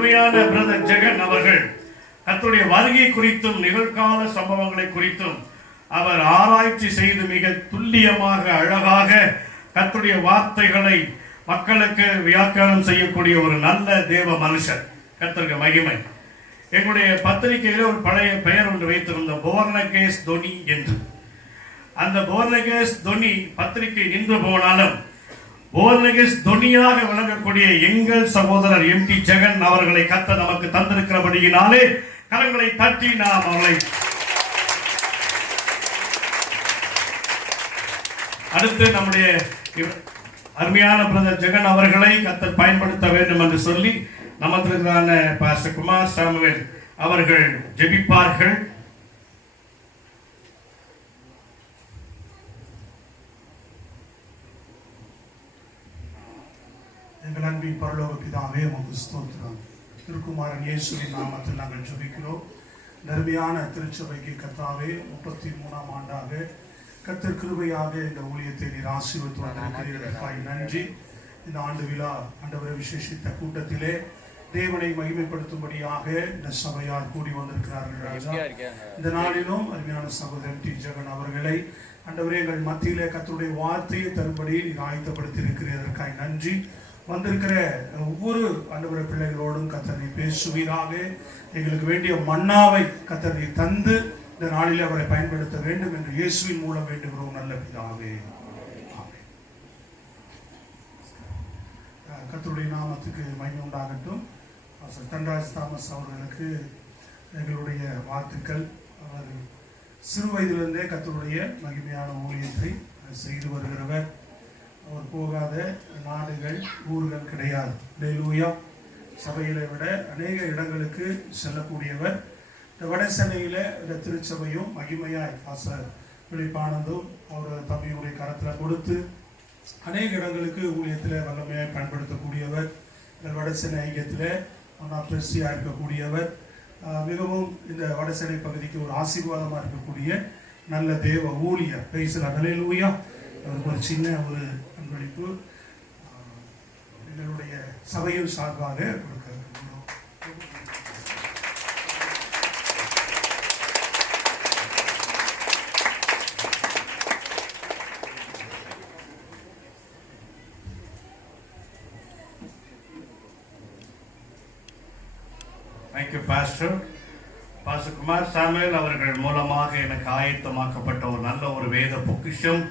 அருமையான பிரதர் ஜெகன் அவர்கள் கர்த்தருடைய வருகை குறித்தும் நிகழ்கால சம்பவங்களை குறித்தும் அவர் ஆராய்ச்சி செய்து மிக துல்லியமாக அழகாக கர்த்தருடைய வார்த்தைகளை மக்களுக்கு வியாக்கியானம் செய்யக்கூடிய ஒரு நல்ல தேவ மனுஷர். கர்த்தருக்கு மகிமை. எங்களுடைய பத்திரிகையில் ஒரு பழைய பெயர் ஒன்று வைத்திருந்தோம், போர்னகேஸ் தொனி என்று. அந்த போர்னகேஸ் தொனி பத்திரிகை நின்று போனாலும் போர்னகேஸ் தொனியாக விளங்கக்கூடிய எங்கள் சகோதரர் எம்.டி. ஜெகன் அவர்களை கர்த்தர் நமக்கு தந்திருக்கிறபடியினாலே கரங்களை தட்டி நாம் அவர்களை அடுத்து நம்முடைய அருமையான பிரதர் ஜெகன் அவர்களை கர்த்தர் பயன்படுத்த வேண்டும் என்று சொல்லி நமக்கான பாஸ்டர் குமார் சாமுவேல் அவர்கள் ஜெபிப்பார்கள். எங்கள் அன்பின் பரலோக பிதாவே உமக்கு ஸ்தோத்திரம். திருக்குமாரன் இயேசுவின் நாமத்தில் நாங்கள் ஜெபிக்கிறோம். நர்மையான திருச்சபைக்கு கர்த்தாவே 33ஆம் ஆண்டாக கர்த்தர் கிருபையாக இந்த ஊழியத்தை நீர் ஆசீர்வதித்து வந்திருக்கிறீர்கள். நன்றி. இந்த ஆண்டு விழா ஆண்டவரை விசேஷித்த கூட்டத்திலே தேவனை மகிமைப்படுத்தும்படியாக இந்த சபையார் கூடி வந்திருக்கிறார்கள் ராஜா. இந்த நாளிலும் அருமையான சகோதரர் எம்.டி. ஜெகன் அவர்களை ஆண்டவரே எங்கள் மத்தியிலே கர்த்தருடைய வார்த்தையை தரும்படி நீர் ஆயத்தப்படுத்தி இருக்கிறதற்காக நன்றி. வந்திருக்கிற ஒவ்வொரு ஆண்டவரை பிள்ளைகளோடும் கர்த்தர் நீர் பேசுவீராக. எங்களுக்கு வேண்டிய மன்னாவை கர்த்தர் நீர் தந்து இந்த நாளில் அவரை பயன்படுத்த வேண்டும் என்று இயேசுவின் மூலம் வேண்டுகிறோம் நல்ல பிதாவே. கர்த்தருடைய நாமத்துக்கு மகிமை உண்டாகட்டும். தன்ராஜ் தாமஸ் அவர்களுக்கு எங்களுடைய வாழ்த்துக்கள். அவர் சிறு வயதிலிருந்தே கர்த்தருடைய மகிமையான ஊழியத்தை செய்து வருகிறவர். அவர் போகாத நாடுகள் ஊர்கள் கிடையாது. ஹல்லேலூயா. சபையில விட அநேக இடங்களுக்கு செல்லக்கூடியவர். இந்த வட சென்னையில இந்த திருச்சபையும் மகிமையாய் பாஸ்டர் பிலிப்பானந்தும் அவர் தம்பியுடைய கரத்துல கொடுத்து அநேக இடங்களுக்கு ஊழியத்தில் வல்லமையாய் பயன்படுத்தக்கூடியவர். இந்த வட சென்னை ஐக்கியத்தில் பிரசியா இருக்கக்கூடியவர். மிகவும் இந்த வட சென்னை பகுதிக்கு ஒரு ஆசீர்வாதமாக இருக்கக்கூடிய நல்ல தேவ ஊழியர். பேசலாம். ஹல்லேலூயா. அவருக்கு ஒரு சின்ன ஒரு அன்பளிப்பு எங்களுடைய சபையின் சார்பாக கொடுக்கிறோம். பாஸ்டர் குமார் சாமுவேல் அவர்கள் மூலமாக எனக்கு ஆயத்தமாக்கப்பட்ட ஒரு நல்ல ஒரு வேத பொக்கிஷம்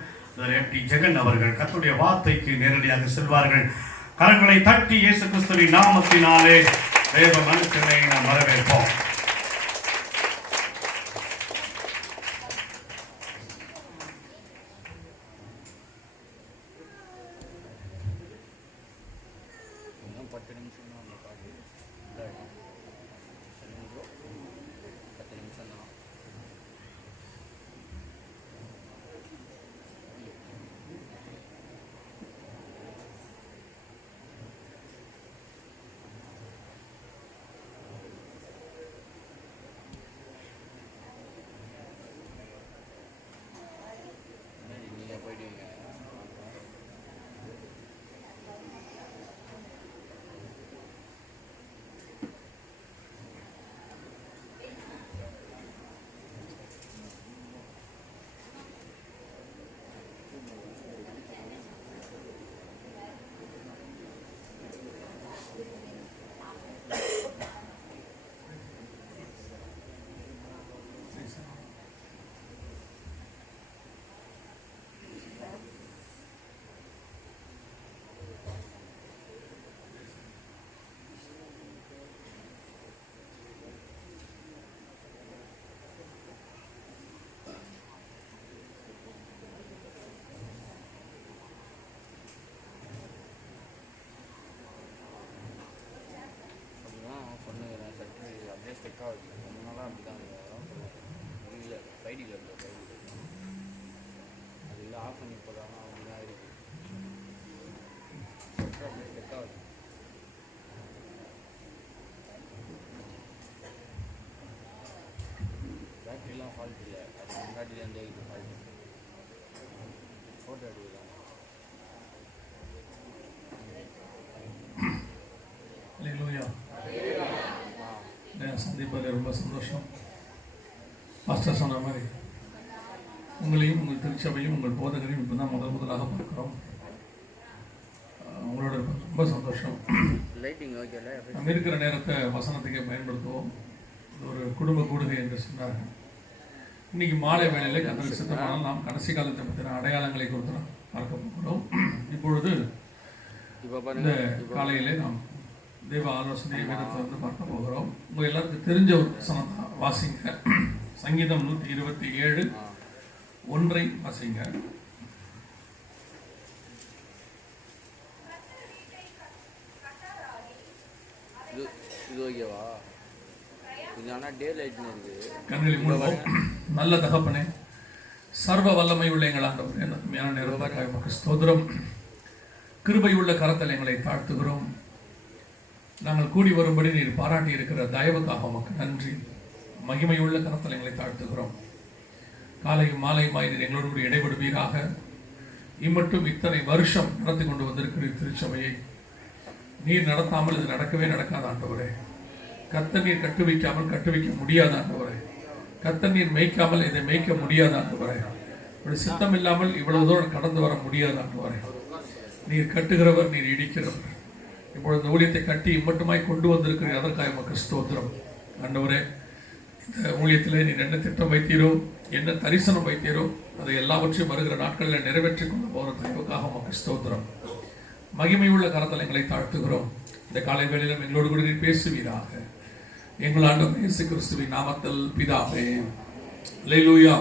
எம்.டி. ஜெகன் அவர்கள் கர்த்தருடைய வார்த்தைக்கு நேரடியாக செல்வார்கள். கரங்களை தட்டி இயேசு கிறிஸ்துவின் நாமத்தினாலே தேவ மனுஷனை நாம் வரவேற்போம். Hallelujah. ரொம்ப சந்தோஷம். மாஸ்டர் சொன்ன மாதிரி உங்களையும் உங்கள் திருச்சபையும் உங்கள் போதகரையும் இப்போ தான் முதலாக பார்க்குறோம். உங்களோட ரொம்ப சந்தோஷம். நம்ம இருக்கிற நேரத்தை வசனத்துக்கே பயன்படுத்துவோம். ஒரு குடும்ப கூடுகை என்று சொன்னார்கள். இன்னைக்கு மாலை வேளையில் கர்த்தருக்கு சித்தமானால் நாம் கடைசி காலத்தை பற்றின அடையாளங்களை குறித்து நாம் பார்க்க போகிறோம். இப்பொழுது இந்த காலையிலே நாம் தெய்வ ஆலோசனை வேதத்தை வந்து பார்க்க போகிறோம். உங்க எல்லாருக்கும் தெரிஞ்ச ஒரு வசனம் தான், வாசிங்க. சங்கீதம் 127 1 வாசிங்க. கண்களை மூடுவோம். நல்ல தகப்பனே, சர்வ வல்லமை உள்ள எங்கள் ஆண்டவரே, நன்மையான நேரத்துக்காக உமக்கு ஸ்தோத்திரம். கிருபை உள்ள கரத்தில் எங்களை தாழ்த்துகிறோம். நாங்கள் கூடி வரும்படி நீர் பாராட்டி இருக்கிற தயவுக்காக உமக்கு நன்றி. மகிமையுள்ள கரத்தில் எங்களை தாழ்த்துகிறோம். காலையும் மாலையுமாய் நீர் எங்களோடு இடைபடுவீராக. இம்மட்டும் இத்தனை வருஷம் நடத்தி கொண்டு வந்திருக்கிற திருச்சபையை நீர் நடத்தாமல் இது நடக்கவே நடக்காத ஆண்டவரே. கர்த்தர் நீர் கட்டுவிக்காமல் கட்டுவிக்க முடியாத ஆண்டவரே. கர்த்தர் நீர் மேய்க்காமல் இதை மேய்க்க முடியாத ஆண்டவரே. இப்படி சித்தம் இல்லாமல் இவ்வளவு தூரம் கடந்து வர முடியாத ஆண்டவரே. நீர் கட்டுகிறவர், நீர் இடிக்கிறவர். இப்பொழுது ஊழியத்தை கட்டி இம்மட்டுமாய் கொண்டு வந்திருக்கிற அதற்காக உமக்கு ஸ்தோத்திரம் ஆண்டவரே. இந்த ஊழியத்திலே நீர் என்ன திட்டம் வைத்தீரோ, என்ன தரிசனம் வைத்தீரோ, அதை எல்லாவற்றையும் வருகிற நாட்களில் நிறைவேற்றி கொண்டு போகிற தயவுக்காக உமக்கு ஸ்தோத்திரம். மகிமையுள்ள கரத்தில் எங்களை தாழ்த்துகிறோம். இந்த காலை வேளையிலும் எங்களோடு கூட நீர் பேசுவீராக. எங்கள் ஆண்டவர் இயேசு கிறிஸ்துவின் நாமத்தில் பிதாவே. அல்லேலூயா.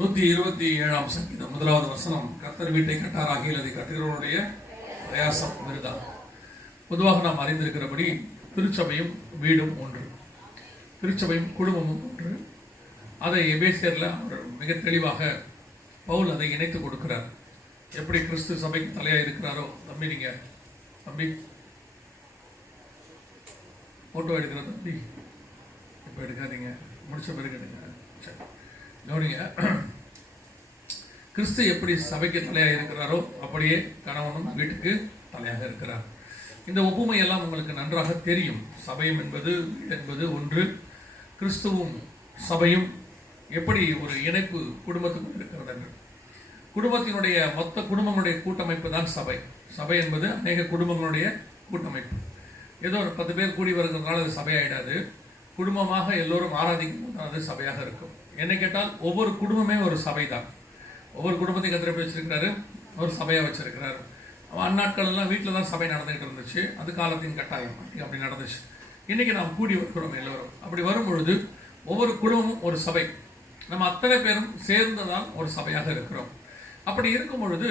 127 சங்கீதம் 1வது வசனம். கர்த்தர் வீட்டை கட்டாராகில் அதை கட்டுகிறவருடைய பிரயாசம் விருதான். பொதுவாக நாம் அறிந்திருக்கிறபடி திருச்சபையும் வீடும் ஒன்று, திருச்சபையும் குடும்பமும் ஒன்று. அதை எபேசியர்ல அவர் மிக தெளிவாக பவுல் அதை இணைத்து கொடுக்கிறார். எப்படி கிறிஸ்து சபைக்கு தலையா இருக்கிறாரோ. தம்பி, நீங்க தம்பி போட்டோ எடுக்கிற தம்பி, இப்ப எடுக்காதீங்க, முடிச்ச பிறகு எடுங்க. கவனிங்க, கிறிஸ்து எப்படி சபைக்கு தலையாக இருக்கிறாரோ அப்படியே கணவனும் வீட்டுக்கு தலையாக இருக்கிறார். இந்த ஒப்புமை எல்லாம் உங்களுக்கு நன்றாக தெரியும். சபையும் என்பது வீடு என்பது ஒன்று. கிறிஸ்துவும் சபையும் எப்படி ஒரு இணைப்பு குடும்பத்துக்குள் இருக்கிறது. குடும்பத்தினுடைய மொத்த குடும்பங்களுடைய கூட்டமைப்பு தான் சபை. சபை என்பது அநேக குடும்பங்களுடைய கூட்டமைப்பு. ஏதோ ஒரு 10 பேர் கூடி வருகிறதுனால அது சபையாயிடாது. குடும்பமாக எல்லோரும் ஆராதிக்கும் அது சபையாக இருக்கும். என்ன கேட்டால் ஒவ்வொரு குடும்பமே ஒரு சபை தான். ஒவ்வொரு குடும்பத்தையும் கத்திர வச்சிருக்கிறாரு, ஒரு சபையா வச்சிருக்கிறாரு. அந்நாட்கள் எல்லாம் வீட்டில் தான் சபை நடந்துகிட்டு இருந்துச்சு. அது காலத்தின் கட்டாயம் அப்படி நடந்துச்சு. இன்னைக்கு நாம் கூடி வருகிறோம் எல்லோரும். அப்படி வரும் பொழுது ஒவ்வொரு குடும்பமும் ஒரு சபை. நம்ம அத்தனை பேரும் சேர்ந்துதான் ஒரு சபையாக இருக்கிறோம். அப்படி இருக்கும் பொழுது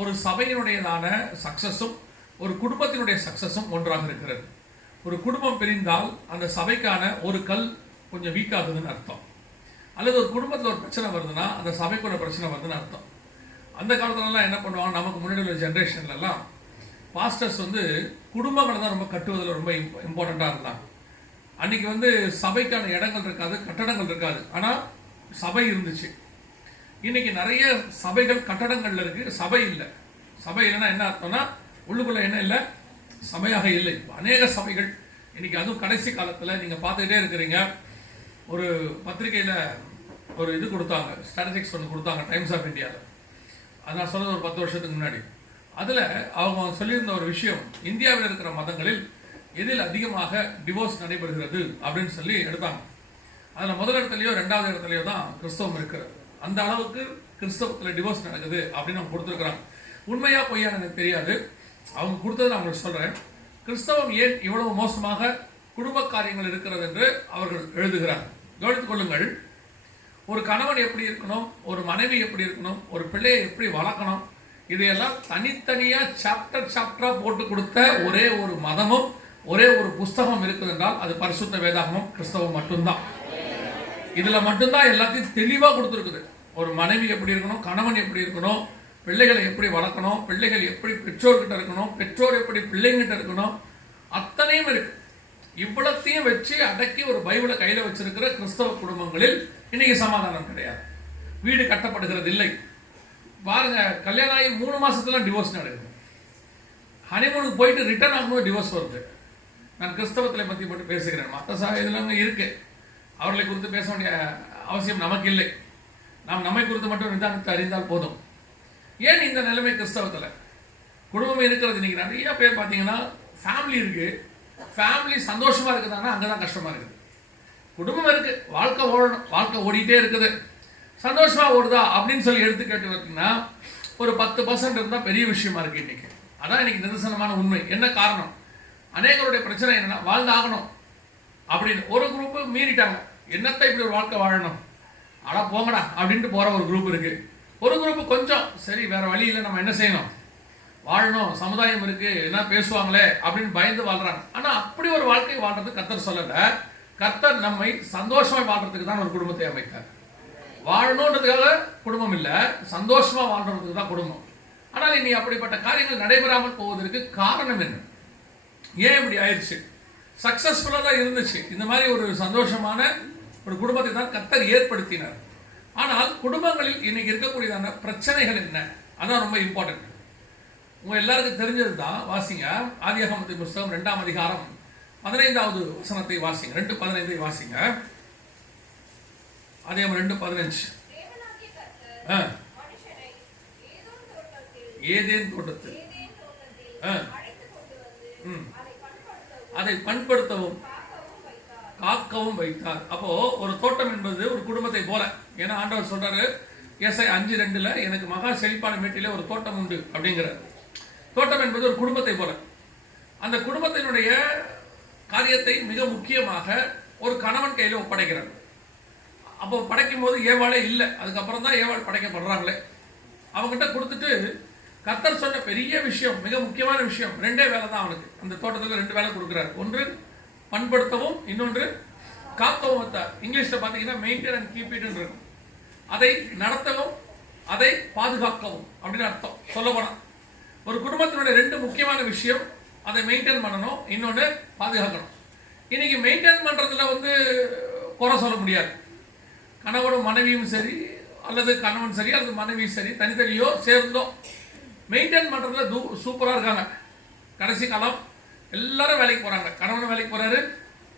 ஒரு சபையினுடையதான சக்சஸும் ஒரு குடும்பத்தினுடைய சக்சஸும் ஒன்றாக இருக்கிறது. ஒரு குடும்பம் பிரிந்தால் அந்த சபைக்கான ஒரு கல் கொஞ்சம் வீக் ஆகுதுன்னு அர்த்தம். அல்லது ஒரு குடும்பத்தில் ஒரு பிரச்சனை வருதுன்னா அந்த சபைக்குள்ள பிரச்சனை வருதுன்னு அர்த்தம். அந்த காலத்துலலாம் என்ன பண்ணுவாங்க, நமக்கு முன்னாடி உள்ள ஜென்ரேஷன்லாம் பாஸ்டர்ஸ் வந்து குடும்பங்களை தான் ரொம்ப கட்டுவதில் ரொம்ப இம்பார்ட்டண்ட்டாக இருந்தாங்க. அன்னைக்கு சபைக்கான இடங்கள் இருக்காது, கட்டடங்கள் இருக்காது, ஆனால் சபை இருந்துச்சு. இன்னைக்கு நிறைய சபைகள் கட்டடங்கள்ல இருக்கு, சபை இல்லை. சபை இல்லைன்னா என்ன அர்த்தம்னா உள்ளுக்குள்ள என்ன இல்லை, சபையாக இல்லை. அநேக சபைகள் இன்னைக்கு, அதுவும் கடைசி காலத்துல நீங்க பார்த்துக்கிட்டே இருக்கிறீங்க. ஒரு பத்திரிகையில ஒரு இது கொடுத்தாங்க, ஸ்டாட்டிஸ்டிக்ஸ் ஒன்று கொடுத்தாங்க, டைம்ஸ் ஆஃப் இந்தியாவில். அது நான் சொன்னது ஒரு 10 வருஷத்துக்கு முன்னாடி. அதுல அவங்க சொல்லியிருந்த ஒரு விஷயம், இந்தியாவில் இருக்கிற மதங்களில் எதில் அதிகமாக டிவோர்ஸ் நடைபெறுகிறது அப்படின்னு சொல்லி எடுத்தாங்க. அதுல முதல் இடத்துலயோ 2வது இடத்துலயோ தான் கிறிஸ்தவம் இருக்கிறது. அந்த அளவுக்கு கிறிஸ்தவத்துல டிவோர்ஸ் நடக்குது அப்படின்னு அவங்க கொடுத்துருக்காங்க. உண்மையா பொய்யா எனக்கு தெரியாது. அவங்க கொடுத்தது நான் உங்களுக்கு சொல்றேன். கிறிஸ்தவம் ஏன் இவ்வளவு மோசமாக குடும்ப காரியங்கள் இருக்கிறது என்று அவர்கள் எழுதுகிறார். கவனித்துக் கொள்ளுங்கள். ஒரு கணவன் எப்படி இருக்கணும், ஒரு மனைவி எப்படி இருக்கணும், ஒரு பிள்ளையை எப்படி வளர்க்கணும், இதையெல்லாம் தனித்தனியா சாப்டரா போட்டு கொடுத்த ஒரே ஒரு மதமும் ஒரே ஒரு புஸ்தகம் இருக்குது என்றால் அது பரிசுத்த வேதாகமம், கிறிஸ்தவம் மட்டும்தான். இதுல மட்டும்தான் எல்லாத்தையும் தெளிவா கொடுத்துருக்குது. ஒரு மனைவி எப்படி இருக்கணும், கணவன் எப்படி இருக்கணும், பிள்ளைகளை எப்படி வளர்க்கணும், பிள்ளைகள் எப்படி பெற்றோர்கிட்ட இருக்கணும், பெற்றோர் எப்படி பிள்ளைங்கிட்ட இருக்கணும், அத்தனையும் இருக்கு. இவ்வளத்தையும் வச்சு அடக்கி ஒரு பைபிளை கையில வச்சிருக்கிற கிறிஸ்தவ குடும்பங்களில் இன்னைக்கு சமாதானம் கிடையாது. வீடு கட்டப்படுகிறது இல்லை. பாருங்க, கல்யாணம் ஆகி 3 மாசத்துல டிவோர்ஸ் நடக்குது. ஹனிமூனுக்கு போயிட்டு ரிட்டர்ன் ஆகும்போது டிவோர்ஸ் வருது. நான் கிறிஸ்தவத்தை பற்றி மட்டும் பேசுகிறேன். மற்ற இதெல்லாம் இருக்கு, அவர்களை குறித்து பேச வேண்டிய அவசியம் நமக்கு இல்லை. நாம் நம்மை குறித்து மட்டும் நிதானித்து அறிந்தால் போதும். ஏன் இந்த நிலைமை கிறிஸ்தவத்தில்? குடும்பம் இருக்கிறது. இன்னைக்கு நிறைய பேர் பார்த்தீங்கன்னா ஃபேமிலி இருக்கு, ஃபேமிலி சந்தோஷமா இருக்குதானா அங்கதான் கஷ்டமா இருக்குது. குடும்பம் இருக்கு, வாழ்க்கை ஓடணும், வாழ்க்கை ஓடிட்டே இருக்குது, சந்தோஷமா ஓடுதா அப்படின்னு சொல்லி எடுத்து கேட்டு பார்த்தீங்கன்னா ஒரு 10% இருந்தால் பெரிய விஷயமா இருக்கு இன்னைக்கு. அதான் இன்னைக்கு நிதர்சனமான உண்மை. என்ன காரணம்? அநேகருடைய பிரச்சனை என்னன்னா வாழ்ந்தாகணும் அப்படின்னு ஒரு குரூப் மீறிட்டாங்க. என்னத்தை இப்படி ஒரு வாழ்க்கை வாழணும், அடா போங்கடா அப்படின்ட்டு போற ஒரு குரூப் இருக்கு. ஒரு குரூப் கொஞ்சம் சரி வேற வழி இல்லை, நம்ம என்ன செய்யணும், வாழணும், சமுதாயம் இருக்கு, என்ன பேசுவாங்களே அப்படின்னு பயந்து வாழ்றாங்க. ஆனா அப்படி ஒரு வாழ்க்கை வாழ்றது கர்த்தர் சொல்லல. கர்த்தர் நம்மை சந்தோஷமா வாழ்றதுக்கு தான் ஒரு குடும்பத்தை அமைத்தார். வாழணுன்றதுக்காக குடும்பம் இல்ல, சந்தோஷமா வாழ்றதுக்கு தான் குடும்பம். ஆனால் இனி அப்படிப்பட்ட காரியங்கள் நடைபெறாமல் போவதற்கு காரணம் என்ன? ஏன் இப்படி ஆயிடுச்சு? சக்சஸ்ஃபுல்லா தான் இருந்துச்சு. இந்த மாதிரி ஒரு சந்தோஷமான ஒரு குடும்பத்தை தான் கர்த்தர் ஏற்படுத்தினார். ஆனால் குடும்பங்களில் இன்னைக்கு இருக்கக்கூடியதான பிரச்சனைகள் என்ன, அதான் ரொம்ப இம்பார்ட்டன்ட். உங்க எல்லாருக்கும் தெரிஞ்சது தான். வாசிங்க ஆதியாகமத்தின் புஸ்தகம் 2ஆம் அதிகாரம் 15வது வசனத்தை வாசிங்க. 2:15 வாசிங்க. ஆதியாகமம் 2:15. ஏதேன் தோட்டத்தில் அதை பண்படுத்தவும் காக்கவும் வைத்தார். அப்போ ஒரு தோட்டம் என்பது ஒரு குடும்பத்தை போல. ஏன்னா ஆண்டவர் சொல்றாரு ஏசாயா 5:2 எனக்கு மகா செழிப்பான மேட்டிலே ஒரு தோட்டம் உண்டு அப்படிங்கிறார். தோட்டம் என்பது ஒரு குடும்பத்தை போல. அந்த குடும்பத்தினுடைய காரியத்தை மிக முக்கியமாக ஒரு கணவன் கையில ஒப்படைக்கிறார். அப்போ படைக்கும் போது ஏவாளே இல்லை, அதுக்கப்புறம் தான் ஏவாள் படைக்கப்படுறாங்களே. அவங்ககிட்ட கொடுத்துட்டு கர்த்தர் சொன்ன பெரிய விஷயம், மிக முக்கியமான விஷயம், 2 வேலை தான் அவனுக்கு. அந்த தோட்டத்தில் 2 வேலை கொடுக்கிறார். ஒன்று பண்படுத்தவும், இன்னொன்று காக்கவும் வைத்தார். இங்கிலீஷ்ல பாத்தீங்கன்னா மெயின்டைன் அண்ட் கீப் இட் இருக்கும். அதை நடத்தவும் அதை பாதுகாக்கவும் அப்படின்னு அர்த்தம். சொல்ல போனா ஒரு குடும்பத்தினுடைய 2 முக்கியமான விஷயம், அதை மெயின்டைன் பண்ணணும், இன்னொன்று பாதுகாக்கணும். இன்னைக்கு மெயின்டைன் பண்றதுல குறை சொல்ல முடியாது. கணவனும் மனைவியும் சரி, அல்லது கணவன் சரி அல்லது மனைவி சரி, தனித்தனியோ சேர்ந்தோ மெயின்டைன் பண்றதுல சூப்பரா இருக்காங்க. கடைசி காலம் எல்லாரும் வேலைக்கு போறாங்க. கணவனும் வேலைக்கு போறாரு,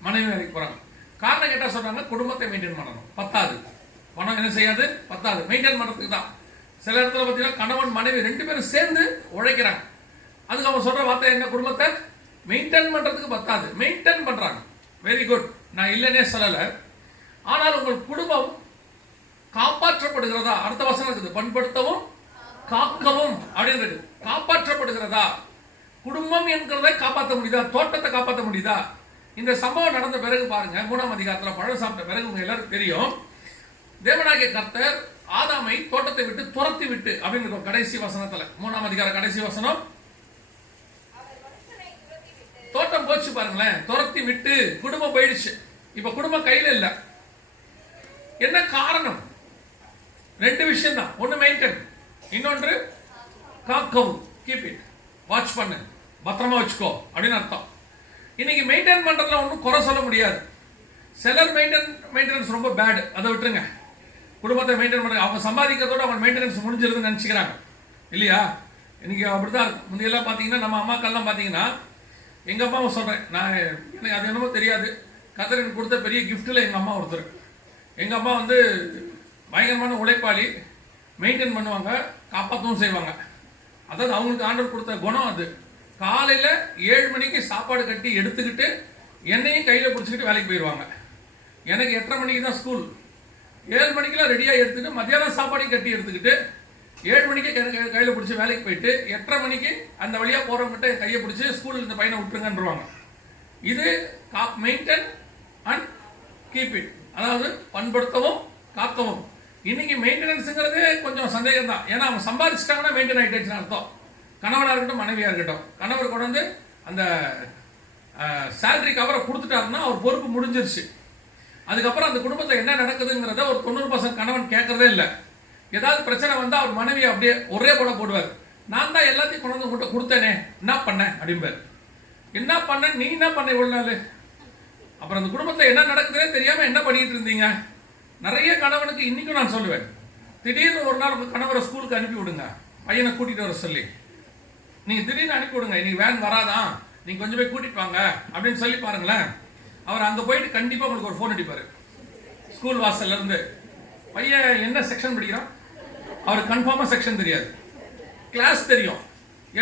மனைவி வேலைக்கு போறாங்க. காரணம் கேட்டா சொல்றாங்க குடும்பத்தை மெயின்டைன் பண்ணணும், பத்தாது, பணம் என்ன செய்யாது, பத்தாது, மெயின்டைன் பண்றதுக்கு தான். சில இடத்துல பார்த்தீங்கன்னா கணவன் மனைவி 2 பேரும் சேர்ந்து உழைக்கிறாங்க. அதுக்கு அவங்க சொல்ற வார்த்தை என்ன, குடும்பத்தை மெயின்டைன் பண்றதுக்கு பத்தாது, மெயின்டைன் பண்றாங்க. வெரி குட், நான் இல்லைன்னே சொல்லல. ஆனால் உங்கள் குடும்பம் காப்பாற்றப்படுகிறதா? அடுத்த வசனம் இருக்குது, பண்படுத்தவும் காக்கவும் அப்படின்னு இருக்கு. காப்பாற்றப்படுகிறதா? குடும்பம் என்கிறதை காப்பாற்ற முடியுதா? தோட்டத்தை காப்பாற்ற முடியுதா? இந்த சம்பவம் நடந்த பிறகு பாருங்க, 3ஆம் அதிகாரத்தில் பழம் சாப்பிட்ட பிறகு உங்க எல்லாரும் தெரியும், தேவனாகிய கர்த்தர் ஆதாமை தோட்டத்தை விட்டு துரத்தி விட்டு அப்படின்னு கடைசி வசனத்துல, 3ஆம் அதிகார கடைசி வசனம், தோட்டம் போச்சு பாருங்களேன், துரத்தி விட்டு குடும்பம் போயிடுச்சு. இப்ப குடும்பம் கையில இல்ல. என்ன காரணம்? 2 விஷயம் தான். ஒன்னு மெயின்டைன், இன்னொன்று காக்கவும், கீப் இட், வாட்ச் பண்ணு, பத்திரமா வச்சுக்கோ அப்படின்னு அர்த்தம். இன்னைக்கு மெயின்டைன் பண்றதுல ஒன்றும் குறை சொல்ல முடியாது. சிலர் மெயின்டெனன்ஸ் ரொம்ப பேட், அதை விட்டுருங்க. குடும்பத்தை மெயின்டைன் பண்ண அவங்க சம்பாதிக்கிறதோட அவங்க மெயின்டெனன்ஸ் முடிஞ்சிருதுன்னு நினைச்சுக்கிறாங்க இல்லையா? இன்னைக்கு அப்படிதான். முந்தையெல்லாம் பாத்தீங்கன்னா நம்ம அம்மாக்கள்லாம் பாத்தீங்கன்னா, எங்க அம்மாவை சொல்றேன் நான், எனக்கு அது என்னமோ தெரியாது, கர்த்தர் கொடுத்த பெரிய கிஃப்ட்ல எங்க அம்மா ஒருத்தர். எங்க அம்மா பயங்கரமான உழைப்பாளி, மெயின்டைன் பண்ணுவாங்க, காப்பாற்றவும் செய்வாங்க. அதாவது அவங்களுக்கு ஆண்டவர் கொடுத்த குணம் அது. காலையில 7 மணிக்கு சாப்பாடு கட்டி எடுத்துக்கிட்டு என்னையும் கையில பிடிச்சிக்கிட்டு வேலைக்கு போயிடுவாங்க. எனக்கு 8:30 மணிக்கு தான் ஸ்கூல். 7 மணிக்கெல்லாம் ரெடியா எடுத்துட்டு மத்தியானம் சாப்பாடையும் கட்டி எடுத்துக்கிட்டு 7 மணிக்கு கையில பிடிச்சி வேலைக்கு போயிட்டு 8:30 மணிக்கு அந்த வழியா போறவங்கிட்ட கையை பிடிச்சி ஸ்கூல்ல இந்த பையனை விட்டுருங்கன்றுவாங்க. இது மெயின்டைன் அண்ட் கீப் இட், அதாவது பண்படுத்தவும் காக்கவும். இன்னைக்கு மெயின்டெனன்ஸ்ங்கிறதே கொஞ்சம் சந்தேகம் தான். ஏன்னா அவங்க சம்பாதிச்சிட்டாங்கன்னா மெயின்டைன் ஆயிடுச்சுன்னு அர்த்தம். கணவனா இருக்கட்டும் மனைவியா இருக்கட்டும், கணவர் கொண்டு அந்த சேலரி கவரை கொடுத்துட்டாருன்னா அவர் பொறுப்பு முடிஞ்சிருச்சு. அதுக்கப்புறம் அந்த குடும்பத்தில் என்ன நடக்குதுங்கிறத ஒரு 90% கணவன் கேட்கறதே இல்லை. ஏதாவது பிரச்சனை வந்தா அவர் மனைவியை அப்படியே ஒரே போட போடுவார். நான் தான் எல்லாத்தையும் கொண்டு உங்கள்கிட்ட கொடுத்தேனே, என்ன பண்ண அப்படிம்பார். என்ன பண்ண, நீ என்ன பண்ண இவ்வளவு நாள்? அப்புறம் அந்த குடும்பத்தில் என்ன நடக்குதுன்னே தெரியாம என்ன பண்ணிட்டு இருந்தீங்க? நிறைய கணவனுக்கு இன்னைக்கும் நான் சொல்லுவேன், திடீர்னு ஒரு நாள் உங்க கணவரை ஸ்கூலுக்கு அனுப்பி விடுங்க, பையனை கூட்டிட்டு வர சொல்லி. நீங்க திடீர்னு அனுப்பி விடுங்க, இன்னைக்கு வேன் வராதான், நீங்க கொஞ்சம் போய் கூட்டிட்டு வாங்க அப்படின்னு சொல்லி பாருங்களேன். அவர் அங்க போயிட்டு கண்டிப்பா உங்களுக்கு ஒரு போன் அடிப்பாரு. ஸ்கூல் வாசல்ல இருந்து பையன் என்ன செக்ஷன் படிக்கிறான், அவருக்கு கன்ஃபார்மா செக்ஷன் தெரியாது, கிளாஸ் தெரியும்,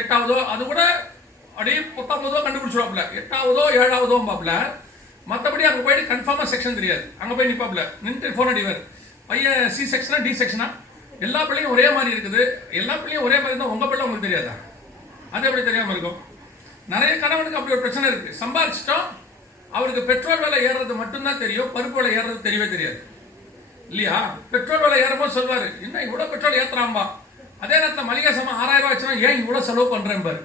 8ஆவதோ அது கூட அப்படியே 19ஆவதோ கண்டுபிடிச்சிருவாப்ல, 8ஆவதோ 7ஆவதோ பாப்ல. மற்றபடி அங்க போயிட்டு கன்ஃபார்மா செக்ஷன் தெரியாது. அங்க போய் நிப்பாப்ல, நின்று போன் அடிவார். பையன் சி செக்ஷனா டி செக்ஷனா, எல்லா பிள்ளையும் ஒரே மாதிரி இருக்குது, எல்லா பிள்ளையும் ஒரே மாதிரி இருந்தா உங்க பிள்ளை உங்களுக்கு தெரியாதா? அது எப்படி தெரியாம இருக்கும்? நிறைய கணவனுக்கு அப்படி ஒரு பிரச்சனை இருக்கு. சம்பாதிச்சிட்டோம், அவருக்கு பெட்ரோல் விலை ஏறது மட்டும்தான் தெரியும், பருப்பு விலை ஏறது தெரியவே தெரியாது இல்லையா? பெட்ரோல் விலை ஏறும்போது சொல்வாரு, என்ன இவ்வளவு பெட்ரோல் ஏத்துறாம்பா. அதே நேரத்தில் மளிகை சாமான் 6000 ரூபாய் ஆச்சுன்னா ஏன் இவ்வளவு செலவு பண்றேன் பாரு.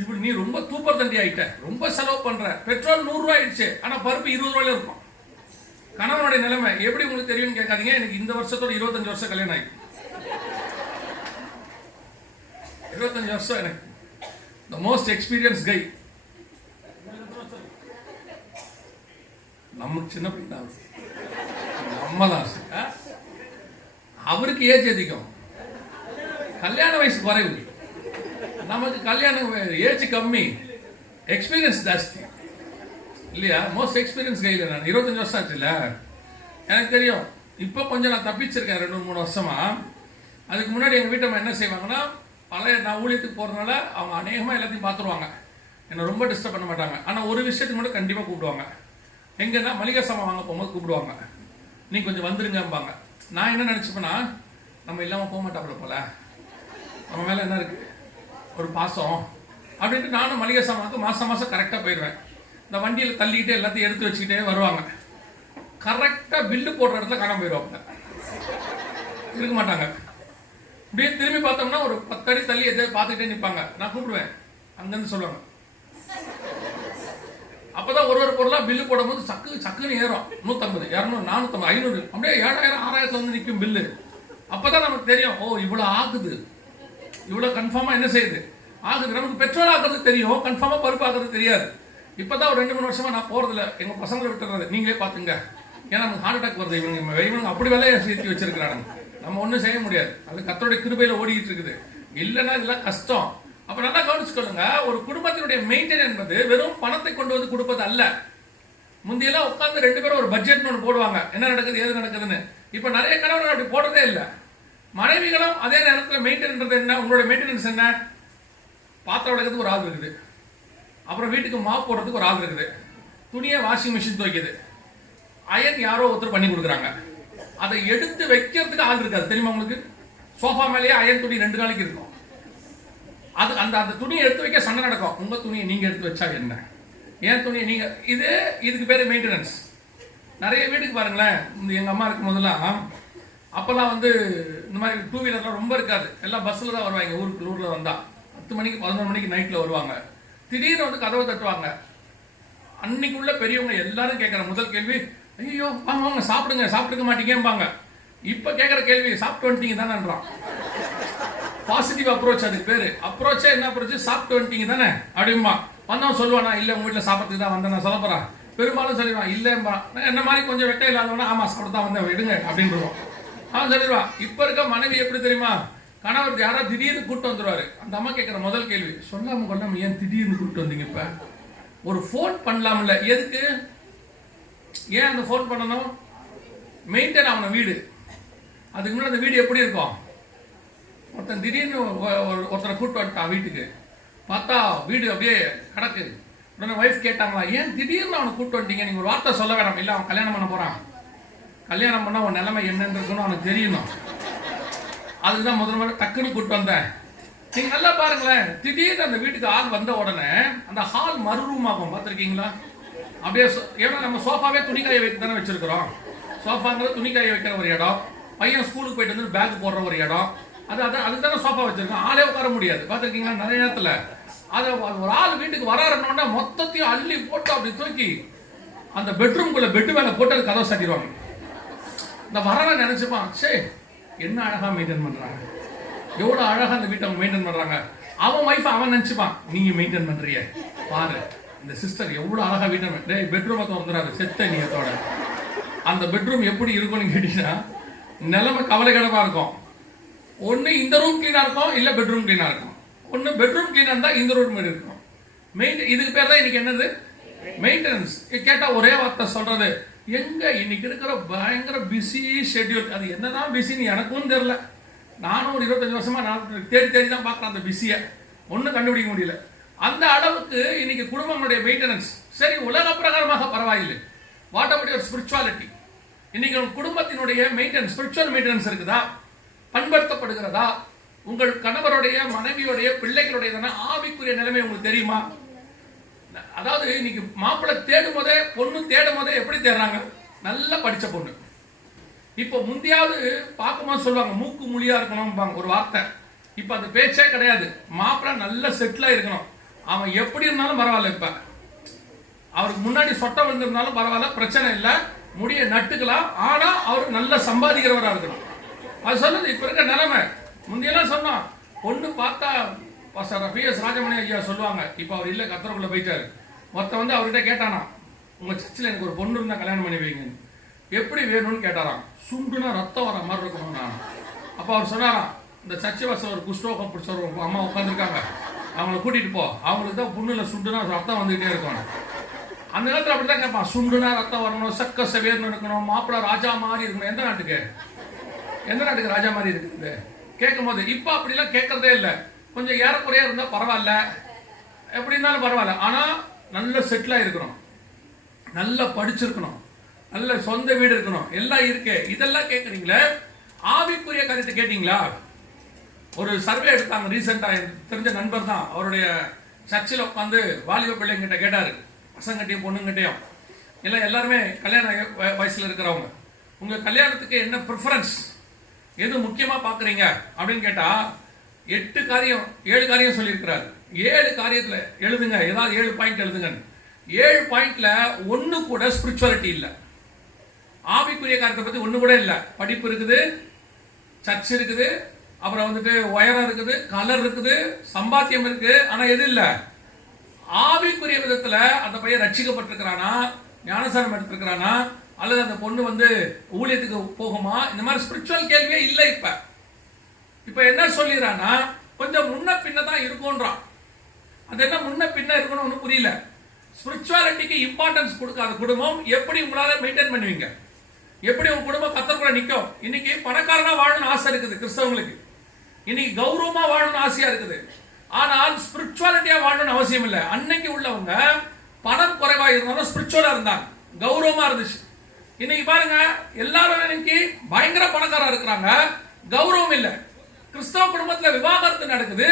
இப்படி நீ ரொம்ப தூப்பர் தண்டி ஆயிட்ட, ரொம்ப செலவு பண்ற. பெட்ரோல் 100 ரூபாய் ஆயிடுச்சு, ஆனா பருப்பு 20 ரூபாயில இருக்கும். கணவனுடைய நிலைமை எப்படி உங்களுக்கு தெரியும்னு கேட்காதீங்க. எனக்கு இந்த வருஷத்தோட 25 வருஷம் கல்யாணம் ஆயிடுச்சு. 25 வருஷம் எனக்கு. The most experienced guy. நமக்கு சின்ன பையன், நம்ம தான். அவருக்கு ஏஜ் அதிகம், கல்யாண வயசு குறைவு. நமக்கு கல்யாணம் ஏஜ் கம்மி, எக்ஸ்பீரியன்ஸ் ஜாஸ்தி இல்லையா? மோஸ்ட் எக்ஸ்பீரியன்ஸ் கையில் நான் 25 வருஷம் ஆச்சு இல்ல, எனக்கு தெரியும். இப்போ கொஞ்சம் நான் தப்பிச்சிருக்கேன் 2-3 வருஷமா. அதுக்கு முன்னாடி எங்கள் வீட்டை என்ன செய்வாங்கன்னா, பழைய நான் ஊழியத்துக்கு போகிறதுனால அவங்க அநேகமாக எல்லாத்தையும் பார்த்துருவாங்க, என்னை ரொம்ப டிஸ்டர்ப் பண்ண மாட்டாங்க. ஆனால் ஒரு விஷயத்துக்கு மட்டும் கண்டிப்பாக கூப்பிடுவாங்க. எங்கன்னா மளிகை சாமான் வாங்க போகும்போது கூப்பிடுவாங்க, நீ கொஞ்சம் வந்துருங்கம்பாங்க. நான் என்ன நினச்சிப்பேன்னா, நம்ம இல்லாமல் போக மாட்டாப்புல போல, நம்ம மேலே என்ன இருக்கு ஒரு பாசம் அப்படின்ட்டு நானும் மளிகை சாமானுக்கு மாதம் மாதம் கரெக்டாக போயிடுவேன். இந்த வண்டியில் தள்ளிக்கிட்டே எல்லாத்தையும் எடுத்து வச்சுக்கிட்டே வருவாங்க. கரெக்டாக பில்லு போடுற இடத்துல காணாம போயிடுவாங்க, இருக்க மாட்டாங்க. இப்படியே திரும்பி பார்த்தோம்னா ஒரு 10 அடி தள்ளி எதாவது பார்த்துக்கிட்டே நிற்பாங்க. நான் கூப்பிடுவேன், அங்கேருந்து சொல்லுவாங்க. அப்பதான் ஒரு பொருளா பில்லு போடும்போது சக்குன்னு ஏறும். 150, 200, 450, 500, அப்படியே 7000, 6000 வந்து நிற்கும் பில்லு. அப்பதான் நமக்கு தெரியும், ஓ இவ்வளவு ஆகுது, இவ்வளவு கன்ஃபார்மா என்ன செய்யுது ஆகுது. நமக்கு பெட்ரோல் ஆகுறது தெரியும், கன்ஃபார்மா பருப்பு ஆகுறது தெரியாது. இப்பதான் ஒரு 2-3 வருஷமா நான் போறதில்ல, எங்க பசங்களை விட்டுறது. நீங்களே பாத்துங்க, ஏன்னா நமக்கு ஹார்ட் அட்டாக் வருது. இவனுங்க அப்படி வேலையை சேர்த்து வச்சிருக்கிறாங்க, நம்ம ஒன்றும் செய்ய முடியாது. அது கர்த்தருடைய கிருபையில ஓடிட்டு இருக்குது. இல்லைன்னா இதெல்லாம் கஷ்டம். அப்ப நல்லா கவனிச்சுக்கொள்ளுங்க, ஒரு குடும்பத்தினுடைய மெயின்டைன் என்பது வெறும் பணத்தை கொண்டு வந்து கொடுப்பது அல்ல. முந்தியெல்லாம் உட்கார்ந்து 2 பேரும் ஒரு பட்ஜெட் ஒன்று போடுவாங்க, என்ன நடக்குது ஏது நடக்குதுன்னு. இப்ப நிறைய கணவர்கள் அப்படி போடுறதே இல்லை. மனைவிகளும் அதே நேரத்தில் மெயின்டைன் என்ன, உங்களுடைய மெயின்டெனன்ஸ் என்ன? பாத்திரம் விளக்கிறதுக்கு ஒரு ஆள் இருக்குது, அப்புறம் வீட்டுக்கு மாப் போடுறதுக்கு ஒரு ஆள் இருக்குது, துணியை வாஷிங் மிஷின் துவைக்குது, அயன் யாரோ ஒருத்தர் பண்ணி கொடுக்குறாங்க, அதை எடுத்து வைக்கிறதுக்கு ஆள் இருக்காது தெரியுமா உங்களுக்கு? சோஃபா மேலேயே அயன் துணி 2 நாளைக்கு இருக்கும். அது அந்த துணியை எடுத்து வைக்க சண்டை நடக்கும். உங்க துணியை நீங்க எடுத்து வச்சா என்ன, ஏன் துணியை நீங்க, இதுக்கு பேரு மெயின்டெனன்ஸ். நிறைய வீட்டுக்கு பாருங்களேன், எங்க அம்மா இருக்கும் போதெல்லாம் அப்பெல்லாம் வந்து இந்த மாதிரி 2 வீலர்லாம் ரொம்ப இருக்காது, எல்லாம் பஸ்ல தான் வருவாங்க. ஊர்ல வந்தா 10 மணிக்கு 11 மணிக்கு நைட்ல வருவாங்க. திடீர்னு வந்து கதவை தட்டுவாங்க. அன்னைக்குள்ள பெரியவங்க எல்லாரும் கேட்கிற முதல் கேள்வி, ஐயோ வாங்க சாப்பிடுங்க, சாப்பிட்டுக்க மாட்டீங்கம்பாங்க. இப்ப கேட்கிற கேள்வி, சாப்பிட்டு வந்துட்டீங்க தானேன்றான். பாசிட்டிவ் அப்ரோச், அதுக்கு பேரு. அப்ரோச்சே என்ன அப்ரோச்? சாப்பிட்டு வந்துட்டீங்க தானே அப்படிம்பா. வந்தவன் சொல்லுவானா, இல்ல உங்க வீட்டுல சாப்பிட்றதுக்கு தான் வந்தேன் நான் சொல்ல போறேன். பெரும்பாலும் சொல்லிடுவான், இல்லம்பா. என்ன மாதிரி கொஞ்சம் வெட்ட இல்லாதவனா, ஆமா சாப்பிட்டு தான் வந்தேன் விடுங்க அப்படின்றோம். அவன் சொல்லிடுவான். இப்ப இருக்க மனைவி எப்படி தெரியுமா, கணவர் யாராவது திடீர்னு கூட்டு வந்துருவாரு. அந்த அம்மா கேட்கிற முதல் கேள்வி, சொல்லாம கொள்ளாம ஏன் திடீர்னு கூட்டு வந்தீங்க? இப்ப ஒரு போன் பண்ணலாம்ல, எதுக்கு, ஏன் அந்த போன் பண்ணணும்? மெயின்டைன் ஆகணும் வீடு. அதுக்கு முன்னாடி அந்த வீடு எப்படி இருக்கும்? ஒருத்தன் திடீர்னு ஒருத்தரை கூட்டு வந்துட்டான் வீட்டுக்கு, பார்த்தா வீடு அப்படியே கிடக்கு. உடனே ஒய்ஃப் கேட்டாங்களா, ஏன் திடீர்னு அவனை கூட்டு வந்துட்டீங்க? நீங்க ஒரு வார்த்தை சொல்ல வேணாம். இல்ல அவன் கல்யாணம் பண்ண போறான், கல்யாணம் பண்ணா அவன் நிலைமை என்னன்னு அவனுக்கு தெரியணும். அதுதான் முதல்ல டக்குன்னு கூட்டு வந்தேன். நீங்க நல்லா பாருங்களேன், திடீர்னு அந்த வீட்டுக்கு ஆள் வந்த உடனே அந்த ஹால் மறுரூம் ஆகும். பார்த்துருக்கீங்களா? அப்படியே ஏன்னா நம்ம சோஃபாவே துணிக்காய வைக்க தானே வச்சிருக்கிறோம். சோஃபாங்கிறது துணிக்காய வைக்கிற ஒரு இடம், பையன் ஸ்கூலுக்கு போயிட்டு வந்து பேக் போடுற ஒரு இடம், அதுதானே சோஃபா வச்சிருக்கோம். ஆளே உட்கார முடியாது. பார்த்துருக்கீங்களா? நிறைய நேரத்துல அதை ஒரு ஆள் வீட்டுக்கு வராருன்னா மொத்தத்தையும் அள்ளி போட்டு அப்படி தூக்கி அந்த பெட்ரூம்குள்ள பெட்டு மேல போட்டு அது கதவை சாட்டிடுவாங்க. இந்த வரவன் நினைச்சுப்பான், சே என்ன அழகா மெயின்டைன் பண்றாங்க, எவ்வளவு அழகா அந்த வீட்டை மெயின்டைன் பண்றாங்க. அவன் வைஃப் அவன் நினைச்சுப்பான், நீங்க மெயின்டைன் பண்றீங்க பாரு, இந்த சிஸ்டர் எவ்வளவு அழகா வீட்டை பெட்ரூமை திறந்துறாரு செத்த நீயத்தோட. அந்த பெட்ரூம் எப்படி இருக்கும்னு கேட்டீங்கன்னா நிலைமை கவலைக்கிடமா இருக்கும். ஒண்ணு இந்த ரூம் கிளீனா இருக்கும், இல்ல பெட்ரூம் கிளீனா இருக்கும். ஒண்ணு பெட்ரூம் கிளீனா இருந்தா இந்த ரூம் இருக்கும். இதுக்கு பேர் தான் இன்னைக்கு என்னது மெயின்டெனன்ஸ். கேட்டா ஒரே வார்த்தை சொல்றது, எங்க இன்னைக்கு இருக்கிற பயங்கர பிஸி ஷெட்யூல். அது என்னதான் பிஸின்னு எனக்கும் தெரியல. நானும் ஒரு 25 வருஷமா நான் தேடி தேடி தான் பார்க்குறேன் அந்த பிஸியை, ஒன்றும் கண்டுபிடிக்க முடியல. அந்த அளவுக்கு இன்னைக்கு குடும்பங்களுடைய மெயின்டெனன்ஸ். சரி, உலக பிரகாரமாக பரவாயில்லை. What about your spirituality? இன்னைக்கு உங்க குடும்பத்தினுடைய மெயின்டெனன்ஸ், ஸ்பிரிச்சுவல் மெயின்டெனன்ஸ் இருக்குதா? பண்படுத்தப்படுகிறதா? உங்கள் கணவருடைய, மனைவியுடைய, பிள்ளைகளுடைய ஆவிக்குரிய நிலைமை உங்களுக்கு தெரியுமா? அதாவது இன்னைக்கு மாப்பிள்ளை தேடும் போதே, பொண்ணு தேடும் போதே எப்படி தேடுறாங்க? நல்லா படிச்ச பொண்ணு. இப்போ முந்தியாவது பார்க்கும்போது சொல்லுவாங்க மூக்கு மொழியா இருக்கணும் ஒரு வார்த்தை. இப்ப அந்த பேச்சே கிடையாது. மாப்பிள்ளை நல்ல செட்டிலா இருக்கணும். அவன் எப்படி இருந்தாலும் பரவாயில்ல. இப்ப அவருக்கு முன்னாடி சொட்டை விழுந்திருந்தாலும் பரவாயில்ல, பிரச்சனை இல்லை, முடிய நட்டுக்கலாம். ஆனா அவருக்கு நல்ல சம்பாதிக்கிறவரா இருக்கணும். அது சொல்லுது இப்ப இருக்க நிலைமை. முந்தியெல்லாம் சொன்னா பொண்ணு பார்த்தா PS ராஜமணி ஐயா சொல்லுவாங்க. இப்ப அவர் இல்ல, கத்தருக்குள்ள போயிட்டாரு. மொத்தம் வந்து அவர்கிட்ட கேட்டானா, உங்க சர்ச்சில் எனக்கு ஒரு பொண்ணு இருந்தா கல்யாணம் பண்ணி வைங்க, எப்படி வேணும்னு கேட்டாராம். சுண்டுனா ரத்தம் வர மாதிரி இருக்கணும் நான். அப்ப அவர் சொன்னாராம், இந்த சர்ச்சை வாச ஒரு குஷ்டோகம் பிடிச்ச ஒரு அம்மா உட்காந்துருக்காங்க, அவங்கள கூட்டிட்டு போ, அவங்களுக்கு தான் பொண்ணுல சுண்டுனா ரத்தம் வந்துகிட்டே இருக்கும். அந்த நேரத்தில் அப்படிதான் கேட்பான், சுண்டுனா ரத்தம் வரணும், சக்க செவேர்னு இருக்கணும், மாப்பிள்ள ராஜா மாதிரி இருக்கணும். எந்த நாட்டுக்கு ராஜா மாதிரி இருக்குது கேட்கும் போது. இப்ப அப்படிலாம் கேட்கறதே இல்லை. கொஞ்சம் ஏறக்குறையா இருந்தா பரவாயில்ல, எப்படி இருந்தாலும் பரவாயில்ல. ஆனா நல்ல செட்டிலா இருக்கணும், நல்லா படிச்சிருக்கணும், நல்ல சொந்த வீடு இருக்கணும், எல்லாம் இருக்கு. இதெல்லாம் கேட்கறீங்களே, ஆவிக்குரிய காரியத்தை கேட்டீங்களா? ஒரு சர்வே எடுத்தாங்க ரீசெண்டா, தெரிஞ்ச நண்பர் தான். அவருடைய சர்ச்சில் உட்காந்து வாலிப பிள்ளைங்கிட்ட கேட்டாரு, பசங்கட்டையும் பொண்ணுங்கிட்டையும், இல்லை எல்லாருமே கல்யாண வயசுல இருக்கிறவங்க, உங்க கல்யாணத்துக்கு என்ன ப்ரிஃபரன்ஸ், எது முக்கியமா பாக்குறீங்க அப்படின்னு கேட்டா 7 காரியம் சொல்லியிருக்கிறாரு. 7 காரியத்துல எழுதுங்க, ஏதாவது 7 பாயிண்ட் எழுதுங்க. 7 பாயிண்ட்ல ஒண்ணு கூட ஸ்பிரிச்சுவாலிட்டி இல்ல, ஆவிக்குரிய காரியத்தை பத்தி ஒண்ணு கூட இல்ல. படிப்பு இருக்குது, சர்ச் இருக்குது, அப்புறம் வந்துட்டு உயரம் இருக்குது, கலர் இருக்குது, சம்பாத்தியம் இருக்கு. ஆனா எது இல்ல? ஆவிக்குரிய விதத்துல அந்த பையன் ரட்சிக்கப்பட்டிருக்கிறானா, ஞானசாரம் எடுத்திருக்கிறானா, அல்லது அந்த பொண்ணு வந்து ஊழியத்துக்கு போகுமா, இந்த மாதிரி ஸ்பிரிச்சுவல் கேள்வியே இல்ல. இப்ப என்ன சொல்லிடுறான்னா, கொஞ்சம் முன்ன பின்ன தான் இருக்கும்ன்றான். அது என்ன முன்ன பின்ன இருக்கணும் ஒன்னும் புரியல. ஸ்பிரிச்சுவாலிட்டிக்கு இம்பார்ட்டன்ஸ் கொடுக்காத குடும்பம் எப்படி உங்களால மெயின்டைன் பண்ணுவீங்க? எப்படி உங்க குடும்பம் கத்தருக்குள்ள நிக்கும்? இன்னைக்கு பணக்காரனா வாழணும்னு ஆசை இருக்குது கிறிஸ்தவங்களுக்கு, இன்னைக்கு கௌரவமா வாழணும்னு ஆசையா இருக்குது. ஆனால் ஸ்பிரிச்சுவாலிட்டியா வாழணும்னு அவசியம் இல்லை. அன்னைக்கு உள்ளவங்க பணம் குறைவா இருந்தாலும் ஸ்பிரிச்சுவலா இருந்தாங்க, கௌரவமா இருந்துச்சு. இன்னைக்கு பாருங்க, எல்லாரும் இன்னைக்கு பயங்கர பணக்காரா இருக்கிறாங்க, கௌரவம் இல்லை. கிறிஸ்தவ குடும்பத்துல விவாகரத்து நடக்குது.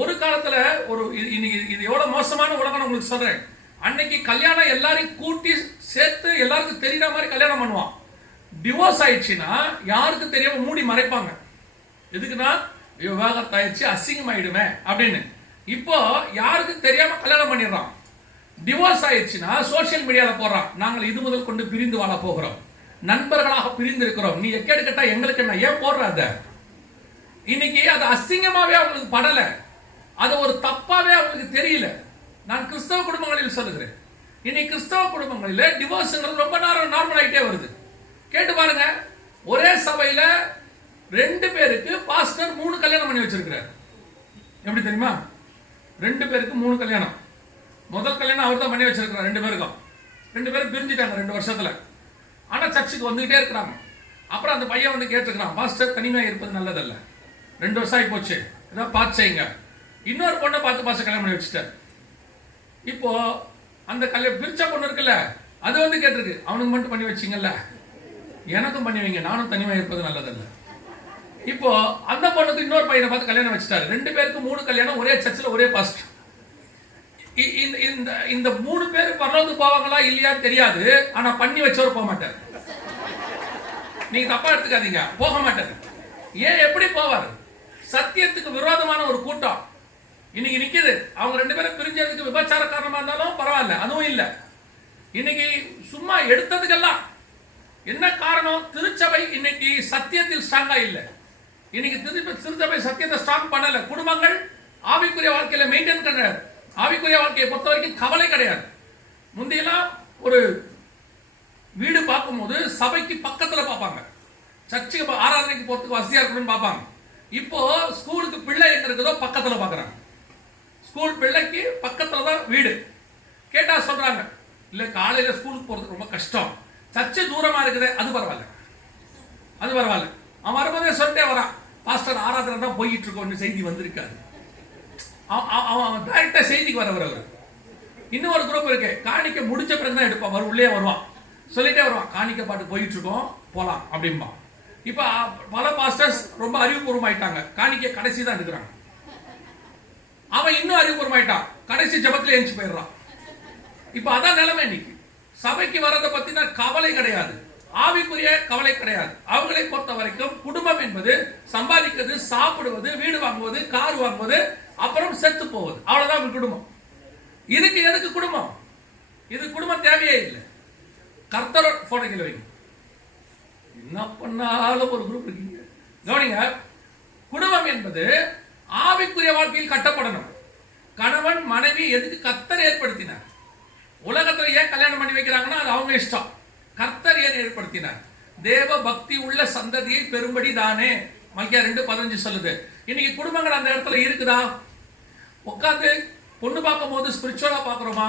ஒரு காலத்துல ஒரு இன்னைக்கு இது எவ்வளவு மோசமான உலகம் உங்களுக்கு சொல்றேன். அன்னைக்கு கல்யாணம் எல்லாரையும் கூட்டி சேர்த்து எல்லாருக்கும் தெரியற மாதிரி கல்யாணம் பண்ணுவான். டிவோர்ஸ் ஆயிடுச்சுன்னா யாருக்கு தெரியாம மூடி மறைப்பாங்க. எதுக்குன்னா விவாகரத்து ஆயிடுச்சு, அசிங்கம் ஆயிடுமே அப்படின்னு. இப்போ யாருக்கு தெரியாம கல்யாணம் பண்ணிடுறான். டிவோர்ஸ் ஆயிடுச்சுன்னா சோசியல் மீடியால போடுறான், நாங்கள் இது முதல் கொண்டு பிரிந்து வாழ போகிறோம், நண்பர்களாக பிரிந்து இருக்கிறோம், நீ எக்கேடு கேட்டா எங்களுக்கு என்ன, ஏன் போடுற அத? இன்னைக்கு அது அசிங்கமாவே அவங்களுக்கு படல, அது ஒரு தப்பாவே அவங்களுக்கு தெரியல. நான் கிறிஸ்தவ குடும்பங்களில் சொல்லுகிறேன், இன்னைக்கு கிறிஸ்தவ குடும்பங்களில் டிவோர்ஸ்ங்கிறது ரொம்ப நார்மல் ஆயிட்டே வருது. கேட்டு பாருங்க, ஒரே சபையில 2 பேருக்கு பாஸ்டர் 3 கல்யாணம் பண்ணி வச்சிருக்கிறார். எப்படி தெரியுமா? 2 பேருக்கு 3 கல்யாணம். முதல் கல்யாணம் அவர் தான் பண்ணி வச்சிருக்கிறார் 2 பேருக்கும். 2 பேரும் பிரிஞ்சுட்டாங்க 2 வருஷத்துல. ஆனா சர்ச்சுக்கு வந்துகிட்டே இருக்கிறாங்க. அப்புறம் அந்த பையன் வந்து கேட்டுக்கிறான், பாஸ்டர் தனிமையா இருப்பது நல்லதல்ல, 2 வருஷம் ஆகி போச்சு, ஏதாவது பார்த்து செய்யுங்க. இன்னொரு பொண்ணை பார்த்து பாஸ்டர் கல்யாணம் பண்ணி வச்சுட்டார். இப்போ அந்த பிரிச்ச பொண்ணு இருக்குல்ல, அது வந்து கேட்டிருக்கு, அவனுக்கு மட்டும் பண்ணி வச்சிங்கல்ல, எனக்கும் பண்ணி வைங்க, நானும் தனிமையா இருப்பது நல்லதல்ல. இப்போ அந்த பொண்ணுக்கு இன்னொரு பையனை பார்த்து கல்யாணம் வச்சுட்டாரு. 2 பேருக்கு 3 கல்யாணம், ஒரே சர்ச்சில் ஒரே பாஸ்டர். இந்த 3 பேர் பரலோகத்துக்கு போவாங்களா இல்லையான்னு தெரியாது, ஆனா பண்ணி வச்சவர் போக மாட்டார். நீங்க தப்பா எடுத்துக்காதீங்க, போக மாட்டார். ஏன், எப்படி போவார்? சத்தியத்துக்கு விரோதமான ஒரு கூட்டம் இன்னைக்கு நிக்குது. அவங்க 2 பேரும் பிரிஞ்சதுக்கு விபச்சார காரணமா இருந்தாலும் பரவாயில்ல, அதுவும் இல்ல. இன்னைக்கு சும்மா எடுத்ததுக்கெல்லாம் என்ன காரணம்? திருச்சபை இன்னைக்கு சத்தியத்தில் ஸ்ட்ராங்கா இல்ல. இன்னைக்கு திருச்சபை சத்தியத்தை ஸ்ட்ராங் பண்ணல. குடும்பங்கள் ஆவிக்குரிய வாழ்க்கையில மெயின்டைன் கிடையாது. ஆவிக்குரிய வாழ்க்கையை பொறுத்த வரைக்கும் கவலை கிடையாது. முந்தையெல்லாம் ஒரு வீடு பார்க்கும்போது சபைக்கு பக்கத்துல பார்ப்பாங்க, சர்ச்சுக்கு ஆராதனைக்கு போறதுக்கு வசதியா இருக்கணும்னு பார்ப்பாங்க. இப்போ ஸ்கூலுக்கு பிள்ளை எங்க இருக்குதோ பக்கத்துல பாக்குறாங்க. ஸ்கூல் பிள்ளைக்கு பக்கத்துல தான் வீடு. கேட்டா சொல்றாங்க, இல்ல காலையில ஸ்கூலுக்கு போறது ரொம்ப கஷ்டம், சர்ச்சை தூரமா இருக்குது, அது பரவாயில்ல, அது பரவாயில்ல. அவன் வரும்போதே சொல்லிட்டே வரான், பாஸ்டர் ஆராதனை தான் போயிட்டு இருக்கோம்னு செய்தி வந்திருக்காரு. அவன் டைரக்டா செய்திக்கு வரவர் அவர். இன்னொரு குரூப் இருக்கு, காணிக்க முடிச்ச பிறகு தான் எடுப்பான், உள்ளே வருவான், சொல்லிட்டே வருவான், காணிக்க பாட்டு போயிட்டு இருக்கோம் போலாம் அப்படின்பா. இப்ப பல பாஸ்டர்ஸ் ரொம்ப அறிவுபூர்வமாயிட்டாங்க, காணிக்க கடைசி தான் எடுக்கிறாங்க. அவன் இன்னும் அறிவுபூர்வமாயிட்டான், கடைசி ஜபத்துல எழுந்து போயிடுறான். இப்ப அதான் நிலைமை. இன்னைக்கு சபைக்கு வரதை பத்தின கவலை கிடையாது, ஆவிக்குரிய கவலை கிடையாது. அவங்களை பொறுத்த வரைக்கும் குடும்பம் என்பது சம்பாதிக்கிறது, சாப்பிடுவது, வீடு வாங்குவது, கார் வாங்குவது, அப்புறம் செத்து போவது, அவ்வளவுதான் குடும்பம். இதுக்கு எதுக்கு குடும்பம்? இது குடும்பம் தேவையே இல்லை. கர்த்தர் போட்டோல வைங்க, என்ன பண்ணாலும் ஒரு குரூப் இருக்கீங்க. கவனிங்க, குடும்பம் என்பது ஆவிக்குரிய வாழ்க்கையில் கட்டப்படணும். கணவன் மனைவி எதுக்கு கர்த்தர் ஏற்படுத்தினார்? உலகத்துல ஏன் கல்யாணம் பண்ணி வைக்கிறாங்கன்னா அது அவங்க இஷ்டம். கர்த்தர் ஏன் ஏற்படுத்தினார்? தேவ பக்தி உள்ள சந்ததியை பெரும்படி தானே. மல்கியா 2:15 சொல்லுது. இன்னைக்கு குடும்பங்கள் அந்த இடத்துல இருக்குதா? உட்காந்து பொண்ணு பார்க்கும் போது ஸ்பிரிச்சுவலா பாக்குறோமா,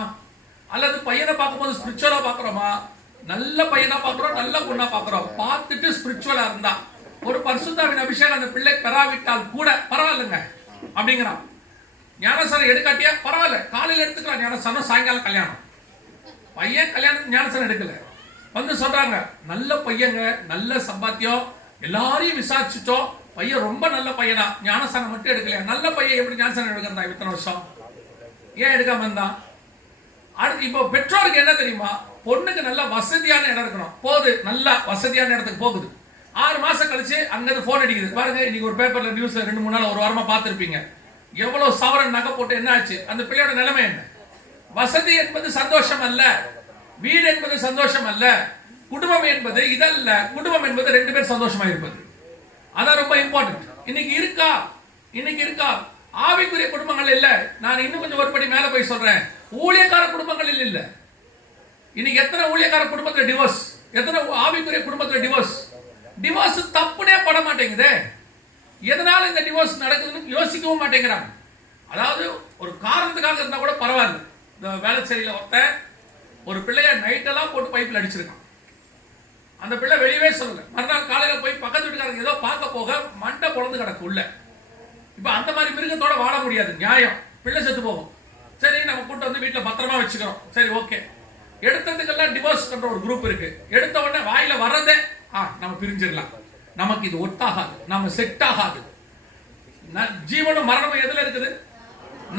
அல்லது பையனை பார்க்கும் போது ஸ்பிரிச்சுவலா பாக்குறோமா? நல்ல பையனா பாக்குறோம், நல்ல பொண்ணா பாக்குறோம். பார்த்துட்டு ஸ்பிரிச்சுவலா இருந்தா, ஒரு பரிசுத்தாவின் அபிஷேகம் அந்த பிள்ளை பெறாவிட்டால் கூட பரவாயில்லைங்க அப்படிங்கிறான். ஞானசாரம் எடுக்காட்டியா பரவாயில்ல, காலையில எடுத்துக்கலாம் ஞானசாரம், சாயங்காலம் கல்யாணம். பையன் கல்யாணம் ஞானசாரம் எடுக்கல, வந்து சொல்றாங்க நல்ல பையங்க, நல்ல சம்பாத்தியம், எல்லாரையும் விசாரிச்சுட்டோம், பையன் ரொம்ப நல்ல பையனா, ஞானசாரம் மட்டும் எடுக்கலையா? நல்ல பையன் எப்படி ஞானசாரம் எடுக்கிறதா இத்தனை வருஷம்? ஏன் எடுக்காம இருந்தா? அடுத்து இப்போ பெற்றோருக்கு என்ன தெரியுமா? பொண்ணுக்கு நல்ல வசதியான இடம் இருக்கணும், போகுது, நல்ல வசதியான இடத்துக்கு போகுது. 6 மாசம் கழிச்சு அங்கிருந்து போன் அடிக்குது. பாருங்க, இன்னைக்கு ஒரு பேப்பர்ல நியூஸ்ல 2-3 நாள், ஒரு வாரமா பார்த்திருப்பீங்க, எவ்வளவு சவரன் நகை போட்டு என்ன ஆச்சு? அந்த பிள்ளையோட நிலைமை என்ன? வசதி என்பது சந்தோஷம் அல்ல, வீடு என்பது சந்தோஷம் அல்ல, குடும்பம் என்பது இதல்ல. குடும்பம் என்பது 2 பேர் சந்தோஷமா இருப்பது, அதான் ரொம்ப இம்பார்ட்டன்ட். இன்னைக்கு இருக்கா? இன்னைக்கு இருக்கா? ஆவிக்குரிய குடும்பங்கள் இல்ல. நான் இன்னும் கொஞ்சம் ஒரு படி மேல போய் சொல்றேன், ஊழியக்கார குடும்பங்கள் இல்ல. இன்னைக்கு எத்தனை ஊழியக்கார குடும்பத்துல டிவோர்ஸ், எத்தனை ஆவிக்குரிய குடும்பத்துல டிவோர்ஸ்? டிவோர்ஸ் தப்புனே பட மாட்டேங்குது. எதனால இந்த டிவோர்ஸ் நடக்குதுன்னு யோசிக்கவும் மாட்டேங்கிறாங்க. அதாவது ஒரு காரணத்துக்காக இருந்தா கூட பரவாயில்ல. இந்த வேலைச்சேரியில ஒருத்தன் ஒரு பிள்ளைய நைட்டெல்லாம் போட்டு பைப்பில் அடிச்சிருக்கான். அந்த பிள்ளை வெளியவே சொல்லல. மறுநாள் காலையில போய் பக்கத்து வீட்டுக்காரங்க ஏதோ பார்க்க போக மண்டை பொழந்து கிடக்கு உள்ள. இப்ப அந்த மாதிரி மிருகத்தோட வாழ முடியாது, நியாயம். பிள்ளை செத்து போகும். சரி, நம்ம கூட்டு வந்து வீட்டுல பத்திரமா வச்சுக்கிறோம், சரி ஓகே. எடுத்ததுக்கெல்லாம் டிவோர்ஸ் பண்ற ஒரு குரூப் இருக்கு. எடுத்த உடனே வாயில வர்றதே நம்ம பிரிஞ்சிடலாம், நமக்கு இது ஒட்டாகாது, நம்ம செட் ஆகாது. ஜீவனும் மரணமும் எதுல இருக்குது?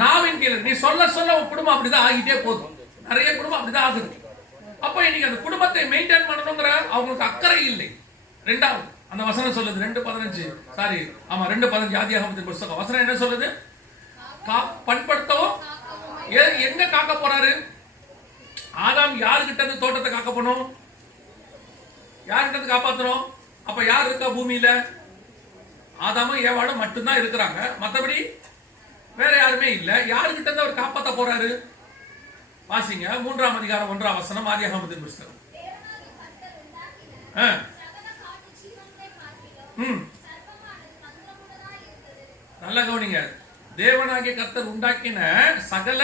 நாவின் கீழே. நீ சொல்ல சொல்ல உன் குடும்பம் அப்படிதான் ஆகிட்டே போதும். நிறைய குடும்பம் அப்படிதான் ஆகுது. அப்ப இன்னைக்கு அந்த குடும்பத்தை மெயின்டைன் பண்ணணுங்கிற அவங்களுக்கு அக்கறை இல்லை. ரெண்டாவது அந்த வசனம் சொல்லுது 2:15, சாரி, ஆமா 2:15 ஆதியாகமத்தின் புத்தகம் வசனம் என்ன சொல்லுது? பண்படுத்தவும். எங்க காக்க போறாரு? ஆதாம் யாருகிட்ட இருந்து தோட்டத்தை காக்க போனோம்? யாருகிட்ட இருந்து காப்பாற்றணும்? அப்ப யார் இருக்கா பூமியில? ஆதாமும் ஏவாளும் மட்டும்தான் இருக்கிறாங்க, மற்றபடி வேற யாருமே இல்ல. யாருகிட்ட இருந்து அவர் காப்பாற்ற போறாரு? வாசிங்க 3ஆம் அதிகாரம் 1ஆம் வசனம் ஆதியாகமத்தின் புத்தகம். நல்ல கவனிங்க. தேவனாகிய கர்த்தர் உண்டாக்கின சகல,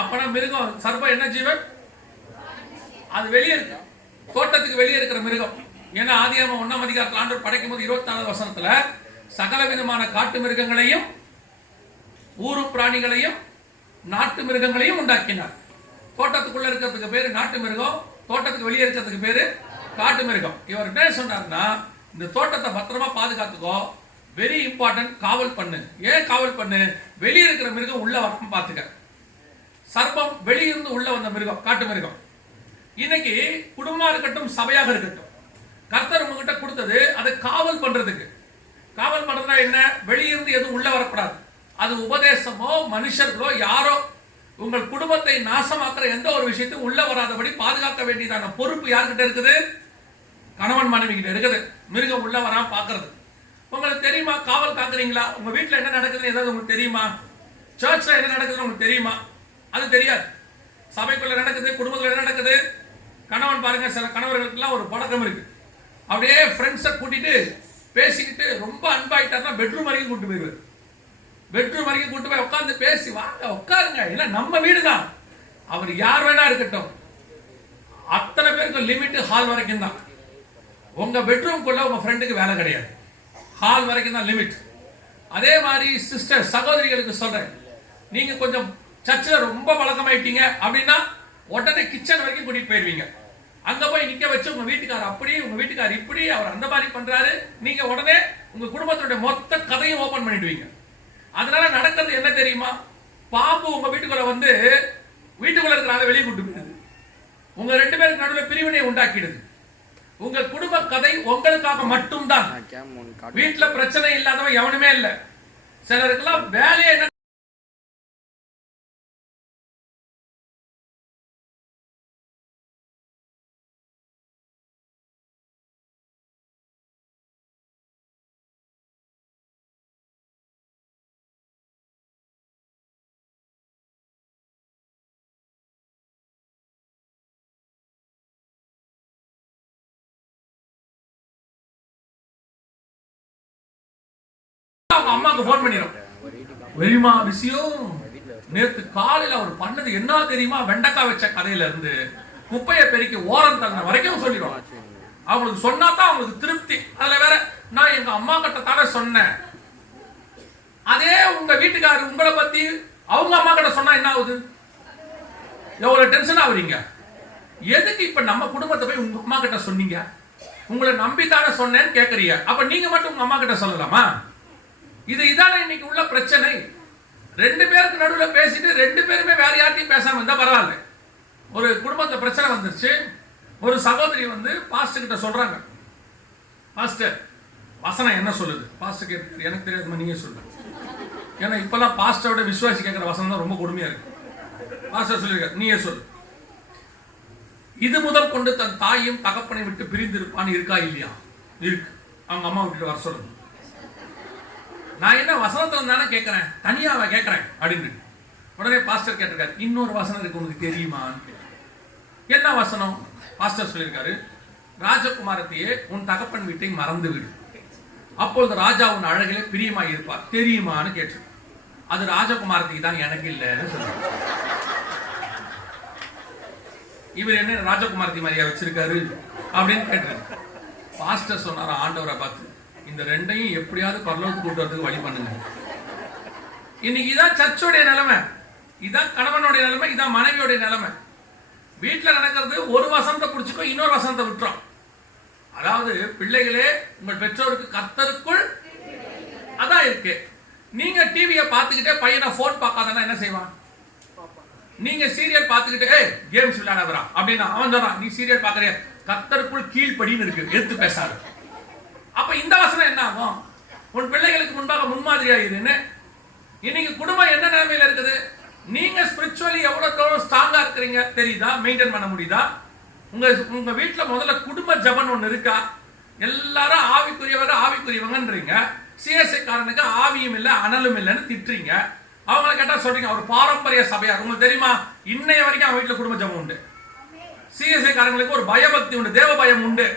அப்பனா மிருகம், சர்ப்பம் என்ன ஜீவன்? அது வெளியே இருக்கு, தோட்டத்துக்கு வெளியே இருக்கிற மிருகம். ஏன்னா ஆதியாகமம் 1ஆம் அதிகாரத்தில் ஆண்டவர் படைக்கும் போது 24 வசனத்துல சகல விதமான காட்டு மிருகங்களையும் ஊரு பிராணிகளையும் நாட்டு மிருகங்களையும் உண்டாக்கினார். தோட்டத்துக்குள்ள இருக்கிறதுக்கு பேரு நாட்டு மிருகம், தோட்டத்துக்கு வெளியே இருக்கிறதுக்கு பேரு காட்டு மிருகம். இவர் என்ன சொன்னார்னா, இந்த தோட்டத்தை பத்திரமா பாதுகாத்துக்கோ, வெரி இம்பார்ட்டன்ட், காவல் பண்ணு. ஏன் காவல் பண்ணு? வெளியே இருக்கிற மிருகம் உள்ள வர பாத்துக்க. சர்ப்பம் வெளியிருந்து உள்ள வந்த மிருகம், காட்டு மிருகம். இன்னைக்கு குடும்பமா இருக்கட்டும், சபையாக இருக்கட்டும், கர்த்தர் உங்ககிட்ட கொடுத்தது அதை காவல் பண்றதுக்கு. காவல் பண்றதுனா என்ன? வெளியிருந்து எதுவும் உள்ள வரக்கூடாது. அது உபதேசமோ மனுஷர்களோ யாரோ உங்கள் குடும்பத்தை நாசமாக்குற எந்த ஒரு விஷயத்தையும் உள்ள வராதபடி பாதுகாக்க வேண்டியதான பொறுப்பு யார்கிட்ட இருக்குது? கணவன் மனைவி கிட்ட இருக்குது. மிருகம் உள்ள வராம பாக்குறது. உங்களுக்கு தெரியுமா? காவல் காக்குறீங்களா? உங்க வீட்டுல என்ன நடக்குதுன்னு ஏதாவது உங்களுக்கு தெரியுமா? சர்ச்ல என்ன நடக்குதுன்னு உங்களுக்கு தெரியுமா? அது தெரியாது. சபைக்குள்ள நடக்குது, குடும்பத்துல என்ன நடக்குது? கணவன் பாருங்க, சில கணவர்களுக்கு எல்லாம் ஒரு பழக்கம் இருக்கு, அப்படியே ஃப்ரெண்ட்ஸை கூட்டிட்டு பேசிக்கிட்டு ரொம்ப அன்பாயிட்டாருன்னா பெட்ரூம் வரைக்கும் கூட்டு போயிருவாரு. பெட்ரூம் வரைக்கும் கூட்டு போய் உட்கார்ந்து பேசி வாங்க உட்காருங்க, இல்ல நம்ம வீடு தான், அவர் யார் வேணா இருக்கட்டும், அத்தனை பேருக்கு லிமிட் ஹால் வரைக்கும் தான். உங்க பெட்ரூம்குள்ள உங்க ஃப்ரெண்டுக்கு வேலை கிடையாது, ஹால் வரைக்கும் தான் லிமிட். அதே மாதிரி சிஸ்டர் சகோதரிகளுக்கு சொல்றேன், நீங்க கொஞ்சம் சர்ச்சில் ரொம்ப பழக்கமாயிட்டீங்க அப்படின்னா உடனே கிச்சன் வரைக்கும் கூட்டிட்டு போயிருவீங்க. அங்க போய் நிக்க வச்சு உங்க வீட்டுக்காரர் அப்படி, உங்க வீட்டுக்காரர் இப்படி, அவர் அந்த மாதிரி பண்றாரு, நீங்க உடனே உங்க குடும்பத்தினுடைய மொத்த கதையும் ஓபன் பண்ணிடுவீங்க. அதனால நடக்கிறது என்ன தெரியுமா? பாம்பு உங்க வீட்டுக்குள்ள வந்து வீட்டுக்குள்ள இருக்கிற வெளியே கூட்டு போயிடுது, உங்க 2 பேருக்கு நடுவில் பிரிவினை உண்டாக்கிடுது. உங்க குடும்ப கதை உங்களுக்காக மட்டும்தான். வீட்டுல பிரச்சனை இல்லாதவன் எவனுமே இல்ல. சிலருக்கெல்லாம் வேலையை என்ன அம்மாக்கு போன் பண்ணிடும், வெறிமா விஷயம் நேத்து காலையில அவர் பண்ணது என்ன தெரியுமா, வெண்டைக்காய் வச்ச கதையில இருந்து குப்பையை பெருக்கி ஓரம் தள்ள வரைக்கும் சொல்லிடுவாங்க. அவங்களுக்கு சொன்னாதான் அவங்களுக்கு திருப்தி. அதுல வேற நான் எங்க அம்மா கிட்ட தானே சொன்னேன். அதே உங்க வீட்டுக்காரர் உங்களை பத்தி அவங்க அம்மா கிட்ட சொன்னா என்ன ஆகுது? எவ்வளவு டென்ஷன் ஆகுறீங்க? எதுக்கு இப்ப நம்ம குடும்பத்தை போய் உங்க அம்மா கிட்ட சொன்னீங்க? உங்களை நம்பித்தானே சொன்னேன்னு கேக்குறீங்க. அப்ப நீங்க மட்டும் உங்க அம்மா கிட்ட சொல்லலாமா? இதான இன்னைக்கு உள்ள பிரச்சனை. 2 பேருக்கு நடுவில் பேசிட்டு 2 பேருமே வேற யார்ட்டையும் பேசாம இருந்தா பரவாயில்ல. ஒரு குடும்பத்துல பிரச்சனை வந்துருச்சு, ஒரு சகோதரி வந்து பாஸ்டர் கிட்ட சொல்றாங்க, பாஸ்டர் வசனம் என்ன சொல்லுது? பாஸ்டர் கேட்டு எனக்கு தெரியாதுமா நீங்க சொல்லுங்க, ஏன்னா இப்பெல்லாம் பாஸ்டரோட விசுவாசி கேட்கிற வசனம் தான் ரொம்ப கொடுமையா இருக்கு. பாஸ்டர் சொல்லிருக்க நீயே சொல்லு. இது முதல் கொண்டு தன் தாயும் தகப்பனை விட்டு பிரிந்திருப்பான்னு இருக்கா இல்லையா? இருக்கு. அவங்க அம்மா விட்டுட்டு வர சொல்லுங்க. நான் என்ன வசனத்துல தானே கேட்கிறேன், தனியாவ கேட்கிறேன் அப்படின்னு உடனே பாஸ்டர் கேட்டிருக்காரு, இன்னொரு வசனம் இருக்கு உனக்கு தெரியுமான்னு. என்ன வசனம்? பாஸ்டர் சொல்லியிருக்காரு, ராஜகுமாரத்தையே உன் தகப்பன் வீட்டை மறந்து விடு, அப்பொழுது ராஜா உன் அழகிலே பிரியமாய் இருப்பார், தெரியுமான்னு கேட்டு. அது ராஜகுமாரத்துக்கு தான், எனக்கு இல்லைன்னு சொல்றாரு. இவர் என்ன ராஜகுமாரத்தி மாதிரியா வச்சிருக்காரு அப்படின்னு கேட்டாரு. பாஸ்டர் சொன்னார் ஆண்டவரை பார்த்து, இந்த 2ஐயும் எப்படியாவது பரலோகத்துக்கு கூட்டு வரதுக்கு வழி பண்ணுங்க. இன்னைக்கு இதான் சர்ச்சோடைய நிலைமை, இதான் கணவனுடைய நிலைமை, இதான் மனைவியோடைய நிலைமை. வீட்டுல நடக்கிறது ஒரு வசனத்தை பிடிச்சிக்கோ, இன்னொரு வசனத்தை விட்டுறோம். அதாவது பிள்ளைகளே, உங்கள் பெற்றோருக்கு கர்த்தருக்குள் அதான் இருக்கு. நீங்க டிவியை பார்த்துக்கிட்டே பையனை போன் பார்க்காதனா என்ன செய்வான்? நீங்க சீரியல் பார்த்துக்கிட்டே கேம்ஸ் விளையாட வரா அப்படின்னா அவன் சொல்றான், நீ சீரியல் பார்க்கறிய, கர்த்தருக்குள் கீழ்ப்படின்னு இருக்கு, எடுத்து பேசாது. அப்ப இந்த வசனம் என்ன ஆகும்? உன் பிள்ளைகளுக்கு முன்பாக முன்மாதிரியா இருன்னு. இன்னைக்கு குடும்பம் என்ன நிலைமையில இருக்குது? நீங்க ஸ்பிரிச்சுவலி எவ்வளவு ஸ்ட்ராங்கா இருக்கிறீங்க தெரியுதா? மெயின்டைன் பண்ண முடியுதா? உங்க வீட்டுல முதல்ல குடும்ப ஜபன் ஒண்ணு இருக்கா? எல்லாரும் ஆவிக்குரியவங்கன்றீங்க, சிஎஸ்ஐ காரனுக்கு ஆவியும் இல்ல அனலும் இல்லைன்னு திட்டுறீங்க. அவங்களை கேட்டா சொல்றீங்க அவர் பாரம்பரிய சபையார். உங்களுக்கு தெரியுமா, இன்னைய வரைக்கும் அவன் வீட்டுல குடும்ப ஜபம் உண்டு. சிஎஸ்ஐ காரங்களுக்கு ஒரு பயபக்தி உண்டு, தேவ பயம் உண்டு.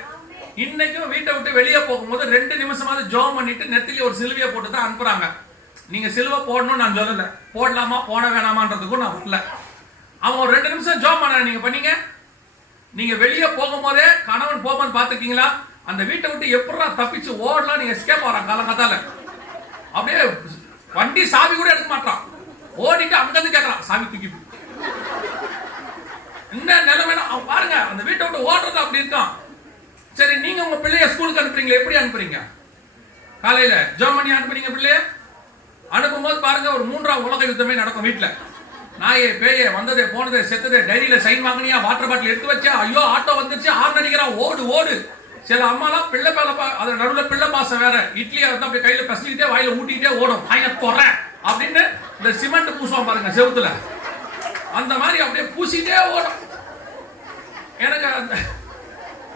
இன்னைக்கும் வீட்டை விட்டு வெளியே போகும்போது 2 நிமிஷமாவது ஜோம் பண்ணிட்டு நெத்தில ஒரு சிலுவையை போட்டு தான் அனுப்புறாங்க. நீங்க சிலுவை போடணும்னு நான் சொல்லல, போடலாமா போட வேணாமான்றதுக்கும் நான் வரல. அவன் ஒரு 2 நிமிஷம் ஜோம் பண்ண நீங்க பண்ணீங்க. நீங்க வெளியே போகும்போதே கணவன் போகும்போது பாத்துருக்கீங்களா? அந்த வீட்டை விட்டு எப்படா தப்பிச்சு ஓடலாம் நீங்க எஸ்கேப் ஆறான் காலங்காத்தால. அப்படியே வண்டி சாவி கூட எடுக்க மாட்டான், ஓடிட்டு அங்கிருந்து கேட்கறான் சாவி தூக்கி. என்ன நிலைமை அவன் பாருங்க, அந்த வீட்டை விட்டு ஓடுறது அப்படி இருக்கான். சரி, நீங்க உங்க பிள்ளைய ஸ்கூலுக்கு அனுப்புறீங்களா? எப்படி அனுப்புறீங்க? காலையில ஜோம் பண்ணி அனுப்புறீங்க பிள்ளைய. அனுப்பும்போது பாருங்க ஒரு 3ஆம் உலக யுத்தமே நடக்கும் வீட்டுல. நாயே பேயே வந்ததே போனதே செத்ததே, டைரியில சைன் வாங்கினியா, வாட்டர் பாட்டில் எடுத்து வச்சா, ஐயோ ஆட்டோ வந்துருச்சு, ஆறு அடிக்கிறான், ஓடு ஓடு. சில அம்மாலாம் பிள்ளை அது நடுவில் பிள்ளை பாசம் வேற, இட்லியை வந்து அப்படி கையில பசிக்கிட்டே வாயில ஊட்டிக்கிட்டே ஓடும், வாயில போறேன் அப்படின்னு இந்த சிமெண்ட் பூசுவான் பாருங்க செவுத்துல, அந்த மாதிரி அப்படியே பூசிட்டே ஓடும்.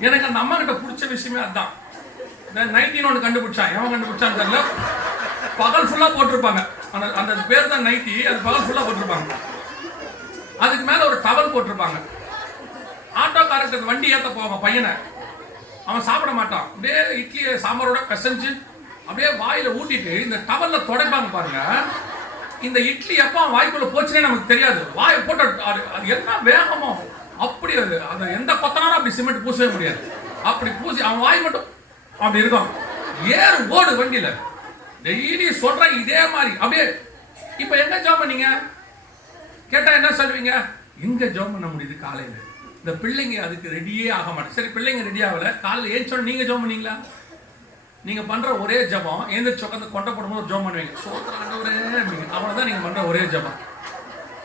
எனக்கு அந்த அம்மா கிட்ட பிடிச்ச விஷயமே அதுதான். இந்த 19 ஒன்று கண்டுபிடிச்சான், எவன் கண்டுபிடிச்சான்னு தெரியல, பகல் ஃபுல்லா போட்டிருப்பாங்க. அந்த பேர் தான் நைட்டி, அது பகல் ஃபுல்லா போட்டிருப்பாங்க. அதுக்கு மேல ஒரு டவல் போட்டிருப்பாங்க. ஆட்டோக்காரருக்கு வண்டி ஏத்த போவாங்க பையனை, அவன் சாப்பிட மாட்டான், அப்படியே இட்லியை சாம்பாரோட பிசைஞ்சு அப்படியே வாயில ஊட்டிட்டு இந்த டவல்ல தொடைப்பாங்க பாருங்க. இந்த இட்லி எப்ப வாய்க்குள்ள போச்சுன்னே நமக்கு தெரியாது. வாய் போட்டு அது என்ன வேகமோ அப்படி அது எந்த கொத்தனாலும் அப்படி சிமெண்ட் பூசவே முடியாது. அப்படி பூசி அவன் வாய் மட்டும் அப்படி இருக்கும். ஏறு ஓடு வண்டியில டெய்லி சொல்ற இதே மாதிரி அப்படியே. இப்ப எங்க ஜாம் பண்ணீங்க கேட்டா என்ன சொல்வீங்க? எங்க ஜாம் பண்ண முடியுது காலையில? இந்த பிள்ளைங்க அதுக்கு ரெடியே ஆக மாட்டேன். சரி, பிள்ளைங்க ரெடி ஆகல, காலையில ஏன் சொன்ன நீங்க ஜாம் பண்ணீங்களா? நீங்க பண்ற ஒரே ஜபம் எந்திரிச்சு உட்காந்து கொண்டை போடும்போது ஒரு ஜபம் பண்ணுவீங்க, சோத்திரம் ஆண்டவரே அப்படிங்க. அவ்வளவுதான் நீங்க பண்ற ஒரே ஜபம்.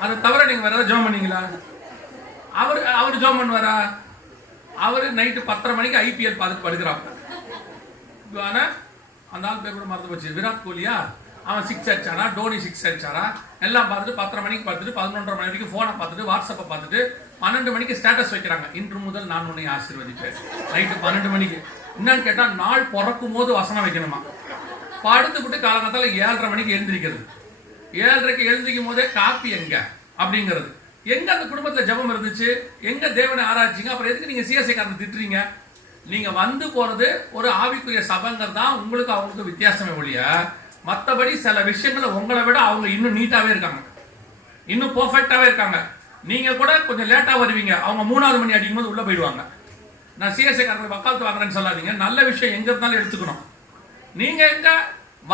அதை தவிர நீங்க வேற ஏதாவது ஜபம் பண்ணீங்களா? அவர் ஜபம் பண்ணுவாரா? அவரு நைட்டு 10:30 மணிக்கு IPL பார்த்துட்டு படுக்கிறாங்க. ஆனா அந்த ஆள் பேர் கூட மறந்து போச்சு, விராட் கோலியா, அவன் 6 அடிச்சாரா, டோனி 6 அடிச்சாரா, எல்லாம் பார்த்துட்டு 10:30 மணிக்கு பார்த்துட்டு 11:30 மணி வரைக்கும் போனை பார்த்துட்டு வாட்ஸ்அப்பை பார்த்துட்டு 12 மணிக்கு ஸ்டேட்டஸ் வைக்கிறாங்க, இன்று முதல் நான் உன்னை ஆசீர்வதிப்பேன். நைட்டு 12 மணிக்கு. என்னன்னு கேட்டா நாள் பிறக்கும் போது வசனம் வைக்கணுமா. படுத்துக்கிட்டு காலங்காத்தால 7:30 மணிக்கு எழுந்திருக்கிறது. 7:30க்கு எழுந்திருக்கும் போதே காப்பி எங்க அப்படிங்கிறது. எங்க அந்த குடும்பத்துல ஜபம் இருந்துச்சு? எங்க தேவனை ஆராய்ச்சிங்க? அப்புறம் எதுக்கு நீங்க CSI காரனை திட்டுறீங்க? நீங்க வந்து போறது ஒரு ஆவிக்குரிய சபைங்கிறது தான் உங்களுக்கு அவங்களுக்கு வித்தியாசமே ஒழிய, மற்றபடி சில விஷயங்களை உங்களை விட அவங்க இன்னும் நீட்டாவே இருக்காங்க, இன்னும் பெர்ஃபெக்டாவே இருக்காங்க. நீங்க கூட கொஞ்சம் லேட்டா வருவீங்க, அவங்க 3வது மணி அடிக்கும் போது உள்ள போயிடுவாங்க. நான் CSI காரங்களை வக்காலத்து வாங்குறேன்னு சொல்லாதீங்க, நல்ல விஷயம் எங்க இருந்தாலும் எடுத்துக்கணும். நீங்க எங்க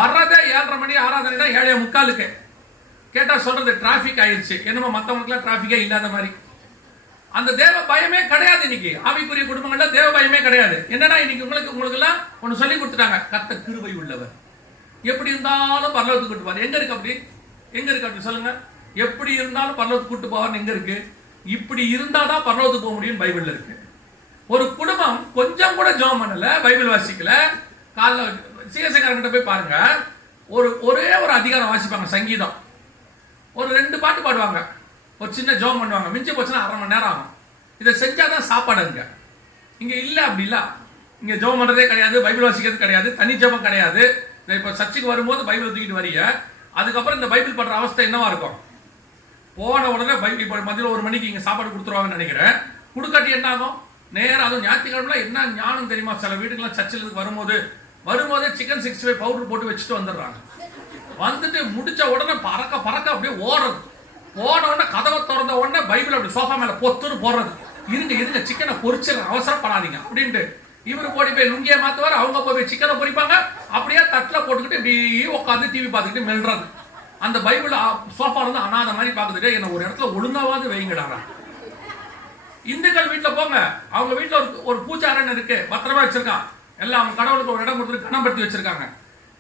வர்றதே 7:30 மணி ஆராதனை தான் 7:45. கேட்டா சொல்றது டிராபிக் ஆயிடுச்சு, என்னமோ மத்தவங்களுக்குலாம் டிராபிக்கே இல்லாத மாதிரி. அந்த தேவ பயமே கிடையாது. இன்னைக்கு ஆவிக்குரிய குடும்பங்கள்ல தேவ பயமே கிடையாது. என்னன்னா இன்னைக்கு உங்களுக்கு எல்லாம் ஒன்னு சொல்லி கொடுத்துட்டாங்க, கர்த்தர் கிருபை உள்ளவர், எப்படி இருந்தாலும் பரலோகத்துக்கு கூட்டு போவார். எங்க இருக்கு அப்படி? எங்க இருக்கு அப்படி சொல்லுங்க. எப்படி இருந்தாலும் பரலோகத்துக்கு கூட்டு போவார்னு எங்க இருக்கு? இப்படி இருந்தாதான் பரலோகத்துக்கு போக முடியும் பைபிள்ல இருக்கு. ஒரு குடும்பம் கொஞ்சம் கூட ஜெபம் பண்ணல, பைபிள் வாசிக்கல, காலைல CSI காரங்கிட்ட போய் பாருங்க, ஒரே ஒரு அதிகாரம் வாசிப்பாங்க, சங்கீதம், ஒரு 2 பாட்டு பாடுவாங்க, ஒரு சின்ன ஜெபம் பண்ணுவாங்க, மிஞ்சி போச்சுன்னா 1/2 மணி நேரம் ஆகும். இதை செஞ்சாதான் சாப்பாடு. இங்க இல்ல, அப்படி இல்ல. இங்க ஜெபம் பண்றதே கிடையாது, பைபிள் வாசிக்கிறது கிடையாது, தனி ஜெபம் கிடையாது. இப்ப சர்ச்சுக்கு வரும்போது பைபிள் தூக்கிட்டு வரீங்க, அதுக்கப்புறம் இந்த பைபிள் பண்ற அவஸ்தை என்னவா இருக்கும்? போன உடனே பைபிள் மதியம் 1 மணிக்கு இங்க சாப்பாடு கொடுத்துருவாங்கன்னு நினைக்கிறேன். குடுக்காட்டி என்ன ஆகும்? நேரம், அதுவும் ஞாயிற்றுக்கிழமை என்ன ஞானம் தெரியுமா? சில வீட்டுக்கெல்லாம் சர்ச்சில் வரும்போதே சிக்கன் 65 பவுடர் போட்டு வச்சுட்டு வந்துடுறாங்க. வந்துட்டு முடிச்ச உடனே பறக்க அப்படியே ஓடுறது. போன உடனே கதவை திறந்த உடனே பைபிள் அப்படி சோஃபா மேல பொத்துன்னு போடுறது. இருங்க சிக்கனை பொரிச்சிடறேன், அவசரப்படாதீங்க அப்படின்ட்டு இவரு போடி போய் லுங்கியை மாத்துவார், அவங்க போய் சிக்கனை பொரிப்பாங்க, அப்படியே தட்டுல போட்டுக்கிட்டு இப்படி உட்காந்து டிவி பார்த்துக்கிட்டு மெல்றது. அந்த பைபிள் சோஃபா இருந்து அனாத மாதிரி பாக்குதுட்டு, என்ன ஒரு இடத்துல ஒழுங்காவது வைங்கடாங்க. இந்துக்கள் வீட்டுல போங்க, அவங்க வீட்டுல ஒரு பூஜை அரண் இருக்கு, பத்திரமா வச்சிருக்கான், எல்லாம் அவங்க கடவுளுக்கு ஒரு இடம் கொடுத்துட்டு கணப்படுத்தி வச்சிருக்காங்க.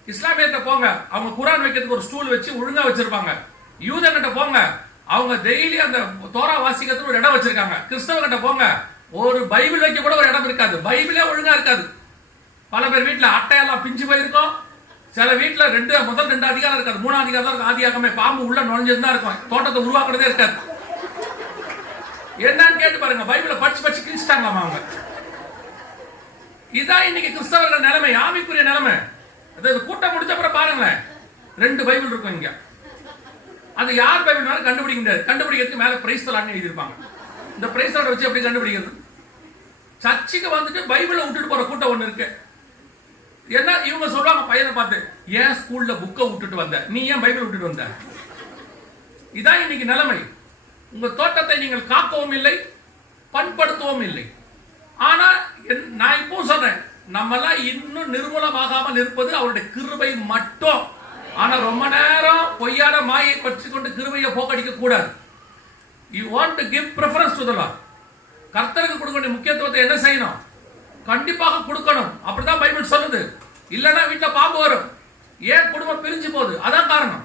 இஸ்லாமியர்கிட்ட போங்க, அவங்க குரான் வைக்கிறதுக்கு ஒரு ஸ்டூல் வச்சு ஒழுங்கா வச்சிருப்பாங்க. யூதர்கிட்ட போங்க, அவங்க டெய்லி அந்த தோரா வாசிக்கிறதுக்கு ஒரு இடம் வச்சிருக்காங்க. கிறிஸ்தவர்கிட்ட போங்க, ஒரு பைபிள் வைக்க கூட ஒரு இடம் இருக்காது, பைபிளே ஒழுங்கா இருக்காது. பல பேர் வீட்டுல அட்டையெல்லாம் பிஞ்சு போயிருக்கும், சில வீட்டுல முதல் 2 அதிகாரம் இருக்காது, 3ஆம் அதிகாரம் தான் இருக்கும். ஆதியாகமே பாம்பு உள்ள நுழைஞ்சிருந்தா இருக்கும், தோட்டத்தை உருவாக்குறதே இருக்காது. என்னன்னு கேட்டு பாருங்க, பைபிளை படிச்சு கிழிச்சிட்டாங்களாமா அவங்க. இதான் இன்னைக்கு கிறிஸ்தவர்கள் நிலைமை, ஆவிக்குரிய நிலைமை. கூட்டம் முடிச்ச அப்புறம் பாருங்களேன், 2 பைபிள் இருக்கும் இங்க. அது யார் பைபிள் கண்டுபிடிக்க முடியாது. கண்டுபிடிக்கிறதுக்கு மேல பிரைஸ் தலான்னு எழுதியிருப்பாங்க. இந்த பிரைஸ் தலாட வச்சு எப்படி கண்டுபிடிக்கிறது? சர்ச்சுக்கு வந்துட்டு பைபிளை விட்டுட்டு போற கூட்டம் ஒண்ணு இருக்கு. என்ன இவங்க சொல்றாங்க, பையனை பார்த்து, ஏன் ஸ்கூல்ல புக்கை விட்டுட்டு வந்த, நீ ஏன் பைபிள் விட்டுட்டு வந்த? இதான் இன்னைக்கு நிலைமை. உங்க தோட்டத்தை நீங்கள் காக்கவும் இல்லை, பண்படுத்தவும் இல்லை. ஆனா நான் இப்போ சொல்றேன், நம்மெல்லாம் இன்னும் நிர்மூலமாகாமல் இருப்பது அவருடைய கிருபை மட்டும். ஆனா ரொம்ப நேரம் பொய்யான மாயை பற்றி கொண்டு கிருபையை போக்கடிக்க கூடாது. You want to give preference to the Lord. கர்த்தருக்கு கொடுக்க வேண்டிய முக்கியத்துவத்தை என்ன செய்யணும்? கண்டிப்பாக கொடுக்கணும். அப்படிதான் பைபிள் சொல்லுது. இல்லைன்னா வீட்டுல பாம்பு வரும். ஏன் குடும்பம் பிரிஞ்சு போகுது? அதான் காரணம்.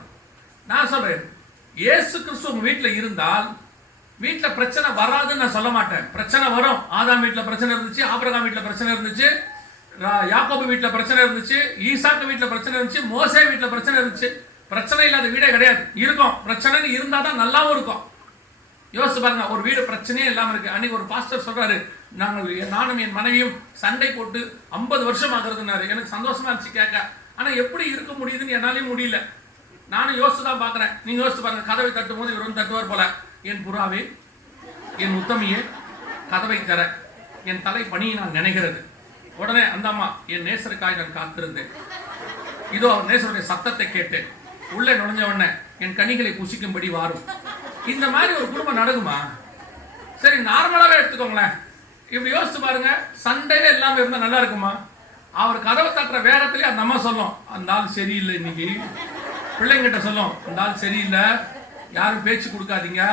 நான் சொல்றேன், இயேசு கிறிஸ்து உங்க வீட்டுல இருந்தால் வீட்டுல பிரச்சனை வராதுன்னு நான் சொல்ல மாட்டேன். பிரச்சனை வரும். ஆதாம் வீட்டுல பிரச்சனை இருந்துச்சு, ஆபிரகாம் வீட்டுல பிரச்சனை இருந்துச்சு, யாக்கோபு வீட்டுல பிரச்சனை இருந்துச்சு, ஈசாக்கு வீட்டுல பிரச்சனை இருந்துச்சு, மோசே வீட்டுல பிரச்சனை இருந்துச்சு. பிரச்சனை இல்லாத வீடே கிடையாது. இருக்கும். பிரச்சனை இருந்தாதான் நல்லாவும் இருக்கும். யோசிச்சு பாருங்க, ஒரு வீடு பிரச்சனையே இல்லாம இருக்கு. அன்னைக்கு ஒரு பாஸ்டர் சொல்றாரு, நானும் என் மனைவியும் சண்டை போட்டு 50 வருஷம் ஆகுறதுனாரு. எனக்கு சந்தோஷமா இருந்துச்சு கேட்க. ஆனா எப்படி இருக்க முடியுதுன்னு என்னாலையும் முடியல. நானும் யோசிச்சுதான் பாக்குறேன். நீங்க யோசிச்சு பாருங்க, கதவை தட்டும் போது இவர் தட்டுவார் போல, என் புறாவே, என் உத்தமியே, கதவை தர, என் தலை பணியை நான் நினைக்கிறது. உடனே அந்த அம்மா, என் நேசருக்காய் நான் காத்திருந்தேன், இதோ அவர் நேசருடைய சத்தத்தை கேட்டேன், உள்ளே நுழைஞ்ச உடனே என் கனிகளை புசிக்கும்படி வாரும். இந்த மாதிரி ஒரு குடும்பம் நடக்குமா? சரி, நார்மலாவே எடுத்துக்கோங்களேன். இப்படி யோசிச்சு பாருங்க, சண்டையில எல்லாமே இருந்தா நல்லா இருக்குமா? அவர் கதவை தட்டுற வேகத்திலே அந்த அம்மா சொல்லும், அந்த ஆள் சரியில்லை இன்னைக்கு. பிள்ளைங்கிட்ட சொல்லும், அந்த ஆள் சரியில்லை, யாரும் பேச்சு கொடுக்காதீங்க,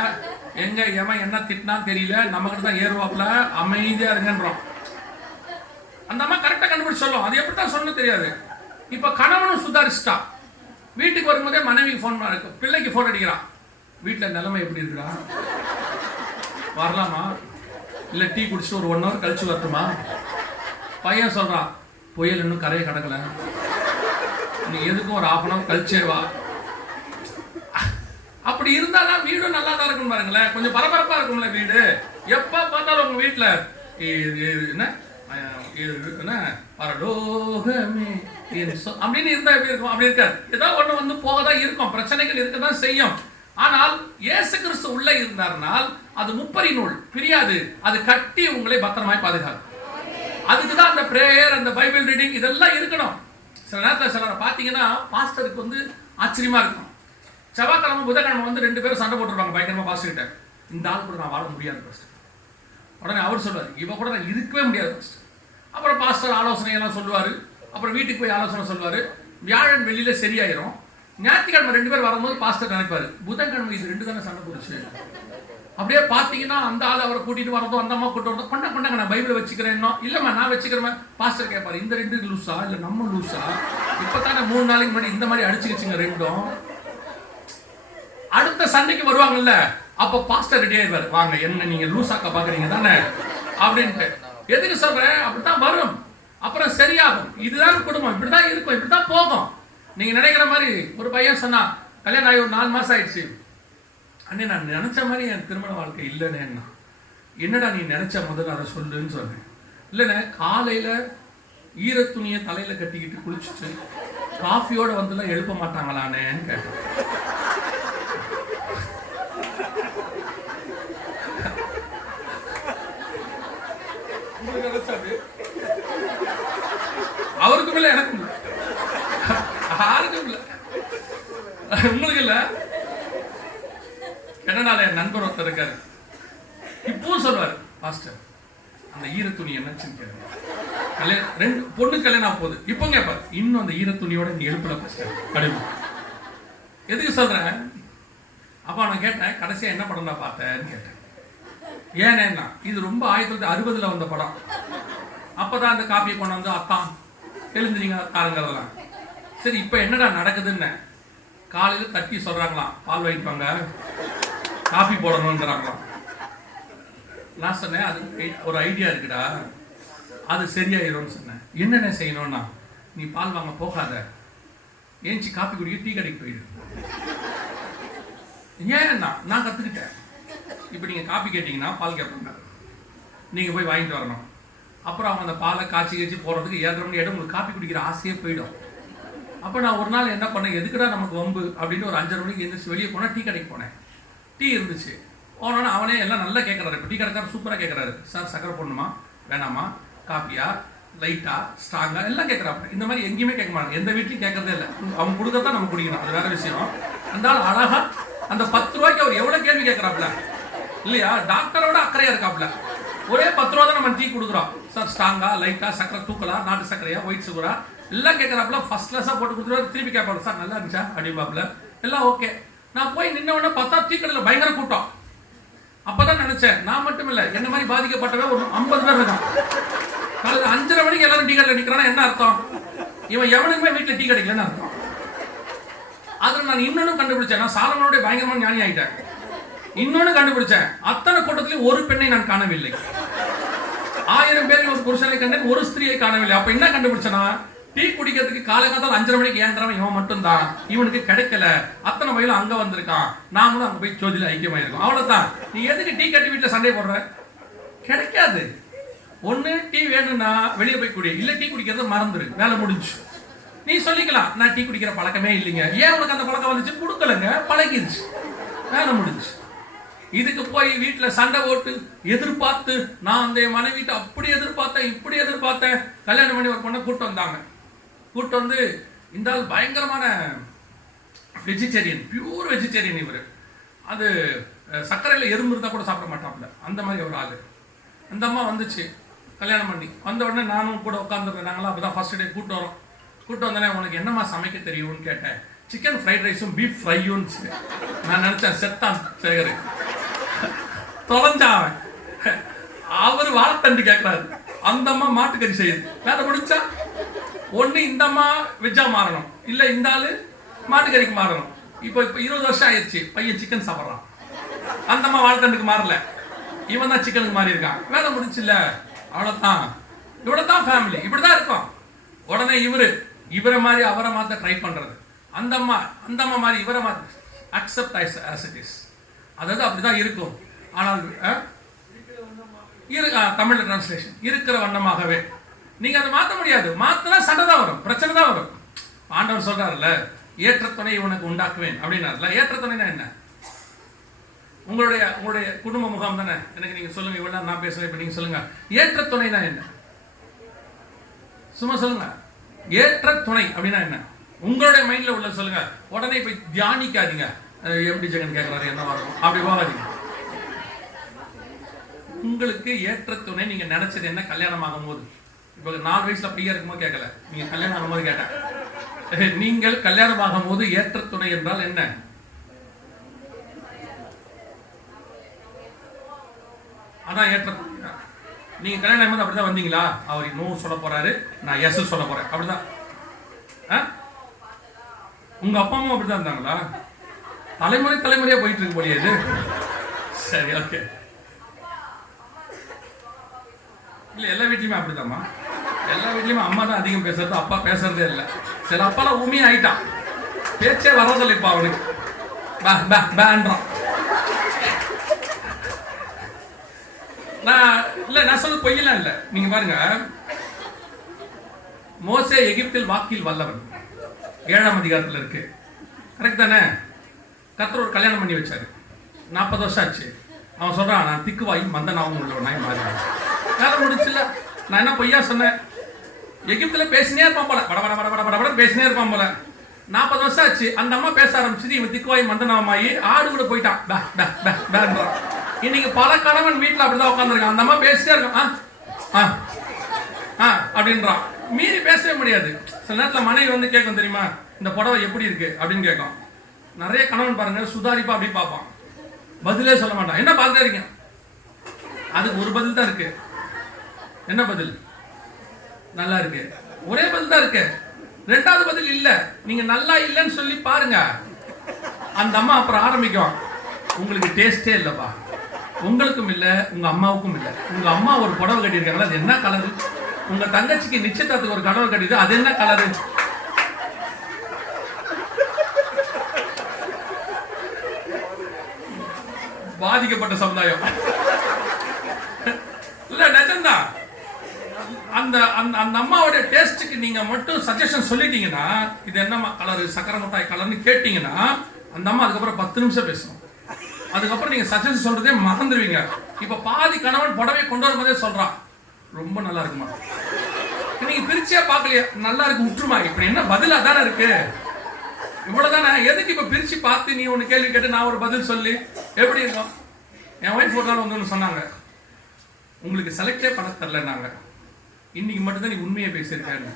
எங்க எவன் என்ன திட்டினா தெரியல, நமக்கு தான் ஏறுவாப்புல, அமைதியா இருங்கன்றோம். அந்த அம்மா கரெக்டா கண்டுபிடிச்சு சொல்லும். அது எப்படித்தான் சொன்ன தெரியாது. இப்ப கணவனும் சுதாரிச்சுட்டா. வீட்டுக்கு வரும்போதே மனைவி போன் பிள்ளைக்கு போன் அடிக்கிறான். வீட்டுல நிலைமை எப்படி இருக்குடா, வரலாமா, இல்ல டீ குடிச்சுட்டு ஒரு 1 hour கழிச்சு வரட்டுமா? பையன் சொல்றான், புயல் இன்னும் கரையை கடக்கல, நீ எதுக்கும் ஒரு 1/2 hour கழிச்சே வா. அப்படி இருந்தாலும் வீடும் நல்லா தான் இருக்கும் பாருங்களேன். கொஞ்சம் பரபரப்பா இருக்கும்ல வீடு. எப்ப பார்த்தாலும் உங்க வீட்டுல என்ன பரலோகமே அப்படின்னு இருந்தா எப்படி இருக்கும்? அப்படி இருக்காது. ஏதோ ஒண்ணு வந்து போகதான் இருக்கும், பிரச்சனைகள் இருக்கதான் செய்யும். ஆனால் இயேசு கிறிஸ்து உள்ள இருந்தார்னால் அது முப்பரி நூல் பிரியாது, அது கட்டி உங்களை பத்திரமாய் பாதுகாக்கும். அதுக்குதான் அந்த பிரேயர், அந்த பைபிள் ரீடிங் இதெல்லாம் இருக்கணும். சில நேரத்தில் சிலர் பாத்தீங்கன்னா பாஸ்டருக்கு வந்து ஆச்சரியமா இருக்கும். செவ்வாய்க்கிழமை புதன்கிழமை வந்து 2 பேரும் சண்டை போட்டுருப்பாங்க பயங்கரமா பாஸ்டர் கிட்ட. இந்த ஆள் கூட நான் வாழ முடியாது பாஸ்டர். உடனே அவர் சொல்லுவார், இவ கூட நான் இருக்கவே முடியாது பாஸ்டர். அப்புறம் பாஸ்டர் ஆலோசனை எல்லாம் சொல்லுவாரு. அப்புறம் வீட்டுக்கு போய் ஆலோசனை சொல்லுவாரு. வியாழன் வெள்ளியில சரியாயிரும். ஞாயிற்றுக்கிழமை 2 பேர் வரும்போது பாஸ்டர் நினைப்பாரு, புதன்கிழமை இது 2 தானே சண்டை போடுச்சு. அப்படியே பாத்தீங்கன்னா அந்த ஆள் அவரை கூட்டிட்டு வரதும், அந்த அம்மா கூட்டு வரதும், கொண்டாங்க நான் பைபிளை வச்சுக்கிறேன், இல்லம்மா நான் வச்சுக்கிறேன். பாஸ்டர் கேட்பாரு, இந்த 2 லூசா இல்ல நம்ம லூசா? இப்பதானே 3 நாளைக்கு முன்னாடி இந்த மாதிரி அடிச்சுக்கிச்சுங்க 2ம். அடுத்த சண்டைக்கு வருவாங்கல்ல, அப்ப பாஸ்டர் ரெடி ஆயிடுவாரு, வாங்க என்ன நீங்க லூசாக்க பாக்குறீங்க தானே அப்படின்ட்டு. எதுக்கு சொல்றேன்? அப்படித்தான் வரும், அப்புறம் சரியாகும். இதுதான் குடும்பம், இப்படிதான் இருக்கும், இப்படிதான் போகும். நீங்க நினைக்கிற மாதிரி ஒரு பையன் சொன்னா, கல்யாணம் ஆகி ஒரு 4 மாசம் ஆயிடுச்சு, அண்ணே நான் நினைச்ச மாதிரி என் திருமண வாழ்க்கை இல்லைன்னு. என்னடா நீ நினைச்ச முதல்ல அதை சொல்லுன்னு சொன்னேன். இல்லைண்ணே, காலையில ஈர துணியை தலையில கட்டிக்கிட்டு குளிச்சுட்டு காஃபியோட வந்துலாம் எழுப்ப மாட்டாங்களானேன்னு கேட்டேன். அவருக்கும் இல்ல, எனக்கும் இல்ல, யாருக்கும் இல்ல, உங்களுக்கு இல்ல. கனடால என் நண்பர் ஒருத்தர் இருக்காரு. இப்பவும் சொல்வாரு, பாஸ்டர் அந்த ஈர துணி என்னச்சுன்னு கேட்க, 2 பொண்ணு கல்யாணம் போகுது. இப்போ கேட்பாரு, இன்னும் அந்த ஈர துணியோட நீ எழுப்பல பாஸ்டர் அப்படின்னு. எதுக்கு சொல்றேன்? அப்ப நான் கேட்டேன், கடைசியா என்ன படம் நான் பார்த்தேன்னு கேட்டேன். ஏன்னா இது ரொம்ப 1960 வந்த படம். அப்பதான் அந்த காப்பியை கொண்டு வந்து அத்தான் எழுந்துறீங்க தாருங்கலாம். சரி, இப்ப என்னடா நடக்குதுன்னு காலையில தட்டி சொல்றாங்களாம், பால் வாங்கிட்டு வாங்க, காபி போடணும்ங்கிறாங்களாம். நான் சொன்னேன், அது ஒரு ஐடியா இருக்குடா, அது சரியாயிரும்னு சொன்னேன். என்னென்ன செய்யணும்னா, நீ பால் வாங்க போகாத, ஏஞ்சி காப்பி குடிக்க டீ கடைக்கு போயிடு. ஏன்னா நான் கத்துக்கிட்டேன். இப்ப நீங்க காப்பி கேட்டீங்கன்னா பால் கேட்பாங்க, நீங்க போய் வாங்கிட்டு வரணும். அப்புறம் அவங்க அந்த பாலை காய்ச்சி போறதுக்கு 7:30 மணி ஆயிடும். உங்களுக்கு காப்பி குடிக்கிற ஆசையே போயிடும். அப்ப நான் ஒரு நாள் என்ன பண்ணேன், எதுக்குடா நமக்கு வம்பு அப்படின்னு ஒரு 5:30 மணிக்கு எழுந்திரிச்சு வெளியே போனா டீ கடைக்கு போனேன். டீ இருந்துச்சு. போனோன்னா அவனே எல்லாம் நல்லா கேட்கறாரு. இப்போ டீ கடைக்காரர் சூப்பரா கேட்கறாரு, சார் சக்கரை போடணுமா வேணாமா, காப்பியா லைட்டா ஸ்ட்ராங்கா எல்லாம் கேட்கறாங்க. இந்த மாதிரி எங்கேயுமே கேட்க மாட்டாங்க, எந்த வீட்லயும் கேட்கறதே இல்லை. அவங்க கொடுக்கறதா நம்ம குடிக்கணும், அது வேற விஷயம். அந்த அழகா அந்த 10 ரூபாய்க்கு அவர் எவ்வளவு கேள்வி கேட்கறாப்ல இல்லையா? டாக்டரோட அக்கறையா இருக்காப்ல. ஒரே 10 ரூபா தான் நம்ம டீ கொடுக்குறோம். சார் ஸ்ட்ராங்கா லைட்டா சக்கரை தூக்கலா, நாட்டு சக்கரையா, ஒயிட் சுகரா எல்லாம் கேட்கறாப்புல. ஃபர்ஸ்ட் கிளாஸா போட்டு கொடுத்துருவாரு. திருப்பி கேட்பாரு, சார் நல்லா இருந்துச்சா அப்படிப்பாப்புல. எல்லாம் ஓகே. நான் போய் நின்ன உடனே பார்த்தா டீ கடையில பயங்கர கூட்டம். அப்பதான் நினைச்சேன், நான் மட்டும் இல்ல, என்ன மாதிரி பாதிக்கப்பட்டவன் ஒரு 50 பேர் இருக்கான். காலையில் 5:30 மணிக்கு எல்லாரும் டீ கடையில் நிக்கிறானா என்ன அர்த்தம்? இவன் எவனுக்குமே வீட்டுல டீ கிடைக்கலன்னு அர்த்தம். அதுல நான் இன்னொன்னு கண்டுபிடிச்சேன். நான் சாலமோனுடைய பயங்கரமான ஞானி ஆயிட்டேன். இன்னொன்னு கண்டுபிடிச்சேன், அத்தனை கூட்டத்திலும் ஒரு பெண்ணை நான் காணவில்லை. 1000 பேரில் ஒரு புருஷனை கண்டேன், ஒரு ஸ்திரியை காணவில்லை. அப்ப என்ன கண்டுபிடிச்சனா, டீ குடிக்கிறதுக்கு காலகாத்தால் 5:30 மணிக்கு ஏந்திரவன் இவன் மட்டும் தான். இவனுக்கு கிடைக்கல, அத்தனை மயிலும் அங்க வந்திருக்கான், நாமளும் அங்க போய் ஜோதியில ஐக்கியமாயிருக்கோம். அவ்வளவுதான். நீ எதுக்கு டீ கட்டி வீட்டுல சண்டை போடுற? கிடைக்காது. ஒண்ணு டீ வேணும்னா வெளியே போய் குடி, இல்ல டீ குடிக்கிறத மறந்துரு, வேலை முடிஞ்சு. நீ சொல்லிக்கலாம், நான் டீ குடிக்கிற பழக்கமே இல்லைங்க. ஏன் உனக்கு அந்த பழக்கம் வந்துச்சு? கொடுக்கலங்க, பழகிருச்சு, வேலை முடிஞ்சு. இதுக்கு போய் வீட்டுல சண்டை போட்டு எதிர்பார்த்து, நான் அந்த மனைவிட்ட அப்படி எதிர்பார்த்தேன், இப்படி எதிர்பார்த்தேன். கல்யாணம் பண்ணி ஒரு பொண்ணை கூட்டு வந்தாங்க. கூட்டு வந்து இந்த ஆள் பயங்கரமான வெஜிடேரியன், பியூர் வெஜிடேரியன் இவர். அது சர்க்கரையில் எறும்பு இருந்தால் கூட சாப்பிட மாட்டாப்புல, அந்த மாதிரி ஒரு ஆள். அந்த அம்மா வந்துச்சு கல்யாணம் பண்ணி வந்த உடனே நானும் கூட உட்காந்துருந்தேன். நாங்களாம் அப்போ தான் ஃபர்ஸ்ட் டே கூப்பிட்டு வரோம். கூப்பிட்டு வந்தோடனே உனக்கு என்னம்மா சமைக்க தெரியும்னு கேட்டேன். சிக்கன் ஃப்ரைட் ரைஸும் பீஃப் ஃப்ரையும். நான் நினச்சேன் செத்தான் சேகர், தொலைஞ்சாவன். அவர் வாழைத்தண்டு கேட்கறாரு, அந்த அம்மா மாட்டுக்கறி செய்யுது. வேலை முடிச்சா ஒண்ணு இந்த அம்மா வெஜ்ஜா மாறணும், இல்ல இந்த ஆளு மாட்டுக்கறிக்கு மாறணும். இப்போ 20 வருஷம் ஆயிடுச்சு, பையன் சிக்கன் சாப்பிட்றான். அந்த அம்மா வாழைத்தண்டுக்கு மாறல, இவன் தான் சிக்கனுக்கு மாறி இருக்கான். வேலை முடிச்சுல, அவ்வளவுதான். இவ்வளவுதான் ஃபேமிலி, இப்படிதான் இருக்கும். உடனே இவரை மாதிரி அவரை மாத்த ட்ரை பண்றது. அந்த அம்மா மாதிரி இவரை மாத்த அக்செப்ட் as it is. அதாவது அப்படிதான் இருக்கும். ஆனால் தமிழ் டிரான்ஸ்லேஷன் இருக்கிற வண்ணமாகவே. நீங்க அதை மாற்ற முடியாது. மாத்தினா சண்டை தான் வரும், பிரச்சனை தான் வரும். ஆண்டவர் சொல்றாருல்ல, ஏற்ற துணை உனக்கு உண்டாக்குவேன் அப்படின்னாருல. ஏற்ற துணைனா என்ன? உங்களுடைய குடும்ப முகாம் தானே. எனக்கு நீங்க சொல்லுங்க, இவ்வளவு நான் பேசுறேன், இப்ப நீங்க சொல்லுங்க, ஏற்ற துணைனா என்ன? சும்மா சொல்லுங்க, ஏற்ற துணை அப்படின்னா என்ன? உங்களுடைய மைண்ட்ல உள்ள சொல்லுங்க. உடனே போய் தியானிக்காதீங்க, எப்படி ஜெகன் கேட்கிறாரு என்ன வரும் அப்படி போகாதீங்க. உங்களுக்கு ஏற்ற துணை நீங்க நினைச்சது என்ன? கல்யாணம் ஆகும் போது, இப்ப 4 வயசுல பையன் இருக்கும்போது கேட்கல, நீங்க கல்யாணம் ஆகும் போது கேட்டேன். நீங்கள் கல்யாணம் ஆகும் போது ஏற்ற துணை என்றால் என்ன? அதான் ஏற்ற துணை. நீங்க கல்யாணம் ஆகும் போது அப்படிதான் வந்தீங்களா? அவர் நோ சொல்ல போறாரு, நான் எஸ் சொல்ல போறேன், அப்படிதான். உங்க அப்பா அம்மா அப்படிதான் இருந்தாங்களா? தலைமுறையா போயிட்டு இருக்கு போலியே இது. சரி, ஓகே. இல்ல எல்லா வீட்லயுமே அப்படித்தாம்மா. எல்லா வீட்லயுமே அம்மா தான் அதிகம் பேசுறது, அப்பா பேசுறதே இல்லை. சில அப்பாலாம் உண்மையா ஆயிட்டான், பேச்சே வரதில்லை இப்ப அவனுக்கு. நான் சொல்றது பொய்யெல்லாம் இல்ல. நீங்க பாருங்க, மோசே எகிப்தில் வாக்கில் வல்லவன், 7ஆம் அதிகாரத்துல இருக்கு. கரெக்ட் தானே? கர்த்தர் ஒரு கல்யாணம் பண்ணி வச்சாரு, 40 வருஷம் ஆச்சு. அவன் சொல்றான், நான் திக்குவாயும் மந்தனாவும் உள்ளவனாய் மாறினான். வேலை முடிச்சுல. நான் என்ன பொய்யா சொன்னேன்? எகிப்துல பேசினே இருப்பான் போல, பட பேசினே இருப்பான் போல. 40 வருஷம் ஆச்சு. அந்த அம்மா பேச ஆரம்பிச்சு, இவன் திக்குவாய் மந்தனாமாயி ஆடு கூட போயிட்டான். இன்னைக்கு பல கணவன் வீட்டுல அப்படிதான் உட்காந்துருக்கான். அந்த அம்மா பேசிட்டே இருக்கான், அப்படின்றான். மீறி பேசவே முடியாது. சில நேரத்துல மனைவி வந்து கேட்கும், தெரியுமா இந்த புடவை எப்படி இருக்கு அப்படின்னு கேட்கும். நிறைய கணவன் பாருங்க சுதாரிப்பா அப்படி பார்ப்பான், பதிலே சொல்ல மாட்டான். என்ன பார்த்துட்டே இருக்கேன்? அதுக்கு ஒரு பதில் தான் இருக்கு. என்ன பதில்? நல்லா இருக்கு. ஒரே பதில் தான் இருக்கு, 2வது பதில் இல்ல. நீங்க நல்லா இல்லைன்னு சொல்லி பாருங்க. அந்த அம்மா அப்புறம் ஆரம்பிக்கும், உங்களுக்கு டேஸ்டே இல்லப்பா, உங்களுக்கும் இல்ல உங்க அம்மாவுக்கும் இல்ல. உங்க அம்மா ஒரு புடவை கட்டியிருக்காங்களா, அது என்ன கலரு? உங்க தங்கச்சிக்கு நிச்சயதார்த்துக்கு ஒரு கடவுள் கட்டிது, அது என்ன கலரு? பாதிக்கப்பட்ட சமுதாயம் இல்ல, நிஜம்தான். அந்த அந்த அம்மாவோட டேஸ்டுக்கு நீங்க மட்டும் சஜஷன் சொல்லிட்டீங்கன்னா, இது என்ன கலரு, சக்கரை மிட்டாய் கலர்னு கேட்டீங்கன்னா, அந்த அம்மா அதுக்கப்புறம் 10 நிமிஷம் பேசும். அதுக்கப்புறம் நீங்க சஜஷன் சொல்றதே மறந்துடுவீங்க. இப்ப பாதி கணவன் புடவை கொண்டு வரும்போதே சொல்றான், ரொம்ப நல்லா இருக்குமா. நீங்க பிரிச்சே பார்க்கலையா, நல்லா இருக்கு விட்டுருமா. இப்படி என்ன பதிலா தானே இருக்கு, இவ்வளவுதானே. எதுக்கு இப்ப பிரிச்சு பார்த்து நீ ஒண்ணு கேள்வி கேட்டு நான் ஒரு பதில் சொல்லி எப்படி இருக்கும்? என் ஒய்ஃப் ஒரு நாள் வந்து சொன்னாங்க, உங்களுக்கு செலக்டே பண்ண தரலன்னாங்க, இன்னைக்கு மட்டும்தான் நீ உண்மையை பேசியிருக்கேன்னு.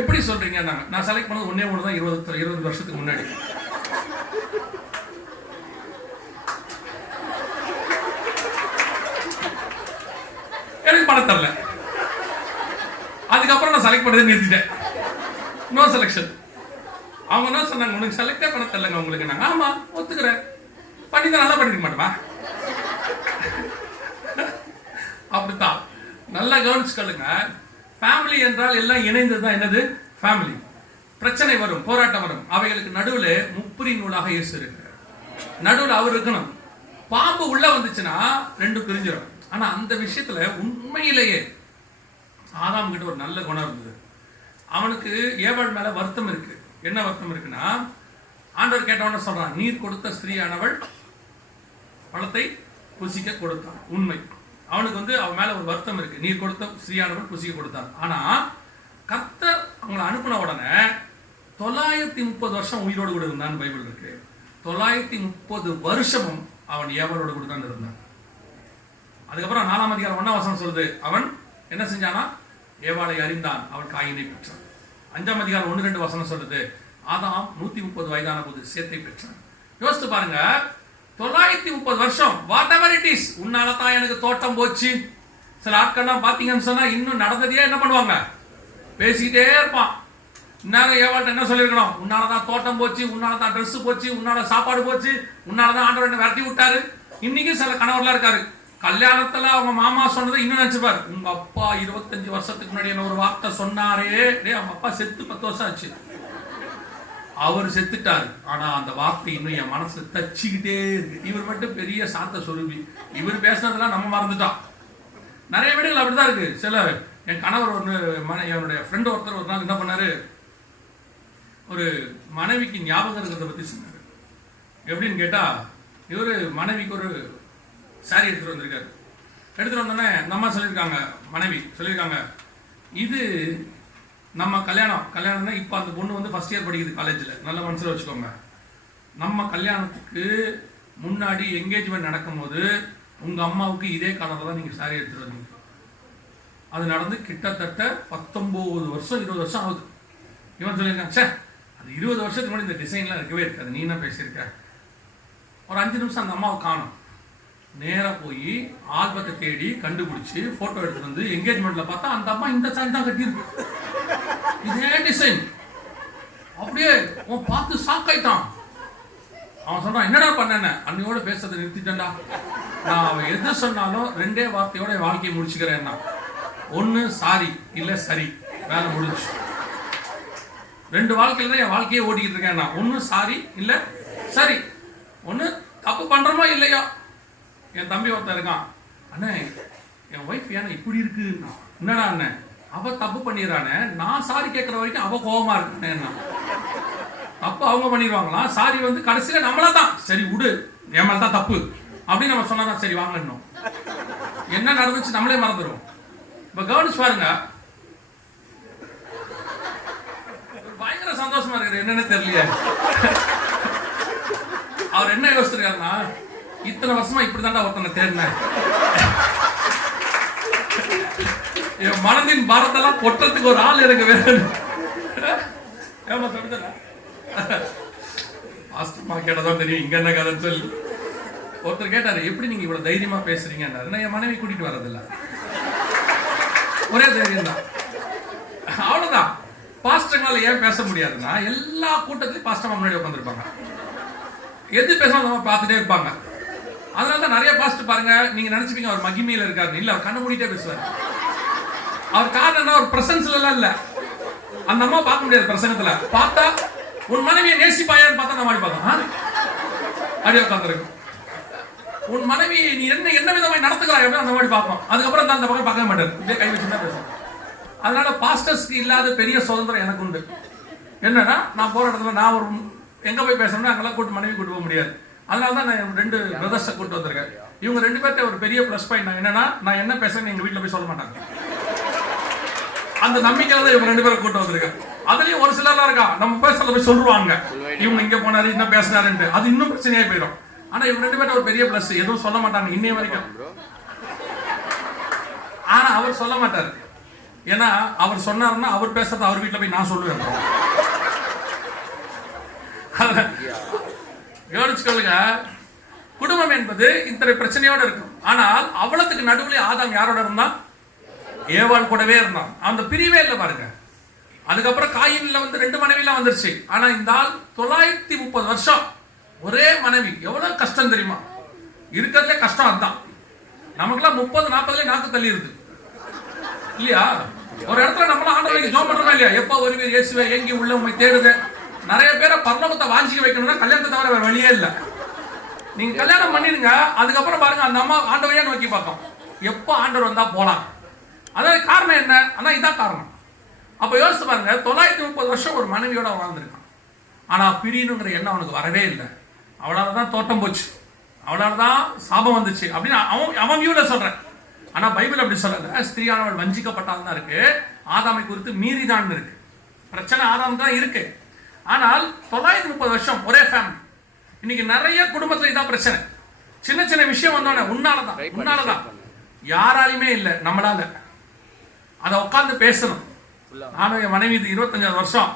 எப்படி சொல்றீங்க? நான் செலக்ட் பண்ணது ஒன்னே ஒன்று தான், 20 வருஷத்துக்கு முன்னாடி. எனக்கு பண்ண தரல. அதுக்கப்புறம் நான் செலக்ட் பண்ணதை நிறுத்திட்டேன், நோ செலக்ஷன். அவங்க என்ன சொன்னாங்க, உனக்கு செலக்டே பண்ண தரலங்க உங்களுக்கு. நாங்க ஆமா ஒத்துக்கிறேன், பண்ணிதான் நல்லா பண்ணிருக்க மாட்டோமா. அப்படித்தான். நல்லா கவனிச்சுக்கொள்ளுங்க. ஃபேமிலி என்றால் எல்லாம் இணைந்ததுதான். என்னது ஃபேமிலி? பிரச்சனை வரும், போராட்டம் வரும், அவைகளுக்கு நடுவுல முப்புரி நூலாக இயேசு இருக்கிறார். நடுவுல அவர் இருக்கணும். பாம்பு உள்ள வந்துச்சுன்னா 2 பிரிஞ்சிடும். ஆனா அந்த விஷயத்துல உண்மையிலேயே ஆதாம் கிட்ட ஒரு நல்ல குணம் இருந்தது. அவனுக்கு ஏவாள் மேல வருத்தம் இருக்கு. என்ன வருத்தம் இருக்குன்னா, ஆண்டவர் கேட்டவன சொல்றான், நீர் கொடுத்த ஸ்திரீயானவள் பழத்தை புசிக்க கொடுத்தான். உண்மை. அவனுக்கு வந்து அவன் மேல ஒரு வருத்தம் இருக்கு. நீர் கொடுத்த ஸ்திரீயானவள் புசிக்க கொடுத்தான். ஆனா கர்த்தர் அவங்களை அனுப்பின உடனே 930 வருஷம் உயிரோடு கூட இருந்தான்னு பைபிள் இருக்கு. 930 வருஷமும் அவன் ஏவாளோட கூட தான் இருந்தான். அதுக்கப்புறம் 4ஆம் அதிகாரம் 1ஆம் வசனம் சொல்லுது, அவன் என்ன செஞ்சானா, ஏவாளை அறிந்தான், அவள் காயினை பெற்றான். 5ஆம் அதிகாரம் 1-2 வசனம் சொல்லுது, ஆதாம் 130 வயதான போது சேத்தை பெற்றான். யோசித்து பாருங்க, 930 வருஷம், வாட் எவர் இட் இஸ், உன்னால தான் எனக்கு தோட்டம் போச்சு. சில ஆட்கள்லாம் பாத்தீங்கன்னு சொன்னா இன்னும் நடந்ததையே என்ன பண்ணுவாங்க, பேசிக்கிட்டே இருப்பான். இந்நேரம் ஏவாள்கிட்ட என்ன சொல்லிருக்கணும், உன்னாலதான் தோட்டம் போச்சு, உன்னாலதான் ட்ரெஸ் போச்சு, உன்னால சாப்பாடு போச்சு, உன்னாலதான் ஆண்டவர் என்ன விரட்டி விட்டாரு. இன்னைக்கு சில கணவர்லாம் இருக்காரு, கல்யாணத்துல அவங்க மாமா சொன்னதை இன்னும் நினைச்சுப்பாரு, உங்க அப்பா 25 வருஷத்துக்கு முன்னாடி என்ன ஒரு வார்த்தை சொன்னாரே, அவங்க அப்பா செத்து 10 வருஷம் ஆச்சு, அவர் செத்துட்டாரு, ஆனா அந்த வார்த்தை இன்னும் என் மனசுல தச்சுக்கிட்டே இருக்கு. இவர் மட்டும் பெரிய சாந்த சொருபி, இவர் பேசினதெல்லாம் நம்ம மறந்துட்டோம். நிறைய வீடுகள் அப்படிதான் இருக்கு. சில என் கணவர் என்னுடைய ஃப்ரெண்ட் ஒருத்தர் ஒரு நாள் என்ன பண்ணாரு, ஒரு மனைவிக்கு ஞாபகம் இருக்கிறத பத்தி சொன்னாரு. எப்படின்னு கேட்டா, இவரு மனைவிக்கு ஒரு சாரி எடுத்துட்டு வந்திருக்காரு. எடுத்துட்டு வந்தோடனே நம்ம சொல்லியிருக்காங்க, மனைவி சொல்லியிருக்காங்க, இது நம்ம கல்யாணம்னா இப்ப அந்த பொண்ணு வந்து ஃபர்ஸ்ட் இயர் படிக்குது காலேஜ்ல, நல்ல மனசுல வச்சுக்கோங்க. நம்ம கல்யாணத்துக்கு முன்னாடி என்கேஜ்மெண்ட் நடக்கும் போது உங்க அம்மாவுக்கு இதே கலர்ல தான் நீங்க சாரி எடுத்துட்டு வந்தீங்க. அது நடந்து கிட்டத்தட்ட 19 வருஷம் 20 வருஷம் ஆகுது. இவன் சொல்லியிருக்காங்க, சே அது 20 வருஷத்துக்கு முன்னாடி இந்த டிசைன்லாம் இருக்கவே இருக்காது, நீ என்ன பேசியிருக்க. ஒரு 5 நிமிஷம் அந்த அம்மாவை காணும், நேரா போய் ஆல்பத்தை தேடி கண்டுபிடிச்சு போட்டோ எடுத்துட்டு வந்து என்கேஜ்மெண்ட்ல பார்த்தா அந்த அம்மா இந்த சாரி தான் கட்டியிருக்கு, இதே டிசைன். அப்படியே அவன் பார்த்து ஷாக் ஆயிட்டான். அவன் சொல்றான், என்னடா பண்ண, அன்னையோட பேசுறதை நிறுத்திட்டேன்டா, நான் அவன் எது சொன்னாலும் 2 வார்த்தையோட என் வாழ்க்கையை முடிச்சுக்கிறேன். ஒன்னு சாரி இல்ல சரி, வேலை முடிஞ்சு. 2 வாழ்க்கையில தான் என் வாழ்க்கையை ஓட்டிக்கிட்டு இருக்கேன். ஒன்னு சாரி இல்ல சரி, ஒன்னு தப்பு பண்றோமோ இல்லையோ. என் தம்பி ஒருத்தர் இருக்கான், அண்ணே என் ஒய்ஃப் ஏன்னா இப்படி இருக்கு. என்னடா அண்ணன், அவ தப்பு பண்ணிடுறானே, நான் சாரி கேட்கற வரைக்கும் அவ கோபமா இருக்கு. தப்பு அவங்க பண்ணிடுவாங்களாம், சாரி வந்து கடைசியில நம்மளா தான் சரி விடு, என் மேல தான் தப்பு அப்படின்னு நம்ம சொன்னாதான் சரி வாங்கணும். என்ன நடந்துச்சு நம்மளே மறந்துடுவோம். இப்ப கவனிச்சு பாருங்க, பயங்கர சந்தோஷமா இருக்கு, என்னன்னு தெரியலையே. அவர் என்ன யோசிச்சிருக்காருன்னா, இத்தனை வருஷமா இப்படிதான்டா ஒருத்தனை தேடினேன், என் மனதின் பாரத்தெல்லாம் கொட்டத்துக்கு ஒரு ஆள் எனக்கு வேணும். ஏமா சொல்லுங்க, கேட்டதான் தெரியும் இங்க என்ன கதைன்னு சொல்லி. ஒருத்தர் கேட்டாரு, எப்படி நீங்க இவ்வளவு தைரியமா பேசுறீங்க. நான் என் மனைவி கூட்டிட்டு வர்றதில்ல, ஒரே தைரியம் தான், அவ்வளவுதான். பாஸ்டர்னால ஏன் பேச முடியாதுன்னா, எல்லா கூட்டத்திலையும் பாஸ்டர் முன்னாடி உட்காந்துருப்பாங்க, எது பேசாம பார்த்துட்டே இருப்பாங்க. அதனாலதான் நிறைய பாஸ்டர் பாருங்க, நீங்க நினைச்சுப்பீங்க அவர் மகிமையில இருக்காரு, இல்ல அவர் கண்ணு மூடிட்டே பேசுவார். அவர் காரணம் என்ன, ஒரு பிரசன்ஸ்ல எல்லாம் இல்ல. அந்த அம்மா பார்க்க முடியாது பிரசங்கத்துல, பார்த்தா உன் மனைவியை நேசிப்பாயான்னு பார்த்தா அந்த மாதிரி பார்த்தோம், அப்படியே உட்காந்துருக்கு. உன் மனைவி நீ என்ன விதமாய் நடத்துக்கிறாய் அந்த மாதிரி பார்ப்போம். அதுக்கப்புறம் அந்த பக்கம் பார்க்க மாட்டாரு, இதே கை வச்சுதான் பேசுவோம். அதனால பாஸ்டர்ஸ்க்கு இல்லாத பெரிய சுதந்திரம் எனக்கு உண்டு. என்னன்னா, நான் போற இடத்துல நான் ஒரு எங்க போய் பேசணும்னா அங்கெல்லாம் கூட்டு மனைவி கூட்டு போக முடியாது. அதனாலதான் நான் 2 பிரதர்ஸை கூட்டு வந்திருக்கேன். இவங்க 2 பேர்த்த ஒரு பெரிய பிளஸ் பாயிண்ட் என்னன்னா, நான் என்ன பேசுறேன்னு எங்க வீட்டுல போய் சொல்ல மாட்டாங்க. அந்த நம்பிக்கையில தான் இவங்க 2 பேரும் கூட்டு வந்திருக்கேன். அதுலயும் ஒரு சிலர்லாம் இருக்கா, நம்ம பேசுறத போய் சொல்லுவாங்க, இவங்க இங்க போனாரு என்ன பேசினாருன்ட்டு, அது இன்னும் பிரச்சனையா போயிடும். ஆனா இவங்க 2 பேர்ட்ட ஒரு பெரிய பிளஸ், எதுவும் சொல்ல மாட்டாங்க இன்னைய வரைக்கும். ஆனா அவர் சொல்ல மாட்டாரு, ஏன்னா அவர் சொன்னாருன்னா அவர் பேசுறத அவர் வீட்டுல போய் நான் சொல்லுவேன். யோசிச்சுக்கொள்ளுங்க, குடும்பம் என்பது இத்தனை பிரச்சனையோட இருக்கும். ஆனால் அவளத்துக்கு நடுவில் ஆதாம் யாரோட இருந்தான், ஏவாள் கூடவே இருந்தான். அந்த பிரிவே இல்லை பாருங்க. அதுக்கப்புறம் காயின்ல வந்து 2 மனைவிலாம் வந்துருச்சு. ஆனா இந்த ஆள் 930 வருஷம் ஒரே மனைவி. எவ்வளவு கஷ்டம் தெரியுமா, இருக்கிறதுலே கஷ்டம் அதுதான். நமக்குலாம் 30-40 நாக்கு தள்ளிடுது இல்லையா. ஒரு இடத்துல நம்மளாம் ஆண்டவருக்கு ஜெபம் பண்றோமா இல்லையா, எப்ப வருவீர் இயேசுவே எங்கி உள்ள உண்மை தேடுது. நிறைய பேரை பரலோகத்தை வாஞ்சிக்க வைக்கணும்னா கல்யாணத்தை தவிர வேற வழியே இல்லை. நீங்க கல்யாணம் பண்ணிடுங்க, அதுக்கப்புறம் பாருங்க அந்த அம்மா ஆண்டவரையே நோக்கி பார்த்தோம், எப்ப ஆண்டவர் வந்தா போலாம். அதாவது காரணம் என்ன, ஆனா இதான் காரணம். அப்ப யோசிச்சு பாருங்க, 930 வருஷம் ஒரு மனைவியோட வாழ்ந்திருக்கான். ஆனா பிரியனுங்கிற எண்ணம் அவனுக்கு வரவே இல்லை. அவளாலதான் தோட்டம் போச்சு, அவளாலதான் சாபம் வந்துச்சு அப்படின்னு அவன் வியூல சொல்றேன். ஆனா பைபிள் அப்படி சொல்லல. ஸ்திரீயானவள் வஞ்சிக்கப்பட்டால் தான் இருக்கு, ஆதாமை குறித்து மீறிதான் இருக்கு. பிரச்சனை ஆதாம் தான் இருக்கு. ஆனால் 930 வருஷம் ஒரே ஃபேமிலி. இன்னைக்கு நிறைய குடும்பத்துல இதான் பிரச்சனை. சின்ன சின்ன விஷயம் வந்தோடனே உன்னாலதான் யாராலையுமே இல்லை, நம்மளால. அதை உட்காந்து பேசணும். நானும் என் மனைவி 25 வருஷம்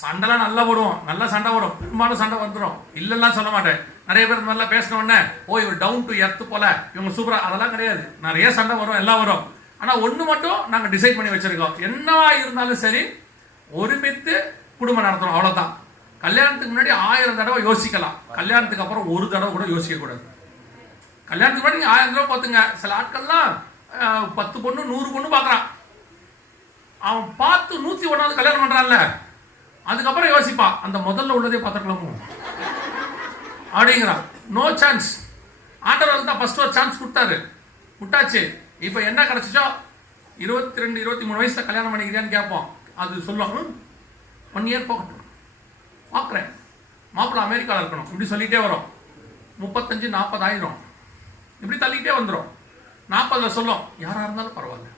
சண்டைலாம் நல்லா போடுவோம், நல்லா சண்டை வரும், பெரும்பாலும் சண்டை வந்துடும், இல்லைன்னா சொல்ல மாட்டேன். நிறைய பேர் நல்லா பேசின உடனே ஓ இவர் டவுன் டு எர்த் போல, இவங்க சூப்பரா, அதெல்லாம் கிடையாது. நிறைய சண்டை வரும், எல்லாம் வரும். ஆனா ஒண்ணு மட்டும் நாங்க டிசைட் பண்ணி வச்சிருக்கோம், என்னவா இருந்தாலும் சரி ஒருமித்து குடும்பம் நடத்தணும், அவ்வளவுதான். கல்யாணத்துக்கு முன்னாடி 1000 தடவை யோசிக்கலாம், கல்யாணத்துக்கு அப்புறம் ஒரு தடவை கூட யோசிக்க கூடாது. கல்யாணத்துக்கு முன்னாடி 1000 தடவை பார்த்துங்க. சில ஆட்கள்லாம் 10 பொண்ணு 100 பொண்ணு பாக்குறான். அவன் பார்த்து 101வது கல்யாணம் பண்றான்ல, அதுக்கப்புறம் யோசிப்பான் அந்த முதல்ல உள்ளதே பார்த்துக்கலாமோ அப்படிங்கிறான். No chance. ஆண்டவர் தான் ஃபர்ஸ்ட் ஒரு சான்ஸ் கொடுத்தாரு, விட்டாச்சு. இப்ப என்ன கிடைச்சிச்சோ 22 23 வயசுல கல்யாணம் பண்ணிக்கிறியான்னு கேட்போம். அது சொல்லுவாங்க 1 இயர் போகட்டும், பார்க்குறேன், மாப்பிள்ளை அமெரிக்காவில் இருக்கணும், இப்படி சொல்லிட்டே வரும். 35 40 ஆயிரும், இப்படி தள்ளிட்டே வந்துடும். 40ல சொல்லும் யாரா இருந்தாலும் பரவாயில்ல,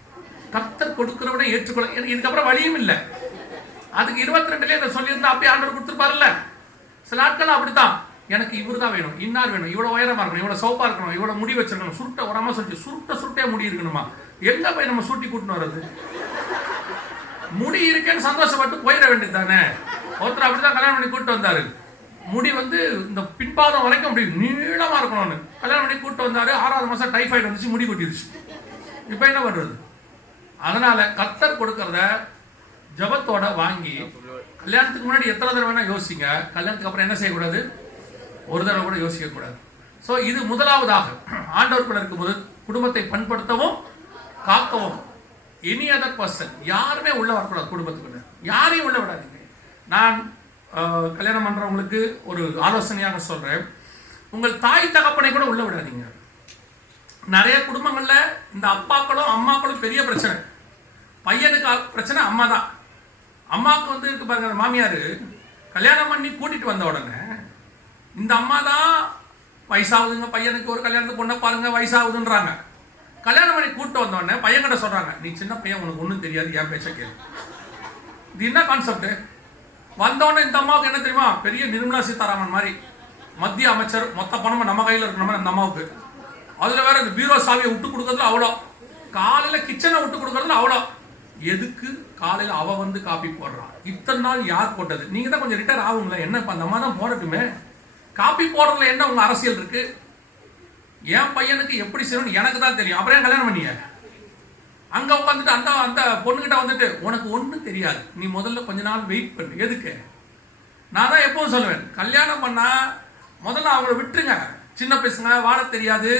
கர்த்தர் கொடுக்கிறவனை ஏற்றுக்கொள்ள, எனக்கு இதுக்கப்புறம் வழியும் இல்லை. அதுக்கு 22லயே இதை சொல்லியிருந்தா அப்படியே ஆண்டவர் கொடுத்துருப்பாருல்ல. சில ஆட்கள் அப்படித்தான், எனக்கு இவரு தான் வேணும், இன்னார் வேணும், இவ்வளவு உயரமா இருக்கணும், இவ்வளவு சோப்பா இருக்கணும், இவ்வளவு முடி வச்சிருக்கணும், சுருட்ட உரமா சொல்லி சுருட்டே முடி இருக்கணுமா? எங்க போய் நம்ம சுருட்டி கூட்டின்னு வர்றது? முடி இருக்கேன்னு சந்தோஷப்பட்டு போயிட வேண்டியது தானே. ஒருத்தர் அப்படிதான் கல்யாணம் பண்ணி கூட்டு வந்தாரு. முடி இந்த பின்பாதம் வரைக்கும் அப்படி நீளமா இருக்கணும்னு கல்யாணம் பண்ணி கூட்டு வந்தாரு. 6வது மாசம் டைஃபாய்டு வந்துச்சு, முடி கொட்டிடுச்சு. இப்ப என்ன பண்றது? அதனால கர்த்தர் கொடுக்கறத ஜபத்தோட வாங்கி கல்யாணத்துக்கு முன்னாடி எத்தனை தடவை வேணா யோசிங்க, கல்யாணத்துக்கு அப்புறம் என்ன செய்யக்கூடாது? ஒரு தடவை கூட யோசிக்க கூடாது. சோ இது முதலாவதாக ஆண்டவருக்குள்ள இருக்கும்போது குடும்பத்தை பண்படுத்தவும் காக்கவும். எனி அதர் பர்சன் யாருமே உள்ள வரக்கூடாது குடும்பத்துக்குள்ள, யாரையும் உள்ள விடாதீங்க. நான் கல்யாணம் பண்றவங்களுக்கு ஒரு ஆலோசனையாக சொல்றேன், உங்கள் தாய் தகப்பனை கூட உள்ள விடாதீங்க. நிறைய குடும்பங்கள்ல இந்த அப்பாக்களும் அம்மாக்களும் பெரிய பிரச்சனை. பையனுக்கு பிரச்சனை அம்மா தான். அம்மாவுக்கு இருக்கு பாருங்க, மாமியாரு கல்யாணம் பண்ணி கூட்டிட்டு வந்த உடனே இந்த அம்மா தான் வயசாகுதுங்க, பையனுக்கு ஒரு கல்யாணத்துக்கு பொண்ணை பாருங்க வயசாகுதுன்றாங்க. கல்யாணம் பண்ணி கூட்டு வந்த உடனே பையன் கிட்ட சொல்றாங்க, நீ சின்ன பையன், உனக்கு ஒண்ணும் தெரியாது, என் பேச்ச கேளு. இது என்ன கான்செப்ட்? வந்தோடனே இந்த அம்மாவுக்கு என்ன தெரியுமா, பெரிய நிர்மலா சீதாராமன் மாதிரி மத்திய அமைச்சர், மொத்த பணமும் நம்ம கையில இருக்கிற மாதிரி அந்த அம்மாவுக்கு. அதுல வேற இந்த பீரோ சாவியை விட்டு கொடுக்கறதுல அவ்வளோ, காலையில கிச்சனை விட்டு கொடுக்கறதுல அவ்வளோ. எதுக்கு? காலையில அவ காப்பி போடுறான். இத்தனை நாள் யார் போட்டது? நீங்க தான் கொஞ்சம் ரிட்டையர் ஆகுங்களா, என்ன இப்ப அந்த அம்மா தான் போடட்டுமே. காப்பி போடுறதுல என்ன உங்க அரசியல் இருக்கு? என் பையனுக்கு எப்படி செய்யணும் எனக்கு தான் தெரியும், அப்புறம் கல்யாணம் பண்ணிய அங்க உட்காந்துட்டு அந்த பொண்ணுகிட்ட உனக்கு ஒண்ணும் தெரியாது, நீ முதல்ல கொஞ்ச நாள் வெயிட் பண்ணு. எதுக்கு? நான் தான் எப்பவும் சொல்லுவேன், கல்யாணம் பண்ணா முதல்ல அவங்கள விட்டுருங்க. சின்ன பசங்க வாழ தெரியாது,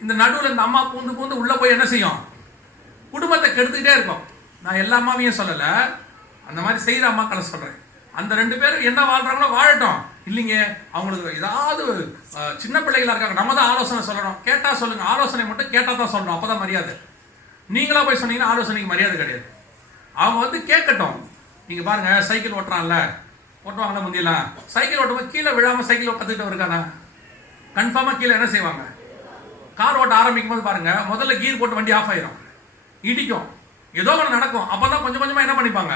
இந்த நடுவில் இந்த அம்மா பூந்து உள்ள போய் என்ன செய்யும், குடும்பத்தை கெடுத்துக்கிட்டே இருக்கும். நான் எல்லா அம்மாவையும் சொல்லல, அந்த மாதிரி செய்யற அம்மாக்களை சொல்றேன். அந்த 2 பேரும் என்ன வாழ்றாங்களோ வாழட்டும். இல்லைங்க அவங்களுக்கு ஏதாவது சின்ன பிள்ளைகளா இருக்காங்க, நம்ம தான் ஆலோசனை சொல்லணும். கேட்டா சொல்லுங்க, ஆலோசனை மட்டும் கேட்டா தான் சொல்லணும், அப்பதான் மரியாதை. நீங்களா போய் சொன்னீங்கன்னா ஆலோசனைக்கு மரியாதை கிடையாது. அவங்க கேட்கட்டும். நீங்க பாருங்க, சைக்கிள் ஓட்டுறான்ல, ஓட்டுவாங்களா முந்தியெல்லாம், சைக்கிள் ஓட்டும்போது கீழே விழாம சைக்கிள் கத்துக்கிட்டு இருக்கானா? கன்ஃபார்மா கீழே என்ன செய்வாங்க? கார் ஓட்ட ஆரம்பிக்கும் போது பாருங்க, முதல்ல கீர் போட்டு வண்டி ஆஃப் ஆயிரும், இடிக்கும், ஏதோ ஒன்று நடக்கும். அப்பதான் கொஞ்சம் கொஞ்சமா என்ன பண்ணிப்பாங்க,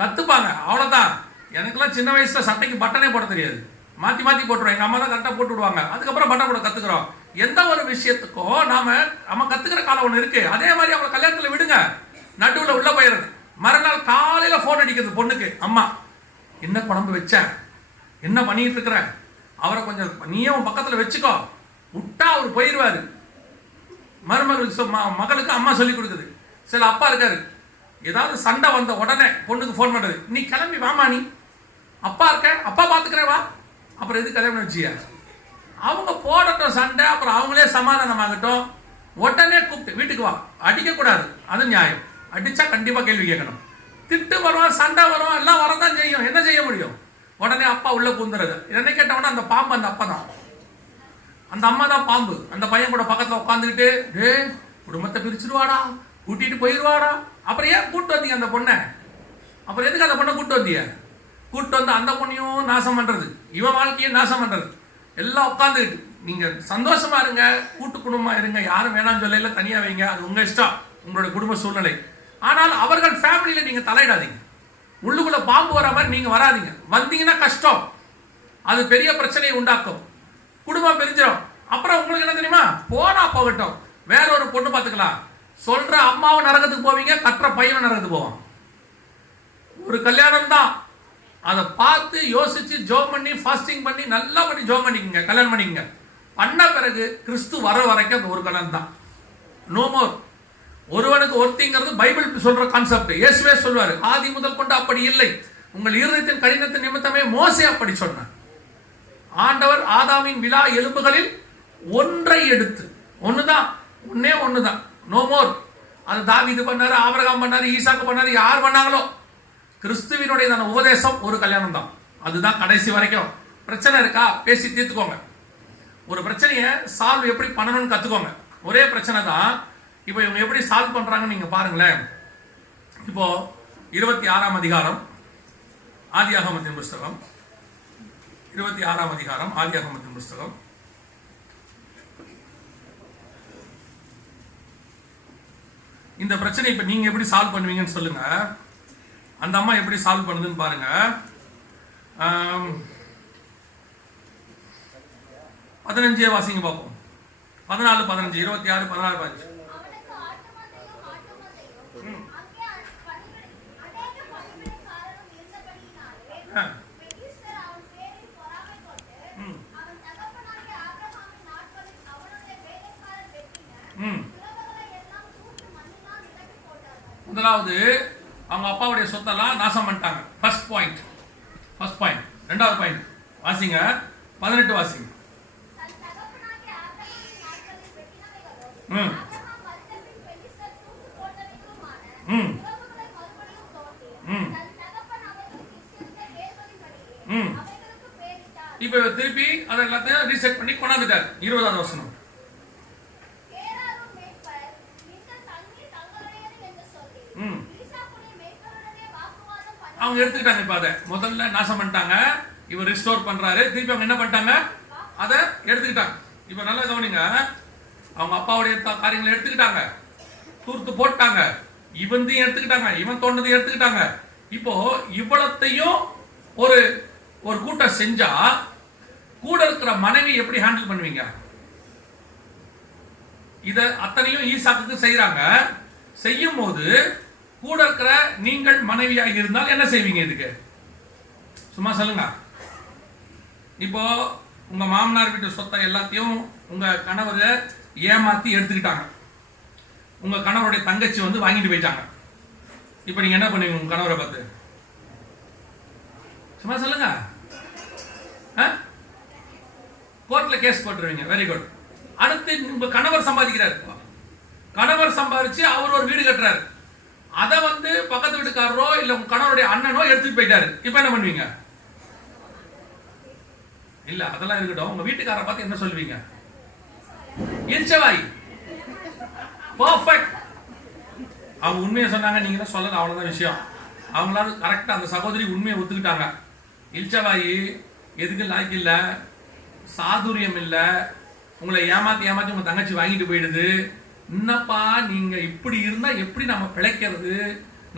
கத்துப்பாங்க. அவ்வளவுதான். எனக்கெல்லாம் சின்ன வயசுல சட்டைக்கு பட்டனே போட தெரியாது, மாத்தி மாத்தி போட்டுருவோம். எங்க அம்மா தான் கரெக்டா போட்டு விடுவாங்க. அதுக்கப்புறம் பட்டன் போட கத்துக்கிறோம். எந்த ஒரு விஷயத்துக்கும் நம்ம கத்துக்கிற காலம் ஒண்ணு இருக்கு. அதே மாதிரி அவங்க கல்யாணத்துல விடுங்க, நடுவுல உள்ள போயிடுறது. மறுநாள் காலையில போன் அடிக்கிறது பொண்ணுக்கு, அம்மா என்ன குழம்பு வச்ச, என்ன பண்ணிட்டு இருக்கிற, அவரை கொஞ்சம் நீயே உன் பக்கத்துல வச்சுக்கோ, விட்டா அவர் போயிடுவாரு. மருமகளுக்கு மகளுக்கு அம்மா சொல்லி கொடுக்குது. சில அப்பா இருக்காரு, ஏதாவது சண்டை வந்த உடனே பொண்ணுக்கு போன் பண்றது, நீ கிளம்பி வாமா, நீ அப்பா இருக்க, அப்பா பாத்துக்கிறேன் வா. அப்புறம் எது கல்யாணம் வச்சியா? அவங்க போடட்டும் சண்டை, அப்புறம் அவங்களே சமாதானம் ஆகட்டும். உடனே கூப்பிட்டு வீட்டுக்கு வா, அடிக்க கூடாது, அது நியாயம். அடிச்சா கண்டிப்பா கேள்வி கேட்கணும். திட்டு வரும், சண்டை வரும், எல்லாம் வரதான் செய்யும். என்ன செய்ய முடியும்? உடனே அப்பா உள்ள பூந்துறது. என்ன கேட்டவொடனே அந்த பாம்பு அந்த அப்பா தான், அந்த அம்மா தான் பாம்பு. அந்த பையன் கூட பக்கத்துல உட்காந்துக்கிட்டு, டே குடும்பத்தை பிரிச்சுடுவாடா, கூட்டிட்டு போயிடுவாடா. அப்புறம் ஏன் கூட்டு வந்தீங்க அந்த பொண்ணை? அப்புறம் எதுக்கு அந்த பொண்ணை கூட்டு வந்தீங்க? கூட்டு வந்து அந்த பொண்ணையும் நாசம் பண்றது, இவன் வாழ்க்கையும் நாசம் பண்றது. எல்லாம் உட்காந்துக்கிட்டு நீங்க சந்தோஷமா இருங்க, கூட்டு குடும்பமா இருங்க, யாரும் வேணாம்னு சொல்லல, தனியா வைங்க, அது உங்க இஷ்டம், உங்களோட குடும்ப சூழ்நிலை. ஆனால் அவர்கள் ஃபேமிலியில நீங்க தலையிடாதீங்க. உள்ளுக்குள்ள பாம்பு வர மாதிரி நீங்க வராதீங்க. வந்தீங்கன்னா கஷ்டம், அது பெரிய பிரச்சனையை உண்டாக்கும், குடும்பம் பிரிஞ்சிடும். அப்புறம் உங்களுக்கு என்ன தெரியுமா, போனா போகட்டும், வேற ஒரு பொண்ணு பார்த்துக்கலாம். சொல்ற அம்மாவும் நரகத்துக்கு போவீங்க, கற்ற பையனும் நரகத்துக்கு போவான். ஒரு கல்யாணம் தான், அதை பார்த்து யோசிச்சு ஜோம் பண்ணி ஃபாஸ்டிங் பண்ணி நல்லா பண்ணி ஜோம் பண்ணிக்கங்க, கல்யாணம் பண்ணிக்கங்க. பண்ண பிறகு கிறிஸ்து வர வரைக்கும் அந்த ஒரு கல்யாணம் தான், நோ மோர். ஒருவனுக்கு ஒருத்திங்கிறது பைபிள் சொல்ற கான்செப்ட். இயேசுவே சொல்வாரு, ஆதி முதல் கொண்டு அப்படி இல்லை, உங்கள் இருதயத்தின் கடினத்தின் நிமித்தமே மோசே அப்படி சொன்னார். ஆண்டவர் ஆதாமின் விலா எலும்புகளில் ஒன்றை எடுத்து, ஒண்ணுதான், ஒன்னே ஒண்ணுதான், நோ மோர். அது தாவீது பண்ணாரு, ஆபிரகாம் பண்ணாரு, ஈசாக்கு பண்ணாரு, யார் பண்ணாங்களோ. கிறிஸ்துவினுடைய உபதேசம் ஒரு கல்யாணம் தான், அதுதான் கடைசி வரைக்கும். பிரச்சனை இருக்கா, பேசி தீர்த்துக்கோங்க. ஒரு பிரச்சனையை சால்வ் எப்படி பண்ணணும்னு கத்துக்கோங்க. ஒரே பிரச்சனை தான், இப்போ இவங்க எப்படி சால்வ் பண்றாங்கன்னு நீங்க பாருங்களேன். இப்போ 26ஆம் அதிகாரம் ஆதியாகமத்தின் புஸ்தகம், 26ஆம் அதிகாரம் ஆதியாகமத்தின் புஸ்தகம், இந்த பிரச்சனை இப்ப நீங்க எப்படி சால்வ் பண்ணுவீங்கன்னு சொல்லுங்க. அந்த அம்மா எப்படி சால்வ் பண்ணுதுன்னு பாருங்க. 15 வாசிங்க பார்ப்போம். 14, 15, 26, 16, 15. முதலாவது அவங்க அப்பாவுடைய சொத்தெல்லாம் நாசம் பண்ணிட்டாங்க. First point. ரெண்டாவது பாயிண்ட் வாசிங்க, 18 வாசிங்க. இப்ப திருப்பி அதை எல்லாத்தையும் ரீசெட் பண்ணி கொண்டாந்துட்டார். 20வது வசனம். அவங்க எடுத்துக்கிட்டாங்க. இப்ப அதை முதல்ல நாசம் பண்ணிட்டாங்க, இவர் ரிஸ்டோர் பண்றாரு. திருப்பி அவங்க என்ன பண்ணிட்டாங்க, அதை எடுத்துக்கிட்டாங்க. இப்ப நல்லா கவனிங்க, அவங்க அப்பாவுடைய காரியங்களை எடுத்துக்கிட்டாங்க, தூர்த்து போட்டாங்க, இவந்தையும் எடுத்துக்கிட்டாங்க, இவன் தோண்டதையும் எடுத்துக்கிட்டாங்க. இப்போ இவ்வளத்தையும் ஒரு ஒரு கூட்டம் செஞ்சா கூட இருக்கிற மனைவி எப்படி ஹேண்டில் பண்ணுவீங்க? இத அத்தனையும் ஈசாக்குக்கு செய்யறாங்க. செய்யும் போது கூட இருக்கிற நீங்கள் மனைவியாக இருந்தால் என்ன செய்வீங்க? இதுக்கு சும்மா சொல்லுங்க. இப்போ உங்க மாமனார் வீட்டு சொத்தை எல்லாத்தையும் உங்க கணவரை ஏமாத்தி எடுத்துக்கிட்டாங்க. உங்க கணவருடைய தங்கச்சி வந்து வாங்கிட்டு போயிட்டாங்க. இப்ப நீங்க என்ன பண்ணுவீங்க உங்க கணவரை பார்த்து? சும்மா சொல்லுங்க. கோர்ட்ல கேஸ் போட்டுருவீங்க. Very good. அடுத்து உங்க கணவர் சம்பாதிக்கிறாரு. கணவர் சம்பாதிச்சு அவர் ஒரு வீடு கட்டுறாரு. அதை வந்து பக்கத்து வீட்டுக்காரரோ இல்ல உங்க கணவருடைய அண்ணனோ எடுத்துட்டு போயிட்டாரு. இப்ப என்ன பண்ணுவீங்க? இல்ல அதெல்லாம் இருக்கட்டும், உங்க வீட்டுக்காரரை பார்த்து என்ன சொல்லுவீங்க? இன்சவாய். பெர்ஃபெக்ட். அவங்க உண்மையை சொன்னாங்க, நீங்க தான் சொல்லல, அவ்வளவுதான் விஷயம். அவங்களால கரெக்டா அந்த சகோதரி உண்மையை ஒத்துக்கிட்டாங்க. இல்ச்சவாயி எதுக்கு லாய்க்கு இல்ல, சாதுரியம் இல்ல, உங்களை ஏமாத்தி உங்க தங்கச்சி வாங்கிட்டு போயிடுது. என்னப்பா நீங்க இப்படி இருந்தா எப்படி நம்ம பிழைக்கிறது?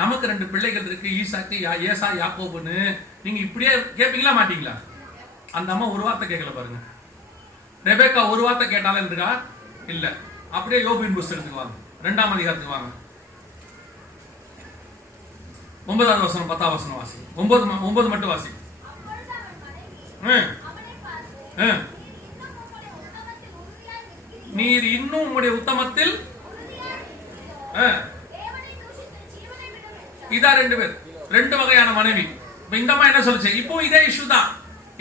நமக்கு 2 பிள்ளைகள் இருக்கு, ஈசாக்கு ஏசா யாக்கோபுன்னு. நீங்க இப்படியே கேட்பீங்களா மாட்டீங்களா? அந்த அம்மா ஒரு வார்த்தை கேட்கல பாருங்க. ரெபேக்கா ஒரு வார்த்தை கேட்டாலும் இருக்கா? இல்ல. அப்படியே யோபின் புஸ்தகத்துக்கு வாங்க, 2ஆம் அதிகாரத்துக்கு வாங்க. 9வது வசனம் 10வது வசனம் வாசி. 9 மட்டும் வாசி. நீர் இன்னும் உங்களுடைய உத்தமத்தில். இதா 2 பேர், 2 வகையான மனைவி. இந்த அம்மா என்ன சொல்லுச்சு? இப்போ இதே இஷ்யூ தான்.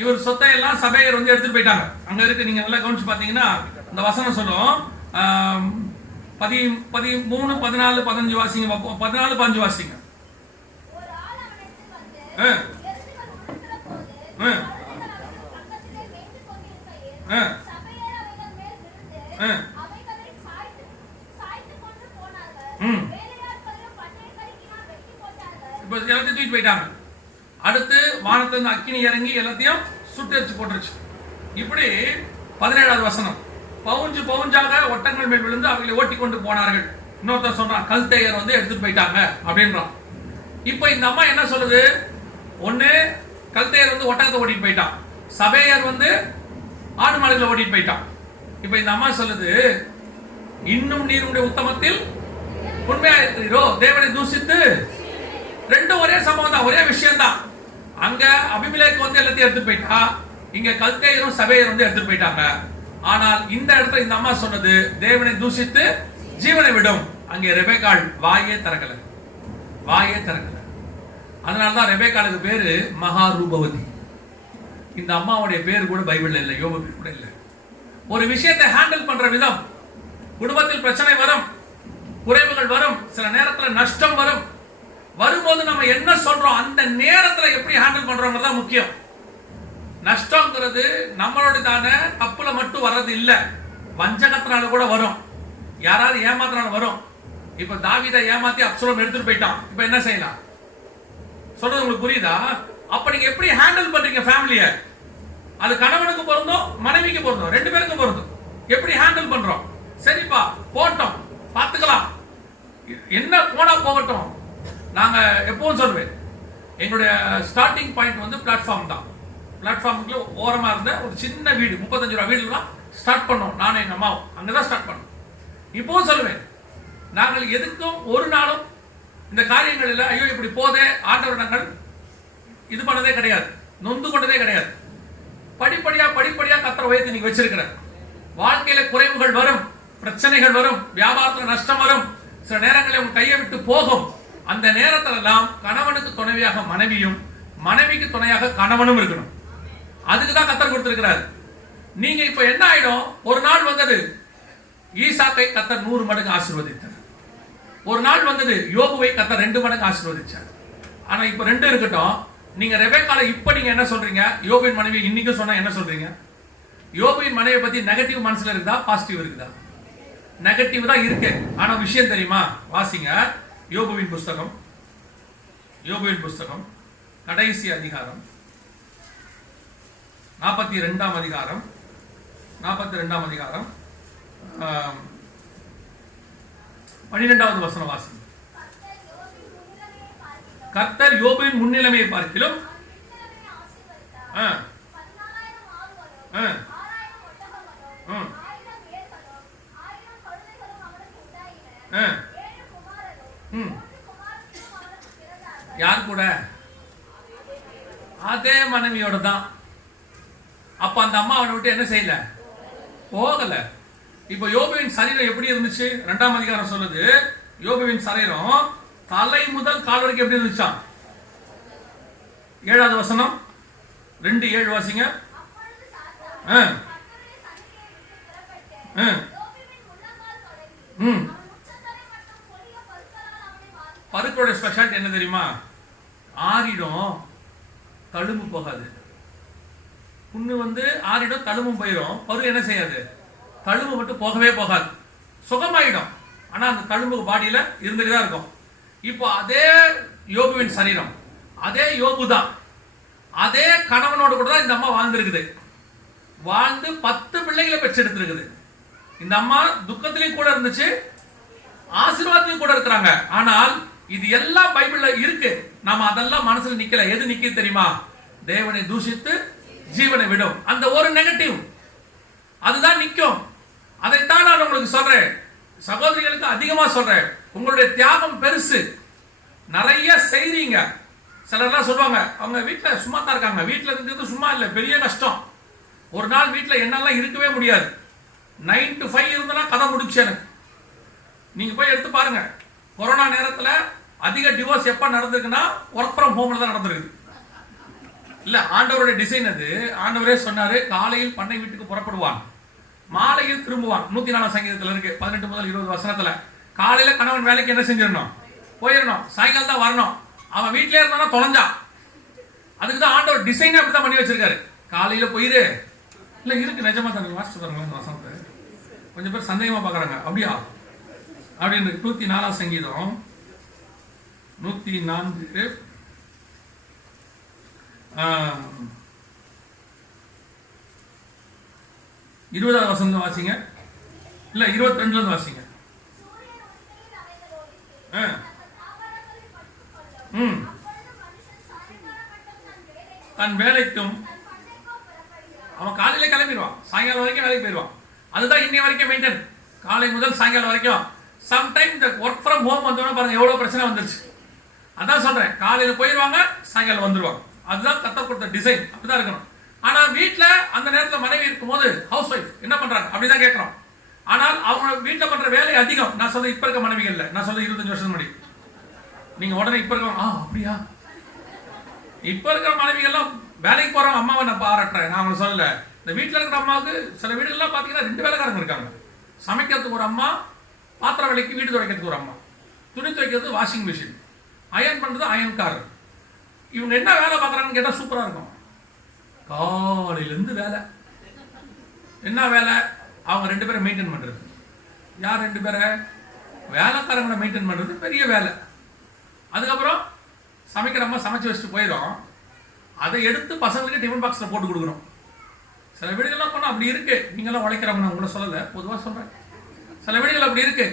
இவர் சொத்தை எல்லாம் சபையர் வந்து எடுத்துட்டு போயிட்டாங்க. அங்க இருக்கு, நீங்க நல்லா கவனிச்சு பாத்தீங்கன்னா இந்த வசனம் சொல்லும். 13, 14, 15 வாசிங்க. 14, 15 வாசிங்க. இப்ப எல்லாத்தையும் தூக்கிட்டு போயிட்டாங்க. அடுத்து வானத்திலிருந்து அக்கினி இறங்கி எல்லாத்தையும் சுட்டரிச்சு போட்டுருச்சு. இப்படி 17வது வசனம். பவுஞ்சு பவுஞ்சாக ஒட்டங்கள் மேல் விழுந்து அவர்களை ஓட்டி கொண்டு போனார்கள். இன்னொருத்தர் சொல்றான், கல்தேயர் வந்து எடுத்துட்டு போயிட்டாங்க அப்படின்றான். இப்ப இந்த அம்மா என்ன சொல்லுது? ஒண்ணு கல்தையர் வந்து ஒட்டகத்தை ஓட்டிட்டு போயிட்டான், சபையர் வந்து ஆடு மாடுகளை ஓட்டிட்டு போயிட்டான். இப்ப இந்த அம்மா சொல்லுது, இன்னும் நீருடைய உத்தமத்தில் உண்மையா இருக்கிறீரோ, தேவனை தூஷித்து. ரெண்டும் ஒரே சம்பவம் தான், ஒரே விஷயம் தான். அங்க அபிமெலேக்கு வந்து எல்லாத்தையும் எடுத்து போயிட்டா, இங்க கல்தேயரும் சபையரும் வந்து எடுத்து போயிட்டாங்க. ஆனால் இந்த இடத்துல இந்த அம்மா சொன்னது, தேவனை தூஷித்து ஜீவனை விடும். அங்கே ரெபெக்காள் வாயே திறக்கல, வாயே திறக்கல. அதனாலதான் ரெபெக்காளுக்கு பேரு மகா ரூபவதி. இந்த அம்மாவுடைய பேர் கூட பைபிள்ல இல்லை, யோபு பேர் கூட இல்லை. ஒரு விஷயத்தை ஹேண்டில் பண்ற விதம், குடும்பத்தில் பிரச்சனை வரும், குறைவுகள் வரும், சில நேரத்தில் நஷ்டம் வரும். வரும்போது நம்ம என்ன சொல்றோம், அந்த நேரத்தில் எப்படி ஹேண்டில் பண்றோம் தான் முக்கியம். நஷ்டம்ங்கிறது நம்மளோட தானே தப்புல மட்டும் வர்றது இல்ல, வஞ்சகத்தினால கூட வரும், யாராவது ஏமாத்தினால வரும். இப்ப தாவீதை ஏமாத்தி அப்சலோம் எடுத்துட்டு போயிட்டான். இப்ப என்ன செய்யலாம்? சொல்றது உங்களுக்கு புரியுதா? அப்ப நீங்க எப்படி ஹேண்டில் பண்றீங்க ஃபேமிலிய? அது கணவனுக்கு பொருந்தும், மனைவிக்கு பொருந்தும், ரெண்டு பேருக்கும் பொருந்தும். எப்படி ஹேண்டில் பண்றோம்? சரிப்பா போட்டோம், பாத்துக்கலாம், என்ன போனா போகட்டும். நாங்க எப்பவும் சொல்லுவேன், எங்களுடைய ஸ்டார்டிங் பாயிண்ட் வந்து பிளாட்ஃபார்ம் தான். பிளாட்ஃபார்முக்குள்ள ஓரமா இருந்த ஒரு சின்ன வீடு, 35 ரூபா வீடுலாம் ஸ்டார்ட் பண்ணோம், நானும் எங்க அம்மாவும் அங்கதான் ஸ்டார்ட் பண்ணோம். இப்பவும் சொல்லுவேன், நாங்கள் எதுக்கும் ஒரு நாளும் இந்த காரியங்கள் இல்ல ஐயோ இப்படி போதே ஆண்டவர் நாங்கள் இது பண்ணதே கிடையாது, நொந்து கொண்டதே கிடையாது. படிப்படியா கர்த்தர் உயர்த்தி நீங்க வச்சிருக்கிற வாழ்க்கையில குறைவுகள் வரும், பிரச்சனைகள் வரும், வியாபாரத்துல நஷ்டம் வரும், சில நேரங்களில் உங்க கையை விட்டு போகும். அந்த நேரத்துல எல்லாம் கணவனுக்கு துணைவியாக மனைவியும், மனைவிக்கு துணையாக கணவனும் இருக்கணும். அதுக்குதான் கர்த்தர் கொடுத்திருக்கிறார். நீங்க இப்ப என்ன ஆயிடும், ஒரு நாள் வந்தது ஈசாக்கை கர்த்தர் 100 மடங்கு ஆசீர்வதித்தார். ஒரு நாள் வந்தது யோபுவை கர்த்தர் 2 மடங்கு ஆசீர்வதிச்சார். ஆனா இப்ப 2 இருக்கட்டும், நீங்க ரெபெக்கால இப்ப நீங்க என்ன சொல்றீங்க? யோபுவின் மனைவி இன்னைக்கு சொன்னா என்ன சொல்றீங்க? யோபுவின் மனைவியை பத்தி நெகட்டிவ் மனசுல இருக்குதா, பாசிட்டிவ் இருக்குதா? நெகட்டிவ் தான் இருக்கு. ஆனா விஷயம் தெரியுமா? வாசிங்க யோபுவின் புஸ்தகம், யோபுவின் புஸ்தகம் கடைசி அதிகாரம் 42ஆம் அதிகாரம், 42ஆம் அதிகாரம் 12வது வசனம் வாசி. கர்த்தர் யோபுவின் முன்னிலைமையை பார்க்கிலும் யார் கூட? அதே மனைவியோட தான். அப்ப அந்த அம்மா அவனை விட்டு என்ன செய்யல, போகல. இப்ப யோபுவின் சரீரம் எப்படி இருந்துச்சு? 2ஆம் அதிகாரம் சொல்லுது, யோபுவின் சரீரம் தலை முதல் கால் வரைக்கும் எப்படி இருந்துச்சாம்? 7வது வசனம் 2:7 வாசிங்க. பருக்கோட ஸ்பெஷாலிட்டி என்ன தெரியுமா? ஆறிடும், தழும்பு போகாது. புண்ணு வந்து ஆறிடும், தழும்பும் போயிடும். பரு என்ன செய்யாது, தழும்பு மட்டும் போகவே போகாது, சுகமாயிடும். ஆனா அந்த தழும்பு பாடியில இருந்துட்டு தான் இருக்கும். இப்போ அதே யோபுவின் சரீரம், அதே யோபு தான், அதே கணவனோடு கூட தான் இந்த அம்மா வாழ்ந்திருக்குது. வாழ்ந்து 10 பிள்ளைகளை பெற்றெடுத்திருக்குது. இந்த அம்மா துக்கத்திலையும் கூட இருந்துச்சு, ஆசீர்வாதத்திலையும் கூட இருக்கிறாங்க. ஆனால் இது எல்லாம் பைபிள்ல இருக்கு, நாம அதெல்லாம் மனசுல நிக்கல. எது நிக்க தெரியுமா? தேவனை தூஷித்து ஜீவனை விடும். அந்த ஒரு நெகட்டிவ் அதுதான் நிக்கும். அதைத்தான் நான் உங்களுக்கு சொல்றேன், சகோதரிகளுக்கு அதிகமா சொல்றேன். உங்களுடைய தியாகம் பெருசு, நிறைய செய்றீங்க. சிலர்லாம் சொல்லுவாங்க அவங்க வீட்டுல சும்மா தான் இருக்காங்க. வீட்டுல இருக்கிறது சும்மா இல்ல, பெரிய கஷ்டம். ஒரு நாள் வீட்டுல என்னெல்லாம் இருக்கவே முடியாது. 9 to 5 இருந்தனா கதை முடிச்சு. எனக்கு நீங்க போய் எடுத்து பாருங்க, கொரோனா நேரத்துல அதிக டிவோர்ஸ் எப்ப நடந்திருக்குன்னா ஒர்க் ஃப்ரம் ஹோம்ல தான் நடந்திருக்கு. இல்ல, ஆண்டவருடைய டிசைன் அது. ஆண்டவரே சொன்னாரு, காலையில் பண்ணை வீட்டுக்கு புறப்படுவான், மாலையில் திரும்புவான். 104 சங்கீதத்துல இருக்கு, 18 முதல் 20 வசனத்துல. காலையில கணவன் வேலைக்கு என்ன செஞ்சிடணும், போயிடணும், சாயங்காலம் தான் வரணும். அவன் வீட்டிலே இருந்தானா தொலைஞ்சான். அதுக்குதான் ஆண்டவர் டிசைன் அப்படிதான் பண்ணி வச்சிருக்காரு. காலையில போயிரு. இல்ல இருக்கு, நிஜமா தான் வாசிச்சு பாருங்க இந்த வசனத்தை. கொஞ்சம் பேர் சந்தேகமா பாக்குறாங்க, அப்படியா அப்படின்னு. 104 சங்கீதம் 104 20வது வசனம் வாசிங்க. இல்ல 22ல வாசிங்க. தன் வேலைக்கும் அவன் காலையில கிளம்பிடுவான், சாயங்காலம் வரைக்கும் வேலைக்கு போயிடுவான். அதுதான் இன்னை வரைக்கும் மெயின்டைன். காலை முதல் சாயங்காலம் வரைக்கும். சம்டைம் இந்த ஒர்க் ஃப்ரம் ஹோம் வந்தோட பாருங்க எவ்வளவு பிரச்சனை வந்துருச்சு. அதான் சொல்றேன், காலையில போயிடுவாங்க, சாயங்காலம் வந்துருவாங்க. அதுதான் கர்த்தர் கொடுத்த டிசைன், அப்படிதான் இருக்கணும். ஆனா வீட்டுல அந்த நேரத்துல மனைவி இருக்கும் போது ஹவுஸ் ஒய்ஃப் என்ன பண்றாங்க அப்படிதான் கேட்கிறோம். ஆனால் அவங்க வீட்டுல பண்ற வேலை அதிகம். நான் சொல்ல இப்ப இருக்க மனைவிகள், நான் சொல்ல 25 வருஷம் முன்னாடி. நீங்க உடனே இப்ப இருக்க அப்படியா, இப்ப இருக்கிற மனைவிகள்லாம் வேலைக்கு போறவங்க அம்மாவை நான் பாராட்டுறேன். நான் அவங்க சொல்லல. இந்த வீட்டுல இருக்கிற அம்மாவுக்கு சில வீடுகள்லாம் பாத்தீங்கன்னா 2 வேலைக்காரங்க இருக்காங்க. சமைக்கிறதுக்கு ஒரு அம்மா, பாத்திரம் விலைக்கு வீடு துடைக்கிறதுக்கு ஒரு அம்மா, துணி துவைக்கிறது வாஷிங் மிஷின், அயன் பண்றது அயன்காரர். இவங்க என்ன வேலை பார்க்கறாங்கன்னு கேட்டா சூப்பரா இருக்கும். காலையில இருந்து வேலை. என்ன வேலை? அவங்க 2 பேரை மெயின்டைன் பண்றது. யார் 2 பேரை? வேலைக்காரங்களை மெயின்டைன் பண்றது பெரிய வேலை. அதுக்கப்புறம் சமைக்கிற அம்மா சமைச்சு வச்சுட்டு போயிடும். அதை எடுத்து பசங்களுக்கு டிஃபன் பாக்ஸ்ல போட்டு கொடுக்கணும். சில வீடுகள்லாம் போனா அப்படி இருக்கு. நீங்களாம் உழைக்கிறவங்க, நான் உங்களை சொல்லல, பொதுவா சொல்றேன். சில வீடுகள் அப்படி இருக்கு.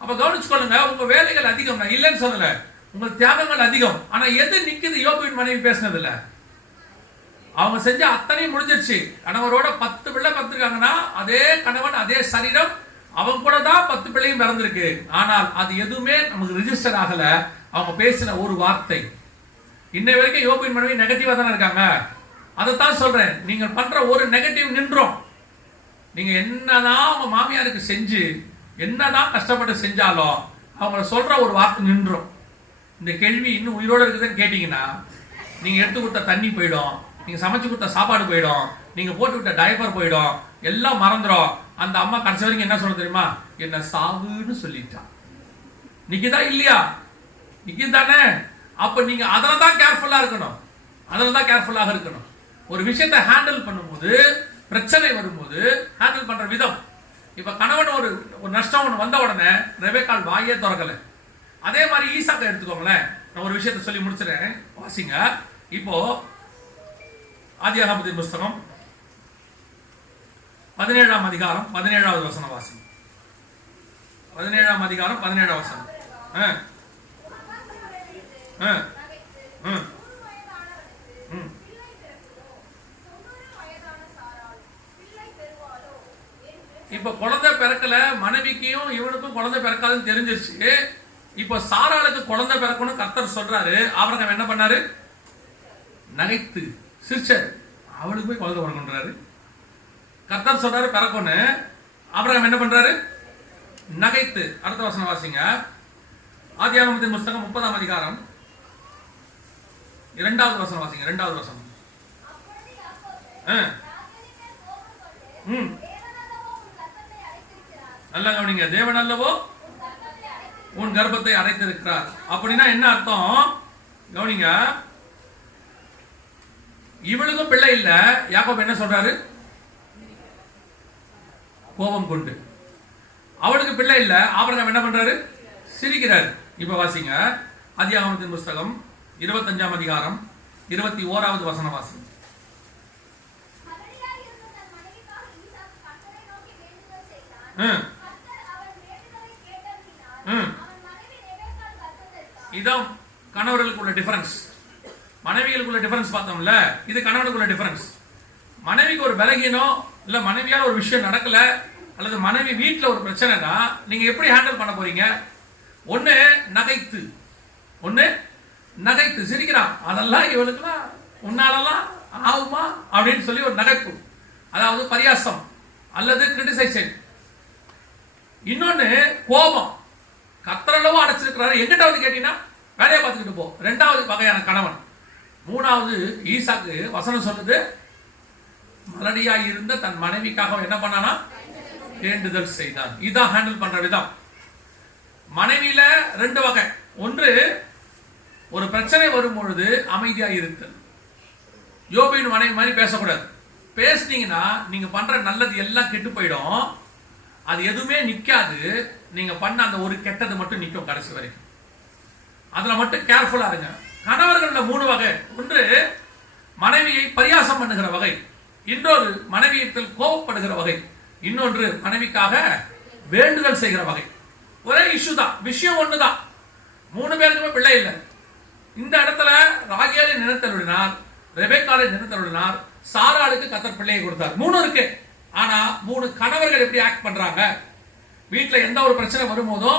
அப்ப கவனிச்சுக்கொள்ளுங்க, உங்க வேலைகள் அதிகம், நான் இல்லைன்னு சொல்லல, உங்க தியாகங்கள் அதிகம். ஆனா எது நிக்குது? யோபுவின் மனைவி பேசினது இல்ல. அவங்க செஞ்ச அத்தனையும் முடிஞ்சிருச்சு. கணவரோட 10 பிள்ளை பத்திருக்காங்கன்னா அதே கணவன் அதே சரீரம், அவங்க கூட தான் 10 பிள்ளையும் பிறந்திருக்கு. ஆனால் அது எதுவுமே நமக்கு ரிஜிஸ்டர் ஆகல. அவங்க பேசின ஒரு வார்த்தை. இன்னை வரைக்கும் யோபுவின் மனைவி நெகட்டிவா தானே இருக்காங்க. அதைத்தான் சொல்றேன், நீங்க பண்ற ஒரு நெகட்டிவ் நின்றோம். நீங்க என்னதான் உங்க மாமியாருக்கு செஞ்சு என்னதான் கஷ்டப்பட்டு செஞ்சாலும் அவங்க சொல்ற ஒரு வார்த்தை நின்றோம். இந்த கேள்வி இன்னும் உயிரோட இருக்குதுன்னு கேட்டீங்கன்னா, நீங்க எடுத்து கொடுத்த தண்ணி போயிடும், நீங்க சமைச்சு கொடுத்த சாப்பாடு போயிடும், நீங்க போட்டு விட்ட டைப்பர் போயிடும், எல்லாம் மறந்துடும். அந்த அம்மா கடைசி வரைக்கும் என்ன சொல்ல தெரியுமா? என்ன சாவுன்னு சொல்லிட்டான். நிக்குதா இல்லையா? நிக்குதானே? அப்ப நீங்க அதுலதான் கேர்ஃபுல்லா இருக்கணும். அதுலதான் கேர்ஃபுல்லாக இருக்கணும். ஒரு விஷயத்தை ஹேண்டில் பண்ணும்போது, பிரச்சனை வரும்போது ஹேண்டில் பண்ற விதம். இப்ப கணவன் ஒரு நஷ்டம் ஒண்ணு வந்த உடனே ரெபெக்காள் வாயே திறக்கல. அதே மாதிரி ஈசாக்கை எடுத்துக்கோங்களேன். நான் ஒரு விஷயத்தை சொல்லி முடிச்சிடறேன், வாசிங்க. இப்போ ஆதியாகமத்தின் புஸ்தகம் 17ஆம் அதிகாரம் 17வது வசனம் வாசிங்க. 17ஆம் அதிகாரம் 17வது வசனம். இப்ப குழந்தை பிறக்கல, மனைவிக்கும் இவனுக்கும் குழந்தை பிறக்காதுன்னு தெரிஞ்சிருச்சு. இப்ப சாராளுக்கு குழந்தை பிறக்கணும் கர்த்தர் சொல்றாரு. ஆபிரகாம் என்ன பண்ணாரு? நகைத்து சிரிச்சாரு. அவளுக்கு போய் குழந்தை பிறக்கணுன்றாரு. கர்த்தர் சொல்றாரு பிறக்கணும். ஆபிரகாம் என்ன பண்றாரு? நகைத்து. அடுத்த வசனம் வாசிங்க. ஆதியாகமத்தின் புஸ்தகம் 30ஆம் அதிகாரம் 2வது வசனம் வாசிங்க. 2வது வசனம். நல்லா கவனிங்க. தேவன் அல்லவோ உன் கர்ப்பத்தை அடைத்திருக்கிறார். அப்படின்னா என்ன அர்த்தம்? கவனிங்க. இவளுக்கும் பிள்ளை இல்ல. யாக்கோபு என்ன சொல்றாரு? கோபம் கொண்டு. அவளுக்கு பிள்ளை இல்ல. ஆபிரகாம் என்ன பண்றாரு? சிரிக்கிறார். இப்ப வாசிங்க. ஆதியாகமத்தின் புஸ்தகம் 25ஆம் அதிகாரம் 21வது வசனம் வாசிங்க. இதான் கணவர்களுக்குள்ள டிஃபரன்ஸ். மனைவிகளுக்குள்ள டிஃபரன்ஸ் பார்த்தோம்ல, இது கணவனுக்குள்ள டிஃபரன்ஸ். மனைவிக்கு ஒரு பலகீனம் இல்ல, மனைவியால ஒரு விஷயம் நடக்கல, அல்லது மனைவி வீட்டுல ஒரு பிரச்சனைனா நீங்க எப்படி ஹேண்டில் பண்ண போறீங்க? ஒண்ணு நகைத்து, ஒண்ணு நகைத்து சிரிக்கிறான். அதெல்லாம் இவளுக்குலாம் உன்னாலலாம் ஆகுமா அப்படின்னு சொல்லி ஒரு நகைப்பு, அதாவது பரியாசம் அல்லது கிரிட்டிசைசேஷன். இன்னொன்னு கோபம். கர்த்தரளவு அடைச்சிருக்கிறாரு, எங்கிட்ட வந்து கேட்டீங்கன்னா வேலையை பார்த்துக்கிட்டு போ. 2வது வகையான கணவன். 3வது ஈசாக்கு வசனம் சொல்லுது, மலடியாய் இருந்த தன் மனைவிக்காக என்ன பண்ணானா? வேண்டுதல் செய்தான். இதான் ஹேண்டில் பண்ற விதம். மனைவியில 2 வகை. ஒன்று, ஒரு பிரச்சனை வரும் பொழுது அமைதியா இருத்தல். யோபுவின் மனைவி மாதிரி பேசக்கூடாது. பேசுனீங்கன்னா நீங்க பண்ற நல்லது எல்லாம் கெட்டு போயிடும். அது எதுவுமே நிக்காது. நீங்க பண்ண அந்த ஒரு கெட்டது மட்டும் நிக்கும் கடைசி வரைக்கும். அதுல மட்டும் கேர்ஃபுல்லா இருங்க. கணவர்கள்ல 3 வகை. ஒன்று, மனைவியை பரியாசம் பண்ணுகிற வகை. இன்னொரு, மனைவியத்தில் கோபப்படுகிற வகை. இன்னொன்று, மனைவிக்காக வேண்டுதல் செய்கிற வகை. ஒரே இஷ்யூ தான், விஷயம் ஒண்ணுதான். 3 பேருக்குமே பிள்ளை இல்லை. இந்த இடத்துல ராகேலை நினைத்தருளினார், ரெபெக்காலை நினைத்தருளினார், சாராளுக்கு கர்த்தர் பிள்ளையை கொடுத்தார். 3 இருக்கு. ஆனா 3 கணவர்கள் எப்படி ஆக்ட் பண்றாங்க? வீட்டுல எந்த ஒரு பிரச்சனை வரும்போதோ,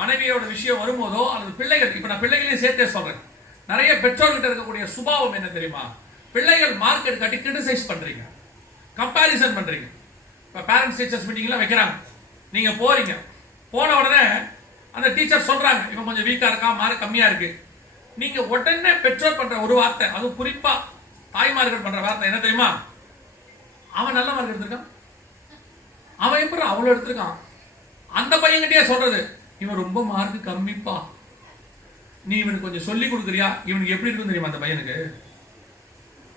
மனைவியோட விஷயம் வரும்போதோ, அல்லது பிள்ளைகள், இப்ப நான் பிள்ளைகளையும் சேர்த்தே சொல்றேன், நிறைய பெற்றோர்கிட்ட இருக்கக்கூடிய சுபாவம் என்ன தெரியுமா? பிள்ளைகள் மார்க்கெட் காட்டி கிரிட்டிசைஸ் பண்றீங்க, கம்பாரிசன் பண்றீங்க. இப்ப பேரண்ட்ஸ் டீச்சர்ஸ் மீட்டிங்லாம் வைக்கிறாங்க, நீங்க போறீங்க, போன உடனே அந்த டீச்சர் சொல்றாங்க இவன் கொஞ்சம் வீக்கா இருக்கா, மார்க் கம்மியா இருக்கு. நீங்க உடனே பெற்றோர் பண்ற ஒரு வார்த்தை, அது குறிப்பா தாய்மார்கள் பண்ற வார்த்தை என்ன தெரியுமா? அவன் நல்ல மார்க் எடுத்திருக்கான், அவன் எப்படி அவ்வளவு எடுத்திருக்கான். அந்த பையன்கிட்டயே சொல்றது, இவன் ரொம்ப மார்க் கம்மிப்பா, நீ இவனுக்கு கொஞ்சம் சொல்லி கொடுக்குறியா, இவனுக்கு எப்படி இருக்கும் தெரியுமா? அந்த பையனுக்கு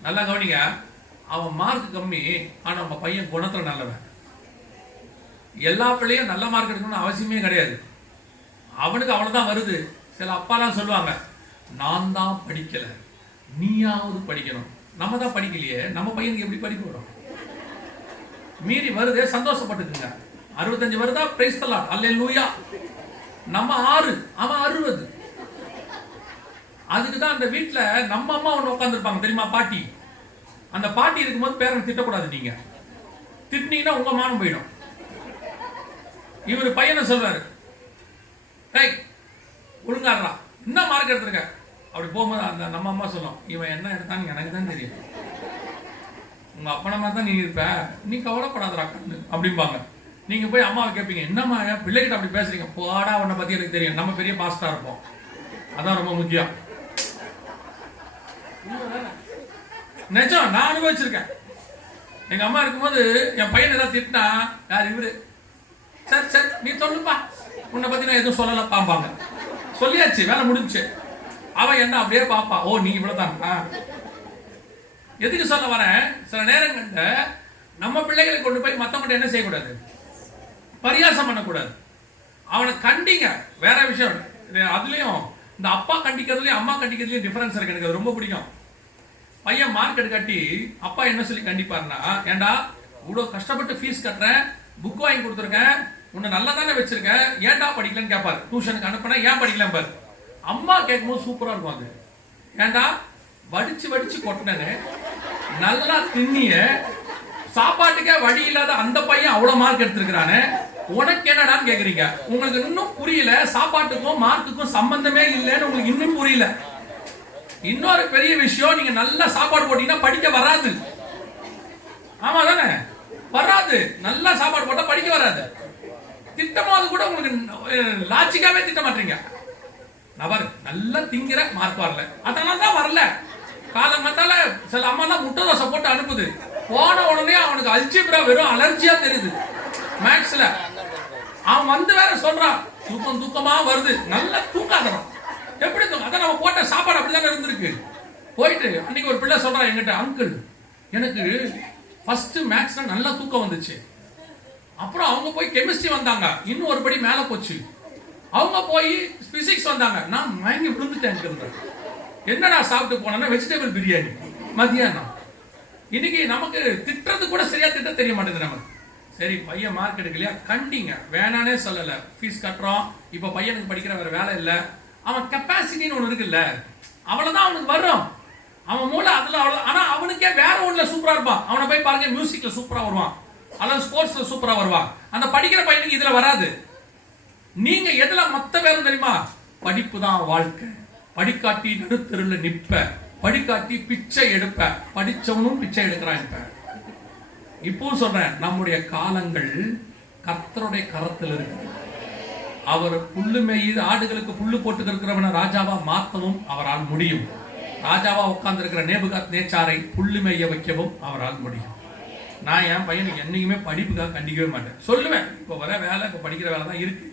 நல்லா கவனிங்க, அவன் மார்க் கம்மி, ஆனா நம்ம பையன் குணத்துல நல்லவன். எல்லா பிள்ளையும் நல்ல மார்க் எடுக்கணும்னு அவசியமே கிடையாது. அவனுக்கு அவ்வளவுதான் வருது. சில அப்பாலாம் சொல்லுவாங்க, நான் தான் படிக்கல, நீயாவது படிக்கணும். நம்ம தான் படிக்கலையே, நம்ம பையனுக்கு எப்படி படிக்க வரும்? மீறி வருது, சந்தோஷப்பட்டுக்குங்க. 65 வருதா, பிரைஸ் தி லார்ட், அல்லேலூயா. நம்ம 6, அவன் 60. அதுக்குதான் அந்த வீட்டுல நம்ம அம்மா ஒண்ணு உட்காந்துருப்பாங்க தெரியுமா, பாட்டி. அந்த பாட்டி இருக்கும்போது பேரன் திட்டக்கூடாது. நீங்க திட்டினீங்கன்னா உங்க மானம் போயிடும். இவரு பையனை சொல்றாரு, ஒழுங்காடுறா, என்ன மார்க் எடுத்திருக்க? அப்படி போகும்போது அந்த நம்ம அம்மா சொல்லும், இவன் என்ன எடுத்தான்னு எனக்கு தான் தெரியும், உங்க அப்பனமா தான் நீ இருப்ப, நீ கவலைப்படாதரா கண்ணு அப்படிம்பாங்க. நீங்க போய் அம்மாவை கேட்பீங்க, என்னம்மா பிள்ளைகிட்ட அப்படி பேசுறீங்க? போடா, உன்னை பத்தி எனக்கு தெரியும், நம்ம பெரிய பாஸ்டா இருப்போம், அதான் ரொம்ப முக்கியம். நிஜம், நான் அனுபவிச்சிருக்கேன். எங்க அம்மா இருக்கும்போது என் பையன் ஏதாவது திட்டினா, யார் இவரு, சரி சரி நீ சொல்லுப்பா, உன்னை பத்தி நான் எதுவும் சொல்லல பாம்பாங்க. சொல்லியாச்சு, வேலை முடிஞ்சு. அவன் என்ன அப்படியே பாப்பா, ஓ நீ இவ்வளவுதான். எதுக்கு சொல்ல வரேன்? சில நேரங்கள்ல நம்ம பிள்ளைகளை கொண்டு போய் மத்தவங்க என்ன செய்யக்கூடாது, பரியாசம் பண்ணக்கூடாது. அவனை கண்டிங்க, வேற விஷயம். அதுலயும் இந்த அப்பா கண்டிக்கிறதுலயும் அம்மா கண்டிக்கிறதுலயும் டிஃபரன்ஸ் இருக்கு. எனக்கு அது ரொம்ப பிடிக்கும். பையன் மார்க் எடுக்காட்டி அப்பா என்ன சொல்லி கண்டிப்பாருன்னா, ஏண்டா இவ்வளவு கஷ்டப்பட்டு ஃபீஸ் கட்டுறேன், புக் வாங்கி கொடுத்துருக்கேன், உன்னை நல்லா தானே வச்சிருக்கேன், ஏன்டா படிக்கலன்னு கேட்பாரு. டியூஷனுக்கு அனுப்பினா ஏன் படிக்கல பாரு. அம்மா கேட்கும்போது சூப்பரா இருக்கும். அது ஏண்டா வடிச்சு வடிச்சு கொட்டினு நல்லா திண்ணிய சாப்பாட்டுக்கே வழி இல்லாத அந்த பையன் அவ்வளவு மார்க் எடுத்திருக்கிறானே, உனக்கு என்னடான்னு கேக்குறீங்க. உங்களுக்கு இன்னும் புரியல, சாப்பாட்டுக்கும் மார்க்குக்கும் சம்பந்தமே இல்லைன்னு உங்களுக்கு இன்னும் புரியல. இன்னொரு பெரிய விஷயம், நீங்க நல்லா சாப்பாடு போட்டீங்கன்னா படிக்க வராது. ஆமா தானே, வராது. நல்லா சாப்பாடு போட்டா படிக்க வராது. திட்டமாவது கூட உங்களுக்கு லாஜிக்காவே திட்ட மாட்டீங்க. நபர் நல்லா திங்கிற மார்க் வரல, அதனால தான் வரல. காலங்கத்தால சில அம்மா தான் முட்டை தோசை போட்டு அனுப்புது. போன உடனே அவனுக்கு அல்ஜிப்ரா வெறும் அலர்ஜியா தெரியுது மேக்ஸ்ல. அவன் வந்து வேற சொல்றான், தூக்கமா வருது. நல்லா தூங்காதவன் எப்படி தூங்க? அதான் நம்ம போட்ட சாப்பாடு அப்படிதான் இருந்திருக்கு. போயிட்டு அன்னைக்கு ஒரு பிள்ளை சொல்றான் என்கிட்ட, அங்கிள் எனக்கு ஃபர்ஸ்ட் மேக்ஸ்ல நல்லா தூக்கம் வந்துச்சு. அப்புறம் அவங்க போய் கெமிஸ்ட்ரி வந்தாங்க, இன்னும் ஒரு படி மேல போச்சு. அவங்க போய் பிசிக்ஸ் வந்தாங்க, நான் மயங்கி விழுந்துட்டேன். என்னடா சாப்பிட்டு போனா வெஜிடபிள் பிரியாணி மதியானம். இன்னைக்கு நமக்கு திட்டுறது கூட சரியா திட்ட தெரிய மாட்டேங்குது நமக்கு. சரி பையன் மார்க் எடுக்கலையா, கண்டிங்க, வேணானே சொல்லல, ஃபீஸ் கட்டுறோம். இப்ப பையனுக்கு படிக்கிற வேற வேலை இல்ல, அவன் கெப்பாசிட்டின்னு ஒண்ணு இருக்குல்ல, அவ்வளவுதான் அவனுக்கு வரும். அவன் மூளை அதுல அவ்வளவு. ஆனா அவனுக்கே வேற ஒண்ணுல சூப்பரா இருப்பான். அவனை போய் பாருங்க, மியூசிக்ல சூப்பரா வருவான், அல்லது ஸ்போர்ட்ஸ்ல சூப்பரா வருவான். அந்த படிக்கிற பையனுக்கு இதுல வராது. நீங்க எதுல மொத்த பேரும் தெரியுமா? படிப்பு தான் வாழ்க்கை. படிக்காட்டி நடுத்தருல நிப்ப, படிக்காட்டி பிச்சை எடுப்ப, படிச்சவனும் பிச்சை எடுக்கிறான். இப்ப இப்போ சொல்றேன், நம்முடைய காலங்கள் கர்த்தருடைய கரத்தில் இருக்கு. அவர் புல்லு மேய்து ஆடுகளுக்கு புல்லு போட்டு இருக்கிறவன ராஜாவா மாற்றவும் அவரால் முடியும். ராஜாவா உட்கார்ந்து இருக்கிற நேபுகாத்நேச்சாரை புல்லு மேய்ய வைக்கவும் அவரால் முடியும். நான் என் பையனுக்கு என்னைக்குமே படிப்புக்காக கண்டிக்கவே மாட்டேன். சொல்லுவேன், இப்போ வர வேலை, இப்போ படிக்கிற வேலை தான் இருக்கு,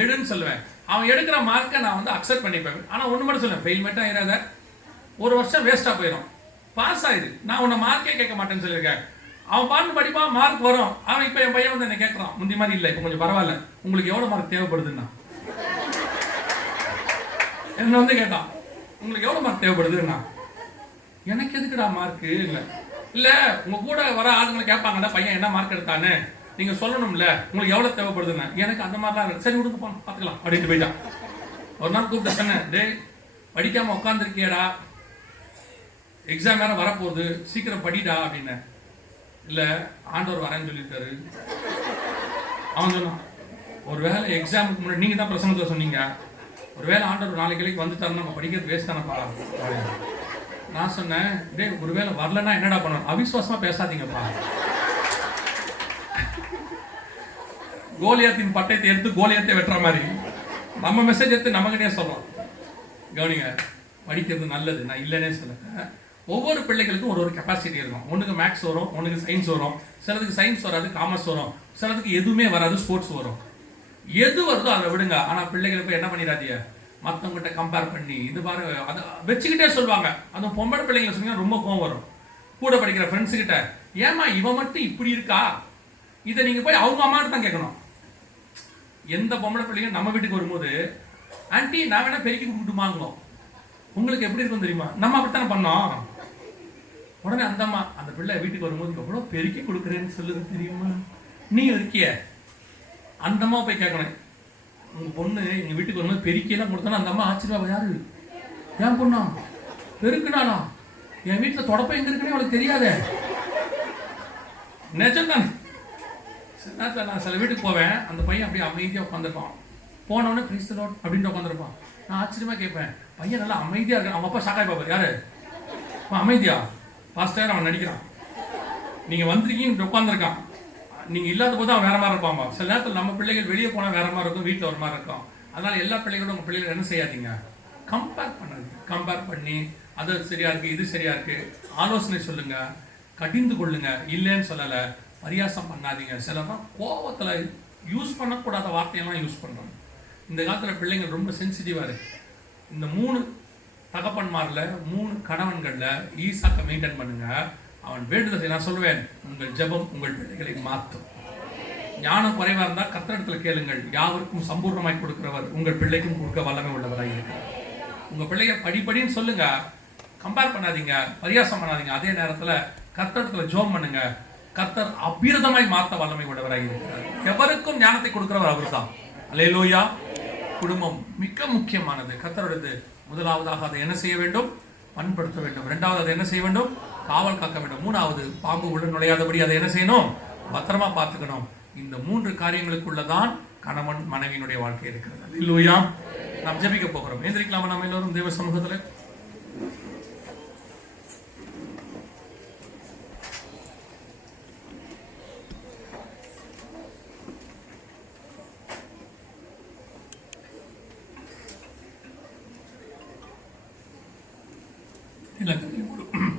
எடுன்னு சொல்லுவேன். அவன் எடுக்கிற மார்க்கை நான் வந்து அக்செப்ட் பண்ணிப்பேன். ஆனா ஒண்ணு மட்டும் சொல்லுவேன், ஃபெயில் மட்டும் ஆயிடாத, ஒரு வருஷம் வேஸ்டா போயிடும், பாஸ் ஆயிடு. நான் உன்னை மார்க்கே கேட்க மாட்டேன்னு சொல்லியிருக்கேன். அவன் பாட்டு படிப்பான், மார்க் வரும். அவன் இப்ப என் பையன் வந்து என்ன கேட்கறான், முந்தி மாதிரி இல்லை, இப்ப கொஞ்சம் பரவாயில்ல, உங்களுக்கு எவ்வளவு மார்க் தேவைப்படுதுன்னா என்ன வந்து கேட்டான், உங்களுக்கு எவ்வளவு மார்க் தேவைப்படுதுன்னா. எனக்கு எதுக்குடா மார்க்கு இல்ல இல்ல, உங்க கூட வர ஆளுங்களை கேட்பாங்கடா, பையன் என்ன மார்க் எடுத்தான்னு நீங்க சொல்லணும்ல, உங்களுக்கு எவ்வளவு தேவைப்படுதுன்னா. எனக்கு அந்த மாதிரிலாம் சரி விடுங்க பாத்துக்கலாம் அப்படின்ட்டு போயிட்டான். ஒரு நாள் கூப்பிட்டு சொன்னேன், டேய் படிக்காம உட்காந்துருக்கியடா, எக்ஸாம் வேற வரப்போகுது, சீக்கிரம் படிடா அப்படின்னு. இல்ல ஆண்டவர் வரேன்னு சொல்லியிருக்காரு. அவன் சொன்னான், ஒருவேளை எக்ஸாமுக்கு முன்னாடி நீங்க தான் பிரசங்கத்தை சொன்னீங்க, ஒருவேளை ஆண்டவர் நாளைக்கு வந்துட்டாருன்னா நம்ம படிக்கிறது வேஸ்ட் தானப்பா. நான் சொன்னேன், டே ஒருவேளை வரலன்னா என்னடா பண்ணணும், அவிசுவாசமா பேசாதீங்கப்பா. கோலியாத்தின் பட்டயத்தை எடுத்து கோலியாத்தை வெட்டுற மாதிரி நம்ம மெசேஜ் எடுத்து நமக்கிட்டே சொல்றோம். கவனிங்க, படிக்கிறது நல்லது, நான் இல்லைன்னே சொல்லுங்க. ஒவ்வொரு பிள்ளைகளுக்கும் ஒரு கெப்பாசிட்டி இருக்கும். ஒன்றுக்கு மேக்ஸ் வரும், ஒன்றுக்கு சயின்ஸ் வரும், சிலதுக்கு சயின்ஸ் வராது, காமர்ஸ் வரும், சிலதுக்கு எதுவுமே வராது, ஸ்போர்ட்ஸ் வரும். எது வருதோ அதை விடுங்க. ஆனா பிள்ளைகளுக்கு என்ன பண்ணிடாதீங்க, மற்றவங்ககிட்ட கம்பேர் பண்ணி இது பாரு அதை வச்சுக்கிட்டே சொல்லுவாங்க. அதுவும் பொம்பளை பிள்ளைங்க சொன்னீங்கன்னா ரொம்ப கோவம் வரும். கூட படிக்கிற ஃப்ரெண்ட்ஸ் கிட்ட, ஏமா இவன் மட்டும் இப்படி இருக்கா, இதை நீங்க போய் அவங்க அம்மாட்ட தான் கேட்கணும். எந்த பொம்பளை பிள்ளைங்க நம்ம வீட்டுக்கு வரும்போது, ஆன்டி நான் வேணா பெருக்கி கொடுத்துட்டுமாங்களோ, உங்களுக்கு எப்படி இருக்கும் தெரியுமா, நம்ம அப்படித்தானே பண்ணோம். உடனே அந்த அம்மா அந்த பிள்ளை வீட்டுக்கு வரும்போது எவ்வளவு பெருக்கி கொடுக்குறேன்னு சொல்லுது தெரியுமா, நீ இருக்கிய. அந்த அம்மா போய் கேட்கணும், உங்க பொண்ணு எங்க வீட்டுக்கு வரும்போது பெருக்கியெல்லாம் கொடுத்தா அந்த அம்மா ஆச்சரியம், யாரு என் பொண்ணா பெருக்குனானா, என் வீட்டுல தொடப்ப எங்க இருக்குன்னு அவளுக்கு தெரியாத. நிஜம்தானே. நான் சில வீட்டுக்கு போவேன், அந்த பையன் அப்படியே அமைதியா உட்காந்துருப்பான். போனவொடனே பிரைஸ் தி லார்ட் அப்படின்ட்டு உட்காந்துருப்பான். நான் ஆச்சரியமா கேட்பேன், பையன் நல்லா அமைதியா இருக்கு. அவங்க அப்பா ஷாக்காய் பாப்பாரு, யாரு அமைதியா பாஸ்டர் அவன் நடிக்கிறான், நீங்க வந்திருக்கீங்க உட்காந்துருக்கான், நீங்க இல்லாத போது அவன் வேற மாதிரி இருப்பாமா. சில நேரத்தில் நம்ம பிள்ளைகள் வெளியே போனா வேற மாதிரி இருக்கும், வீட்டுல ஒரு மாதிரி இருக்கும். அதனால எல்லா பிள்ளைகளோட உங்க பிள்ளைகள் என்ன செய்யாதீங்க, கம்பேர் பண்ணாதீங்க. கம்பேர் பண்ணி அது சரியா இருக்கு இது சரியா இருக்கு ஆலோசனை சொல்லுங்க, கடிந்து கொள்ளுங்க, இல்லைன்னு சொல்லல. பரியாசம் பண்ணாதீங்க. சிலதான் கோபத்துல யூஸ் பண்ணக்கூடாத வார்த்தையெல்லாம் யூஸ் பண்றாங்க. இந்த காலத்துல பிள்ளைங்க ரொம்ப சென்சிட்டிவா இருக்கு. இந்த 3 தகப்பன்மார்ல 3 கணவன்கள்ல ஈசாக்க மெயின்டைன் பண்ணுங்க. அவன் வேண்டுதலை நான் சொல்லுவேன், உங்கள் ஜெபம் உங்கள் பிள்ளைகளை மாற்றும். ஞானம் குறைவா இருந்தா கர்த்தரிடத்துல கேளுங்கள், யாவருக்கும் சம்பூர்ணமாய் கொடுக்கிறவர் உங்கள் பிள்ளைக்கும் கொடுக்க வல்லமை உள்ளவராக இருக்கிறார். உங்க பிள்ளைங்க படிப்படின்னு சொல்லுங்க, கம்பேர் பண்ணாதீங்க, பரியாசம் பண்ணாதீங்க. அதே நேரத்துல கர்த்தரிடத்துல ஜெபம் பண்ணுங்க, கர்த்தர் அபிரதமாய் மாத்த வல்லமை உள்ளவராக இருக்கிறார். எவருக்கும் ஞானத்தை கொடுக்கிறவர் அவர்தான். அல்லேலூயா. குடும்பம் மிக முக்கியமானது. கர்த்தருடையது. முதலாவதாக அதை என்ன செய்ய வேண்டும், பண்படுத்த வேண்டும். இரண்டாவது அதை என்ன செய்ய வேண்டும், காவல் காக்க வேண்டும். மூணாவது பாம்பு உள்ள நுழையாதபடி அதை என்ன செய்யணும், பத்திரமா பார்த்துக்கணும். இந்த 3 காரியங்களுக்குள்ளதான் கணவன் மனைவியினுடைய வாழ்க்கை இருக்கிறது. அல்லேலூயா. நாம் ஜெபிக்க போகிறோம். எந்திரிக்கலாமா நம்ம எல்லோரும் தேவ சமூகத்துல?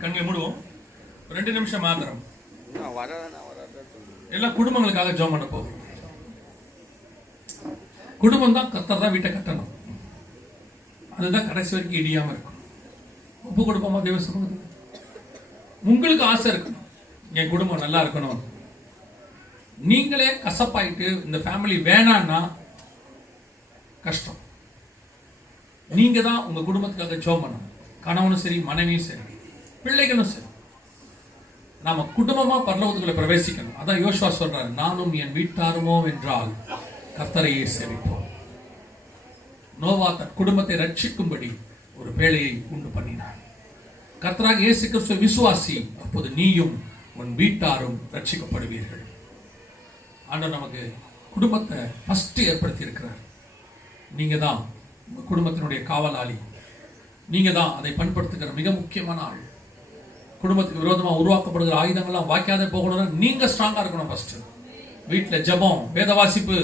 கண்களை மூடுவோம். 2 நிமிஷம் மாத்திரம். எல்லா குடும்பங்களுக்காக ஜெபம் பண்ண போகும். குடும்பம் தான் கர்த்தர் தான் வீட்டை கட்டணும். அதுதான் கடைசி வரைக்கும் இடியாம இருக்கும். ஒப்பு கொடுப்போமா தேவ சமூகத்துல? உங்களுக்கு ஆசை இருக்கணும், என் குடும்பம் நல்லா இருக்கணும். நீங்களே கசப்பாயிட்டு இந்த ஃபேமிலி வேணான்னா கஷ்டம். நீங்க தான் உங்க குடும்பத்துக்காக ஜெபம் பண்ணணும். கணவனும் சரி, மனைவியும் சரி, பிள்ளைகளும் சரி. நாம குடும்பமா பரலோகத்துக்குள்ள பிரவேசிக்கணும். அதான் யோசுவா சொல்றாரு, நானும் என் வீட்டாருமோ என்றால் கர்த்தரையே சேவிப்போம். நோவா தன் குடும்பத்தை ரட்சிக்கும்படி ஒரு வேலையை உண்டு பண்ணினார். கர்த்தராக இயேசு கிறிஸ்துவை விசுவாசி, அப்போது நீயும் உன் வீட்டாரும் ரட்சிக்கப்படுவீர்கள். ஆண்டவர் நமக்கு குடும்பத்தை ஃபர்ஸ்ட் ஏற்படுத்தி இருக்கிறார். நீங்க தான் உங்க குடும்பத்தினுடைய காவலாளி. நீங்க தான் அதை பண்படுத்துகிற மிக முக்கியமான ஆள். குடும்பத்துக்கு விரோதமா உருவாக்கப்படுகிற ஆயுதங்கள்லாம் வாய்க்காதே போகணும்னா நீங்க ஸ்ட்ராங்கா இருக்கணும். ஃபர்ஸ்ட் வீட்டுல ஜெபம், வேத வாசிப்பு,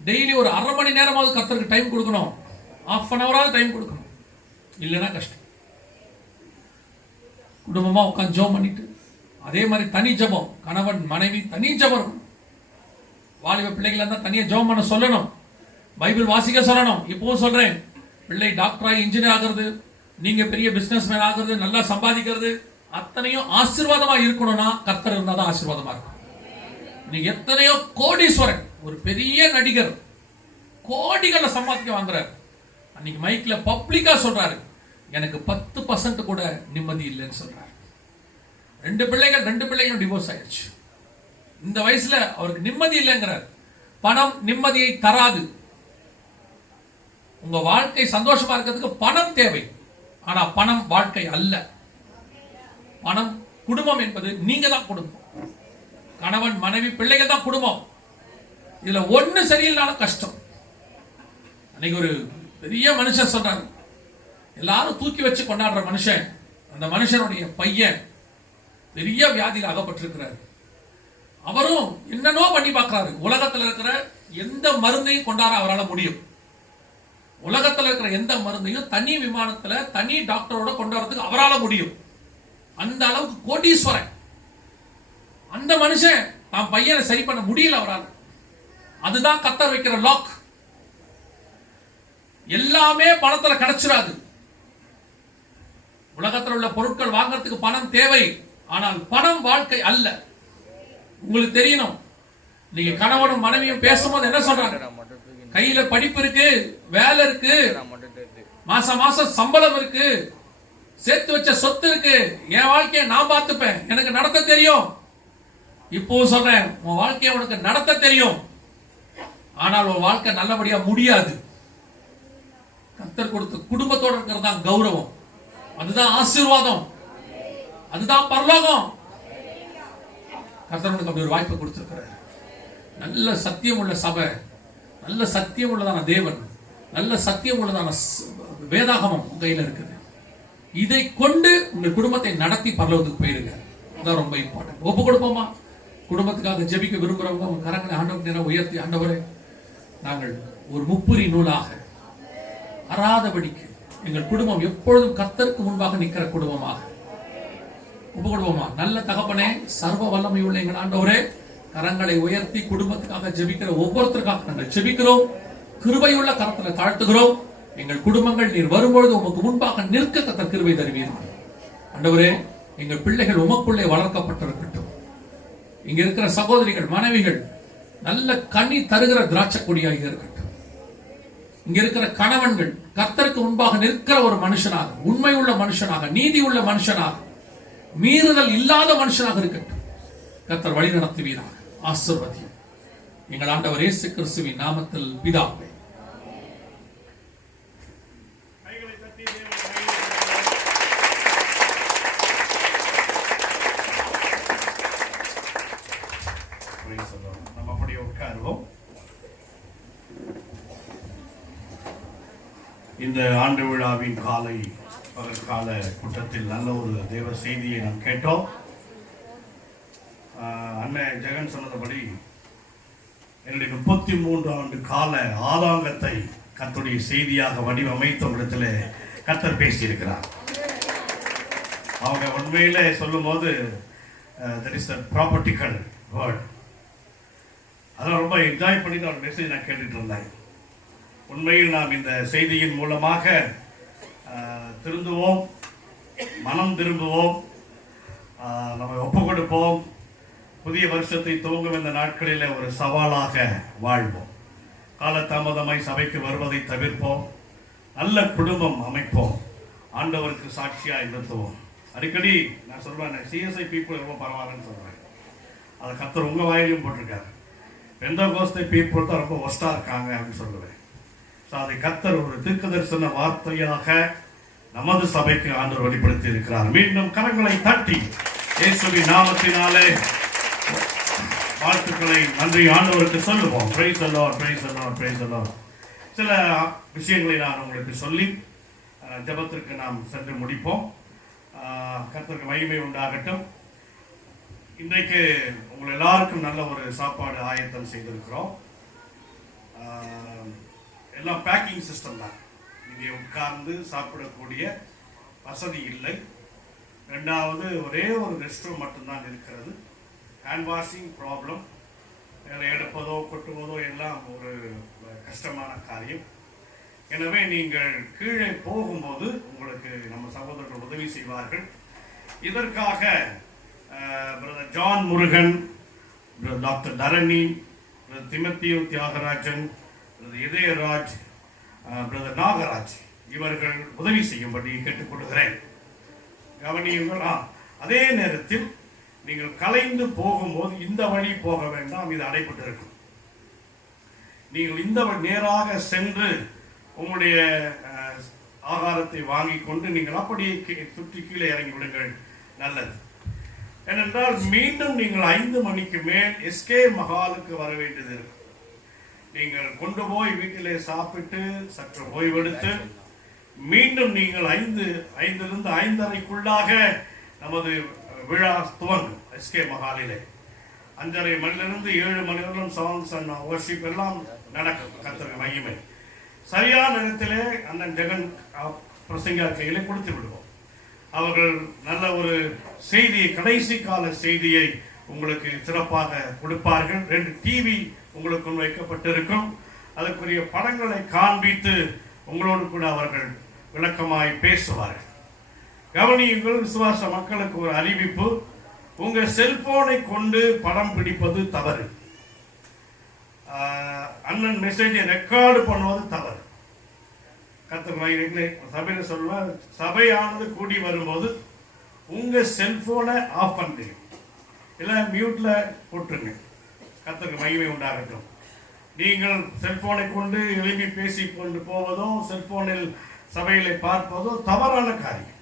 டெய்லி ஒரு 1/2 மணி நேரமாவது கர்த்தருக்கு டைம் கொடுக்கணும். 1/2 hour டைம் கொடுக்கணும். இல்லைன்னா கஷ்டம். குடும்பமா உட்காந்து ஜெபம் பண்ணிட்டு, அதே மாதிரி தனி ஜெபம், கணவன் மனைவி தனி ஜெபம் இருக்கணும். வாலிப பிள்ளைகள் இருந்தா தனியா ஜெபம் பண்ண சொல்லணும், பைபிள் வாசிக்க சொல்லணும். இப்பவும் சொல்றேன், பிள்ளை டாக்டராகி இன்ஜினியர் ஆகிறது, நீங்க பெரிய பிசினஸ் மேன் ஆகிறது, நல்லா சம்பாதிக்கிறது, அத்தனையும் ஆசீர்வாதமா இருக்கணும்னா கர்த்தர் இருந்தாதான் ஆசீர்வாதமா இருக்கும். நீங்க எத்தனையோ கோடீஸ்வரன், ஒரு பெரிய நடிகர் கோடிகளை சம்பாதிக்க வாங்குறாரு, அன்னைக்கு மைக்ல பப்ளிக்கா சொல்றாரு, எனக்கு 10% கூட நிம்மதி இல்லைன்னு சொல்றாரு. 2 பிள்ளைகளும் டிவோர்ஸ் ஆயிடுச்சு. இந்த வயசுல அவருக்கு நிம்மதி இல்லைங்கிறார். பணம் நிம்மதியை தராது. உங்க வாழ்க்கை சந்தோஷமா இருக்கிறதுக்கு பணம் தேவை. ஆனா பணம் வாழ்க்கை அல்ல. பணம், குடும்பம் என்பது நீங்க தான் குடும்பம். கணவன், மனைவி, பிள்ளைகள் தான் குடும்பம். இதுல ஒண்ணு சரியில்லைனாலும் கஷ்டம். அன்னைக்கு ஒரு பெரிய மனுஷன் சொன்னார், எல்லாரும் தூக்கி வச்சு கொண்டாடுற மனுஷன், அந்த மனுஷனுடைய பையன் பெரிய வியாதியில் அகப்பட்டிருக்கிறார். அவரும் என்னன்னோ பண்ணி பார்க்கிறாரு. உலகத்தில் இருக்கிற எந்த மருந்தையும் கொண்டாட அவரால் முடியும். உலகத்தில் இருக்கிற எந்த மருந்தையும் தனி விமானத்துல தனி டாக்டரோட கொண்டாடுறதுக்கு அவரால் முடியும். அந்த அளவுக்கு கோடீஸ்வரன். அந்த மனுஷன் தான் பையனை சரி பண்ண முடியல அவரால். அதுதான் கர்த்தர் வைக்கிற லாக். எல்லாமே பணத்துல கிடைச்சிடாது. உலகத்தில் உள்ள பொருட்கள் வாங்கறதுக்கு பணம் தேவை. ஆனால் பணம் வாழ்க்கை அல்ல. உங்களுக்கு தெரியணும், நீங்க கணவனும் மனைவியும் பேசும்போது என்ன சொல்றாங்க? கையில படிப்பு இருக்கு, வேலை இருக்கு, மாசம் மாசம் சம்பளம் இருக்கு, சேர்த்து வச்ச சொத்து இருக்கு, என் வாழ்க்கையை நான் பார்த்துப்பேன், எனக்கு நடத்த தெரியும். இப்போ சொல்றேன், உன் வாழ்க்கையை உனக்கு நடத்த தெரியும், ஆனால் உன் வாழ்க்கை நல்லபடியா முடியாது. கர்த்தர் கொடுத்த குடும்பத்தோட இருக்கிறது தான் கௌரவம், அதுதான் ஆசீர்வாதம், அதுதான் பரலோகம். கர்த்தர் அப்படி ஒரு வாய்ப்பை கொடுத்திருக்கிறார். நல்ல சத்தியம் உள்ள சபை, நல்ல சத்தியம் உள்ளதான தேவன், நல்ல சத்தியம் உள்ளதான வேதாகமம் உங்க கையில இருக்குது. இதை கொண்டு உங்க குடும்பத்தை நடத்தி பரலோகத்துக்கு போயிருங்க. அதான் ரொம்ப இம்பார்ட்டன்ட். ஒப்பு கொடுப்போமா? குடும்பத்துக்காக ஜெபிக்க விரும்புறவங்க உங்க கரங்களை ஆண்டவர் நேரம் உயர்த்தி, ஆண்டவரே, நாங்கள் ஒரு முப்புரி நூலாக அறாதபடிக்கு எங்கள் குடும்பம் எப்பொழுதும் கர்த்தருக்கு முன்பாக நிற்கிற குடும்பமாக ஒப்பு கொடுப்போமா? நல்ல தகப்பனே, சர்வ வல்லமை உள்ள எங்கள் ஆண்டவரே, கரங்களை உயர்த்தி குடும்பத்துக்காக ஜெபிக்கிற ஒவ்வொருத்தருக்காக நாங்கள் ஜெபிக்கிறோம். கிருபையுள்ள கரத்துல தாழ்த்துகிறோம். எங்கள் குடும்பங்கள் நீர் வரும்பொழுது உமக்கு முன்பாக நிற்க கர்த்தர் கிருபை தருவீர்கள். ஆண்டவரே, எங்கள் பிள்ளைகள் உமக்குள்ளே வளர்க்கப்பட்டிருக்கட்டும். இங்க இருக்கிற சகோதரிகள், மனைவிகள் நல்ல கனி தருகிற திராட்சை கொடியாக இருக்கட்டும். இங்க இருக்கிற கணவன்கள் கர்த்தருக்கு முன்பாக நிற்கிற ஒரு மனுஷனாக, உண்மை உள்ள மனுஷனாக, நீதி உள்ள மனுஷனாக, மீறுதல் இல்லாத மனுஷனாக இருக்கட்டும். கர்த்தர் வழி நடத்துவீராக. ஆசீர்வதியும் எங்கள் ஆண்டவர் இயேசு கிறிஸ்துவின் நாமத்தில் பிதாவே. நம்ம அப்படியே உட்காருவோம். இந்த ஆண்டு விழாவின் காலை பகற்கால கூட்டத்தில் நல்ல ஒரு தேவ செய்தியை நாம் கேட்டோம். அண்ணன் ஜெகன் சொன்னபடி என்னுடைய 33 ஆண்டு கால ஆதாங்கத்தை கர்த்தருடைய செய்தியாக வடிவமைத்த இடத்துல கர்த்தர் பேசியிருக்கிறார். அவங்க உண்மையில சொல்லும் போது that is the prophetical word. அதெல்லாம் ரொம்ப என்ஜாய் பண்ணி தான் மெசேஜ் நான் கேட்டுட்டு இருந்தேன். உண்மையில் நாம் இந்த செய்தியின் மூலமாக திருந்துவோம், மனம் திரும்புவோம், நம்ம ஒப்பு கொடுப்போம். புதிய வருஷத்தை துவங்கும் இந்த நாட்களில் ஒரு சவாலாக வாழ்வோம். காலதாமதமாய் சபைக்கு வருவதை தவிர்ப்போம். நல்ல குடும்பம் அமைப்போம். ஆண்டவருக்கு சாட்சியாக நிறுத்துவோம். அடிக்கடி நான் சொல்றேன், சிஎஸ்ஐ பீப்புள் ரொம்ப பரவாயில்லன்னு சொல்றேன். அதை கர்த்தர் உங்க வாயிலையும் போட்டிருக்காரு. பெந்தகோஸ்தை பீப்புள் தான் ரொம்ப ஒஸ்டா இருக்காங்க அப்படின்னு சொல்லுவேன். ஸோ அதை கர்த்தர் ஒரு தீர்க்கதரிசன வார்த்தையாக நமது சபைக்கு ஆண்டவர் வெளிப்படுத்தி இருக்கிறார். மீண்டும் கரங்களை தட்டி இயேசுவின் நாமத்தினாலே வாழ்த்துக்களை நன்றி ஆண்டவருக்கு சொல்லுவோம். Praise the Lord, praise the Lord, praise the Lord. சில விஷயங்களை நான் உங்களுக்கு சொல்லி ஜெபத்திற்கு நாம் சென்று முடிப்போம். கர்த்தருக்கு மகிமை உண்டாகட்டும். இன்றைக்கு உங்கள் எல்லாருக்கும் நல்ல ஒரு சாப்பாடு ஆயத்தம் செய்திருக்கிறோம். எல்லாம் பேக்கிங் சிஸ்டம் தான். இங்கே உட்கார்ந்து சாப்பிடக்கூடிய வசதி இல்லை. ரெண்டாவது, ஒரே ஒரு ரெஸ்ட் ரூம் மட்டும்தான் இருக்கிறது. ஹேண்ட் வாஷிங் ப்ராப்ளம், எடுப்பதோ கொட்டுவதோ எல்லாம் ஒரு கஷ்டமான காரியம். எனவே நீங்கள் கீழே போகும்போது உங்களுக்கு நம்ம சகோதரர்கள் உதவி செய்வார்கள். இதற்காக brother John Murugan, doctor Dharani, brother Timothy Thiyagarajan, brother Idhayaraj, brother Nagaraj இவர்கள் உதவி செய்யும்படி கேட்டுக்கொள்கிறேன். கவனியுங்கள். அதே நேரத்தில் நீங்கள் கலைந்து போகும்போது இந்த வழி போக வேண்டாம், இது அடைப்பட்டு இருக்கும். நீங்கள் இந்த நேராக சென்று உங்களுடைய ஆகாரத்தை வாங்கி கொண்டு நீங்கள் அப்படியே சுற்றி கீழே இறங்கி விடுங்கள், நல்லது. ஏனென்றால் மீண்டும் நீங்கள் 5 மணிக்கு மேல் எஸ்கே மஹாலுக்கு வர வேண்டியது இருக்கும். நீங்கள் கொண்டு போய் வீட்டிலே சாப்பிட்டு சற்று ஓய்வெடுத்து மீண்டும் நீங்கள் 5 5:30க்குள்ளாக நமது விழா துவங்கும். எஸ்கே மஹாலிலே 5:30 மணிலிருந்து 7 மணி வரையிலும் சாங்ஸ் அண்ட் வர்ஷிப் எல்லாம் நடக்கும். கர்த்தருக்கு மகிமை. சரியான நேரத்திலே அண்ணன் ஜெகன் பிரசங்க கையிலே கொடுத்து விடுவோம். அவர்கள் நல்ல ஒரு செய்தியை, கடைசி கால செய்தியை உங்களுக்கு சிறப்பாக கொடுப்பார்கள். 2 டிவி உங்களுக்கு வைக்கப்பட்டிருக்கும். அதற்குரிய படங்களை காண்பித்து உங்களோடு கூட அவர்கள் விளக்கமாய் பேசுவார்கள். கவனியுங்கள், விசுவாச மக்களுக்கு ஒரு அறிவிப்பு. உங்க செல்போனை கொண்டு படம் பிடிப்பது தவறு. அண்ணன் மெசேஜை ரெக்கார்டு பண்ணுவது தவறு. கர்த்தர் சபையில சொல்லுவார், சபையானது கூடி வரும்போது உங்க செல்போனை ஆஃப் பண்ணுங்க, இல்ல மியூட்ல போட்டுருங்க. கர்த்தருக்கு மகிமை உண்டாகட்டும். நீங்கள் செல்போனை கொண்டு எழுப்பி பேசி கொண்டு போவதோ செல்போனில் சபையிலே பார்ப்பதோ தவறான காரியம்.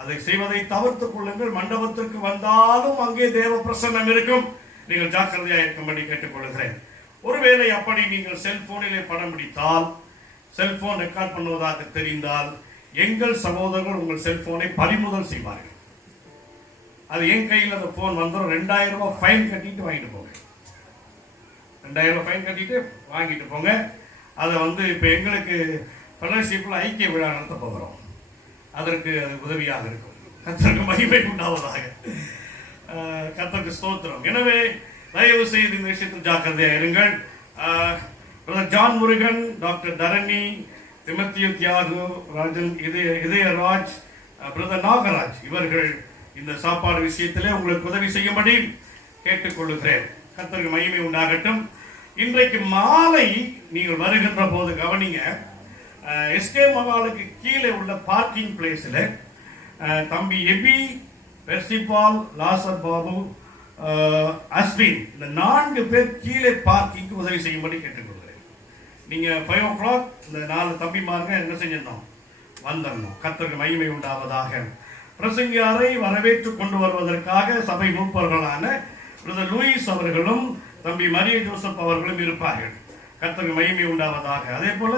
அதை செய்வதை தவிர்த்துக் கொள்ளுங்கள். மண்டபத்திற்கு வந்தாலும் அங்கே தேவ பிரசன்னம் இருக்கும். நீங்கள் ஜாக்கிரதையாக இருக்கும்படி கேட்டுக்கொள்கிறேன். ஒருவேளை அப்படி நீங்கள் செல்போனிலே படம் பிடித்தால், செல்போன் ரெக்கார்ட் பண்ணுவதாக தெரிந்தால், எங்கள் சகோதரர்கள் உங்கள் செல்போனை பறிமுதல் செய்வார்கள். அது என் கையில் அந்த போன் வந்துடும். 2000 ரூபாய் ஃபைன் கட்டிட்டு வாங்கிட்டு போங்க. 2000 ரூபாய் ஃபைன் கட்டிட்டு வாங்கிட்டு போங்க. அதை இப்ப எங்களுக்கு ஃபெலோஷிப்ல ஐக்கிய விழா நடத்த போகிறோம். அதற்கு அது உதவியாக இருக்கும். கர்த்தருக்கு மகிமை உண்டாவதாக. கர்த்தருக்கு ஸ்தோத்திரம். எனவே தயவு செய்து இந்த விஷயத்தில் ஜாக்கிரதையாக இருங்கள். பிரதர் ஜான் முருகன், டாக்டர் தரணி, திமத்தியு தியாகு, ராஜன் இதயராஜ், பிரதர் நாகராஜ் இவர்கள் இந்த சாப்பாடு விஷயத்திலே உங்களுக்கு உதவி செய்யும்படி கேட்டுக்கொள்கிறேன். கர்த்தருக்கு மகிமை உண்டாகட்டும். இன்றைக்கு மாலை நீங்கள் வருகின்ற போது கவனிங்க, எஸ்கே மகாலுக்கு கீழே உள்ள பார்க்கிங் பிளேஸில் தம்பி எபி, பெர்சிபால், லாசர் பாபு, அஸ்வின் இந்த 4 பேர் கீழே பார்க்கிங்க்கு உதவி செய்யும்படி கேட்டுக்கொள்கிறேன். நீங்க 5 o'clock இந்த 4 தம்பிமாருங்க என்ன செஞ்சிடணும், வந்துடணும். கர்த்தருக்கு மகிமை உண்டாவதாக. பிரசங்கியாரை வரவேற்று கொண்டு வருவதற்காக சபை மூப்பர்களான பிரதர் லூயிஸ் அவர்களும் தம்பி மரிய ஜோசப் அவர்களும் இருப்பார்கள். கர்த்தருக்கு மகிமை உண்டாவதாக. அதே போல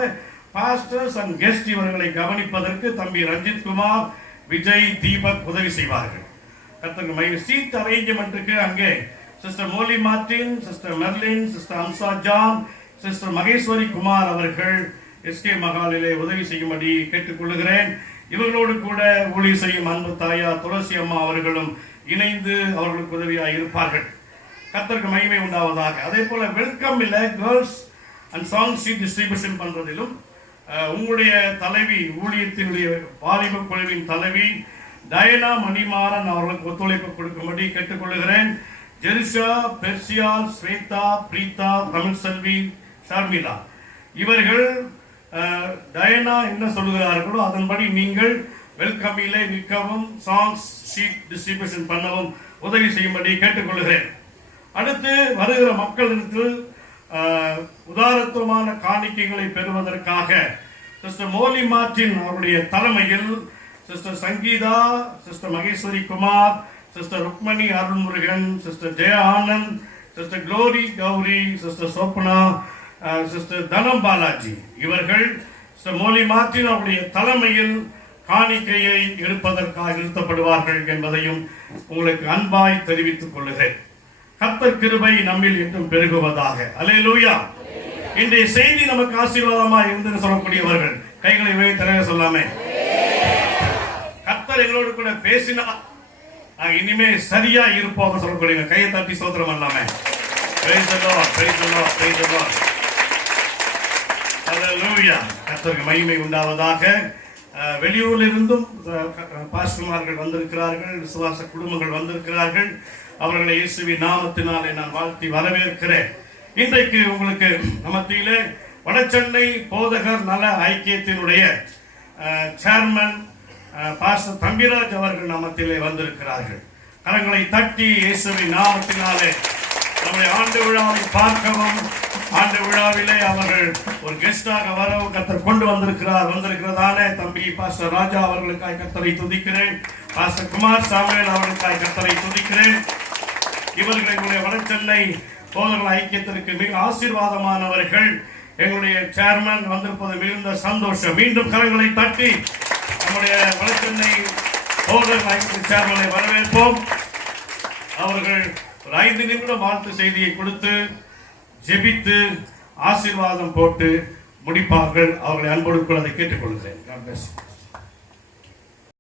பாஸ்டர்ஸ் அண்ட் கெஸ்ட் இவர்களை கவனிப்பதற்கு தம்பி ரஞ்சித் குமார், விஜய், தீபக் உதவி செய்வார்கள். கர்த்தருக்கு மகிமை. சீட் அரேஞ்ச்மெண்ட்டுக்கு அங்கே sister Molly Martin, sister Merlin, sister Amsa John, sister Maheswari Kumar அவர்கள் எஸ்கே மகாலிலே உதவி செய்யும்படி கேட்டுக்கொள்கிறேன். இவர்களோடு கூட ஊழிய செய்யும் அன்பு தாயார் துளசி அம்மா அவர்களும் இணைந்து அவர்களுக்கு உதவியாக இருப்பார்கள். கர்த்தருக்கு மகிமை உண்டாவதாக. அதே போல வெல்கம் இல்ல girls and song sheet distribution பண்றதிலும் உங்களுடைய தலைவி, ஊழியத்தினுடைய வாலிப குழுவின் தலைவி டயனா மணிமாறன் அவர்களுக்கு ஒத்துழைப்பு கொடுக்கும்படி கேட்டுக்கொள்கிறேன். ஜெருஷா, பெர்சியால், ஸ்வேதா, பிரீதா, தமிழ்செல்வி, ஷர்மிளா இவர்கள் டயனா என்ன சொல்லுகிறார்களோ அதன்படி நீங்கள் வெல்கமிலே நிற்கவும் சாங்ஸ் ஷீட் டிஸ்ட்ரிபியூஷன் பண்ணவும் உதவி செய்யும்படி கேட்டுக்கொள்கிறேன். அடுத்து வருகிற மக்களுக்கு உதாரத்துவமான காணிக்கைகளை பெறுவதற்காக சிஸ்டர் மோலி மார்டின் அவருடைய தலைமையில் sister Sangeetha, sister Maheswari Kumar, sister Rukmani Arulmurugan, sister Jaya Anand, sister Glory Gowri, sister Swapna, sister Dhanam Balaji இவர்கள் சிஸ்டர் மோலி மார்டின் அவருடைய தலைமையில் காணிக்கையை எடுப்பதற்காக நிறுத்தப்படுவார்கள் என்பதையும் உங்களுக்கு அன்பாய் தெரிவித்துக் கொள்கிறேன். கர்த்தர் கிருபை நம்மில் என்றும் பெருகுவதாக. அல்லேலூயா. இன்றைய செய்தி நமக்கு ஆசீர்வாதமா இருந்து சொல்லக்கூடியவர்கள் கைகளை உயர்த்தி சொல்லாமே. கர்த்தர் எங்களோடு கூட பேசினா நாங்க இனிமே சரியா இருப்போம் சொல்லக்கூடிய கையை தட்டி ஸ்தோத்திரம் பண்ணலாமே. Praise the Lord, praise the Lord, praise the Lord. Hallelujah. கர்த்தருக்கு மகிமை உண்டாவதாக. வெளியூரில் இருந்தும் பாஸ்டர்மார்கள் வந்திருக்கிறார்கள், விசுவாச குடும்பங்கள் வந்திருக்கிறார்கள். அவர்களை இயேசுவின் நாமத்தினாலே நான் வாழ்த்தி வரவேற்கிறேன். இன்றைக்கு உங்களுக்கு மத்தியிலே வடசென்னை போதகர் நல ஐக்கியத்தினுடைய சேர்மன் பாஸ்டர் தம்பிராஜ் அவர்கள் நாமத்திலே வந்திருக்கிறார்கள். கரங்களை தட்டி இயேசுவின் நாமத்தினாலே நம்முடைய ஆண்டு விழாவை பார்க்கவும் ஆண்டு விழாவிலே அவர்கள் ஒரு கெஸ்டாக வர கர்த்தர் கொண்டு வந்திருக்கிறதானே தம்பி பாஸ்டர் ராஜா அவர்களுக்காய் கர்த்தரை துதிக்கிறேன். பாஸ்டர் குமார் சாமுவேல் அவர்களுக்காய் கர்த்தரை துதிக்கிறேன். இவர்களுடைய வடசென்னை போதகர்கள் ஐக்கியத்திற்கு மிக ஆசீர்வாதமானவர்கள். எங்களுடைய சேர்மன் வந்திருப்பது மிகுந்த சந்தோஷம். மீண்டும் கரங்களை தட்டி நம்முடைய வடசென்னை போதகர்கள் ஐக்கிய சேர்மனை வரவேற்போம். அவர்கள் ஒரு 5 நிமிடம் வாழ்த்து செய்தியை கொடுத்து ஜெபித்து ஆசீர்வாதம் போட்டு முடிப்பார்கள். அவர்களை அன்போடு அதை கேட்டுக்கொள்கிறேன்.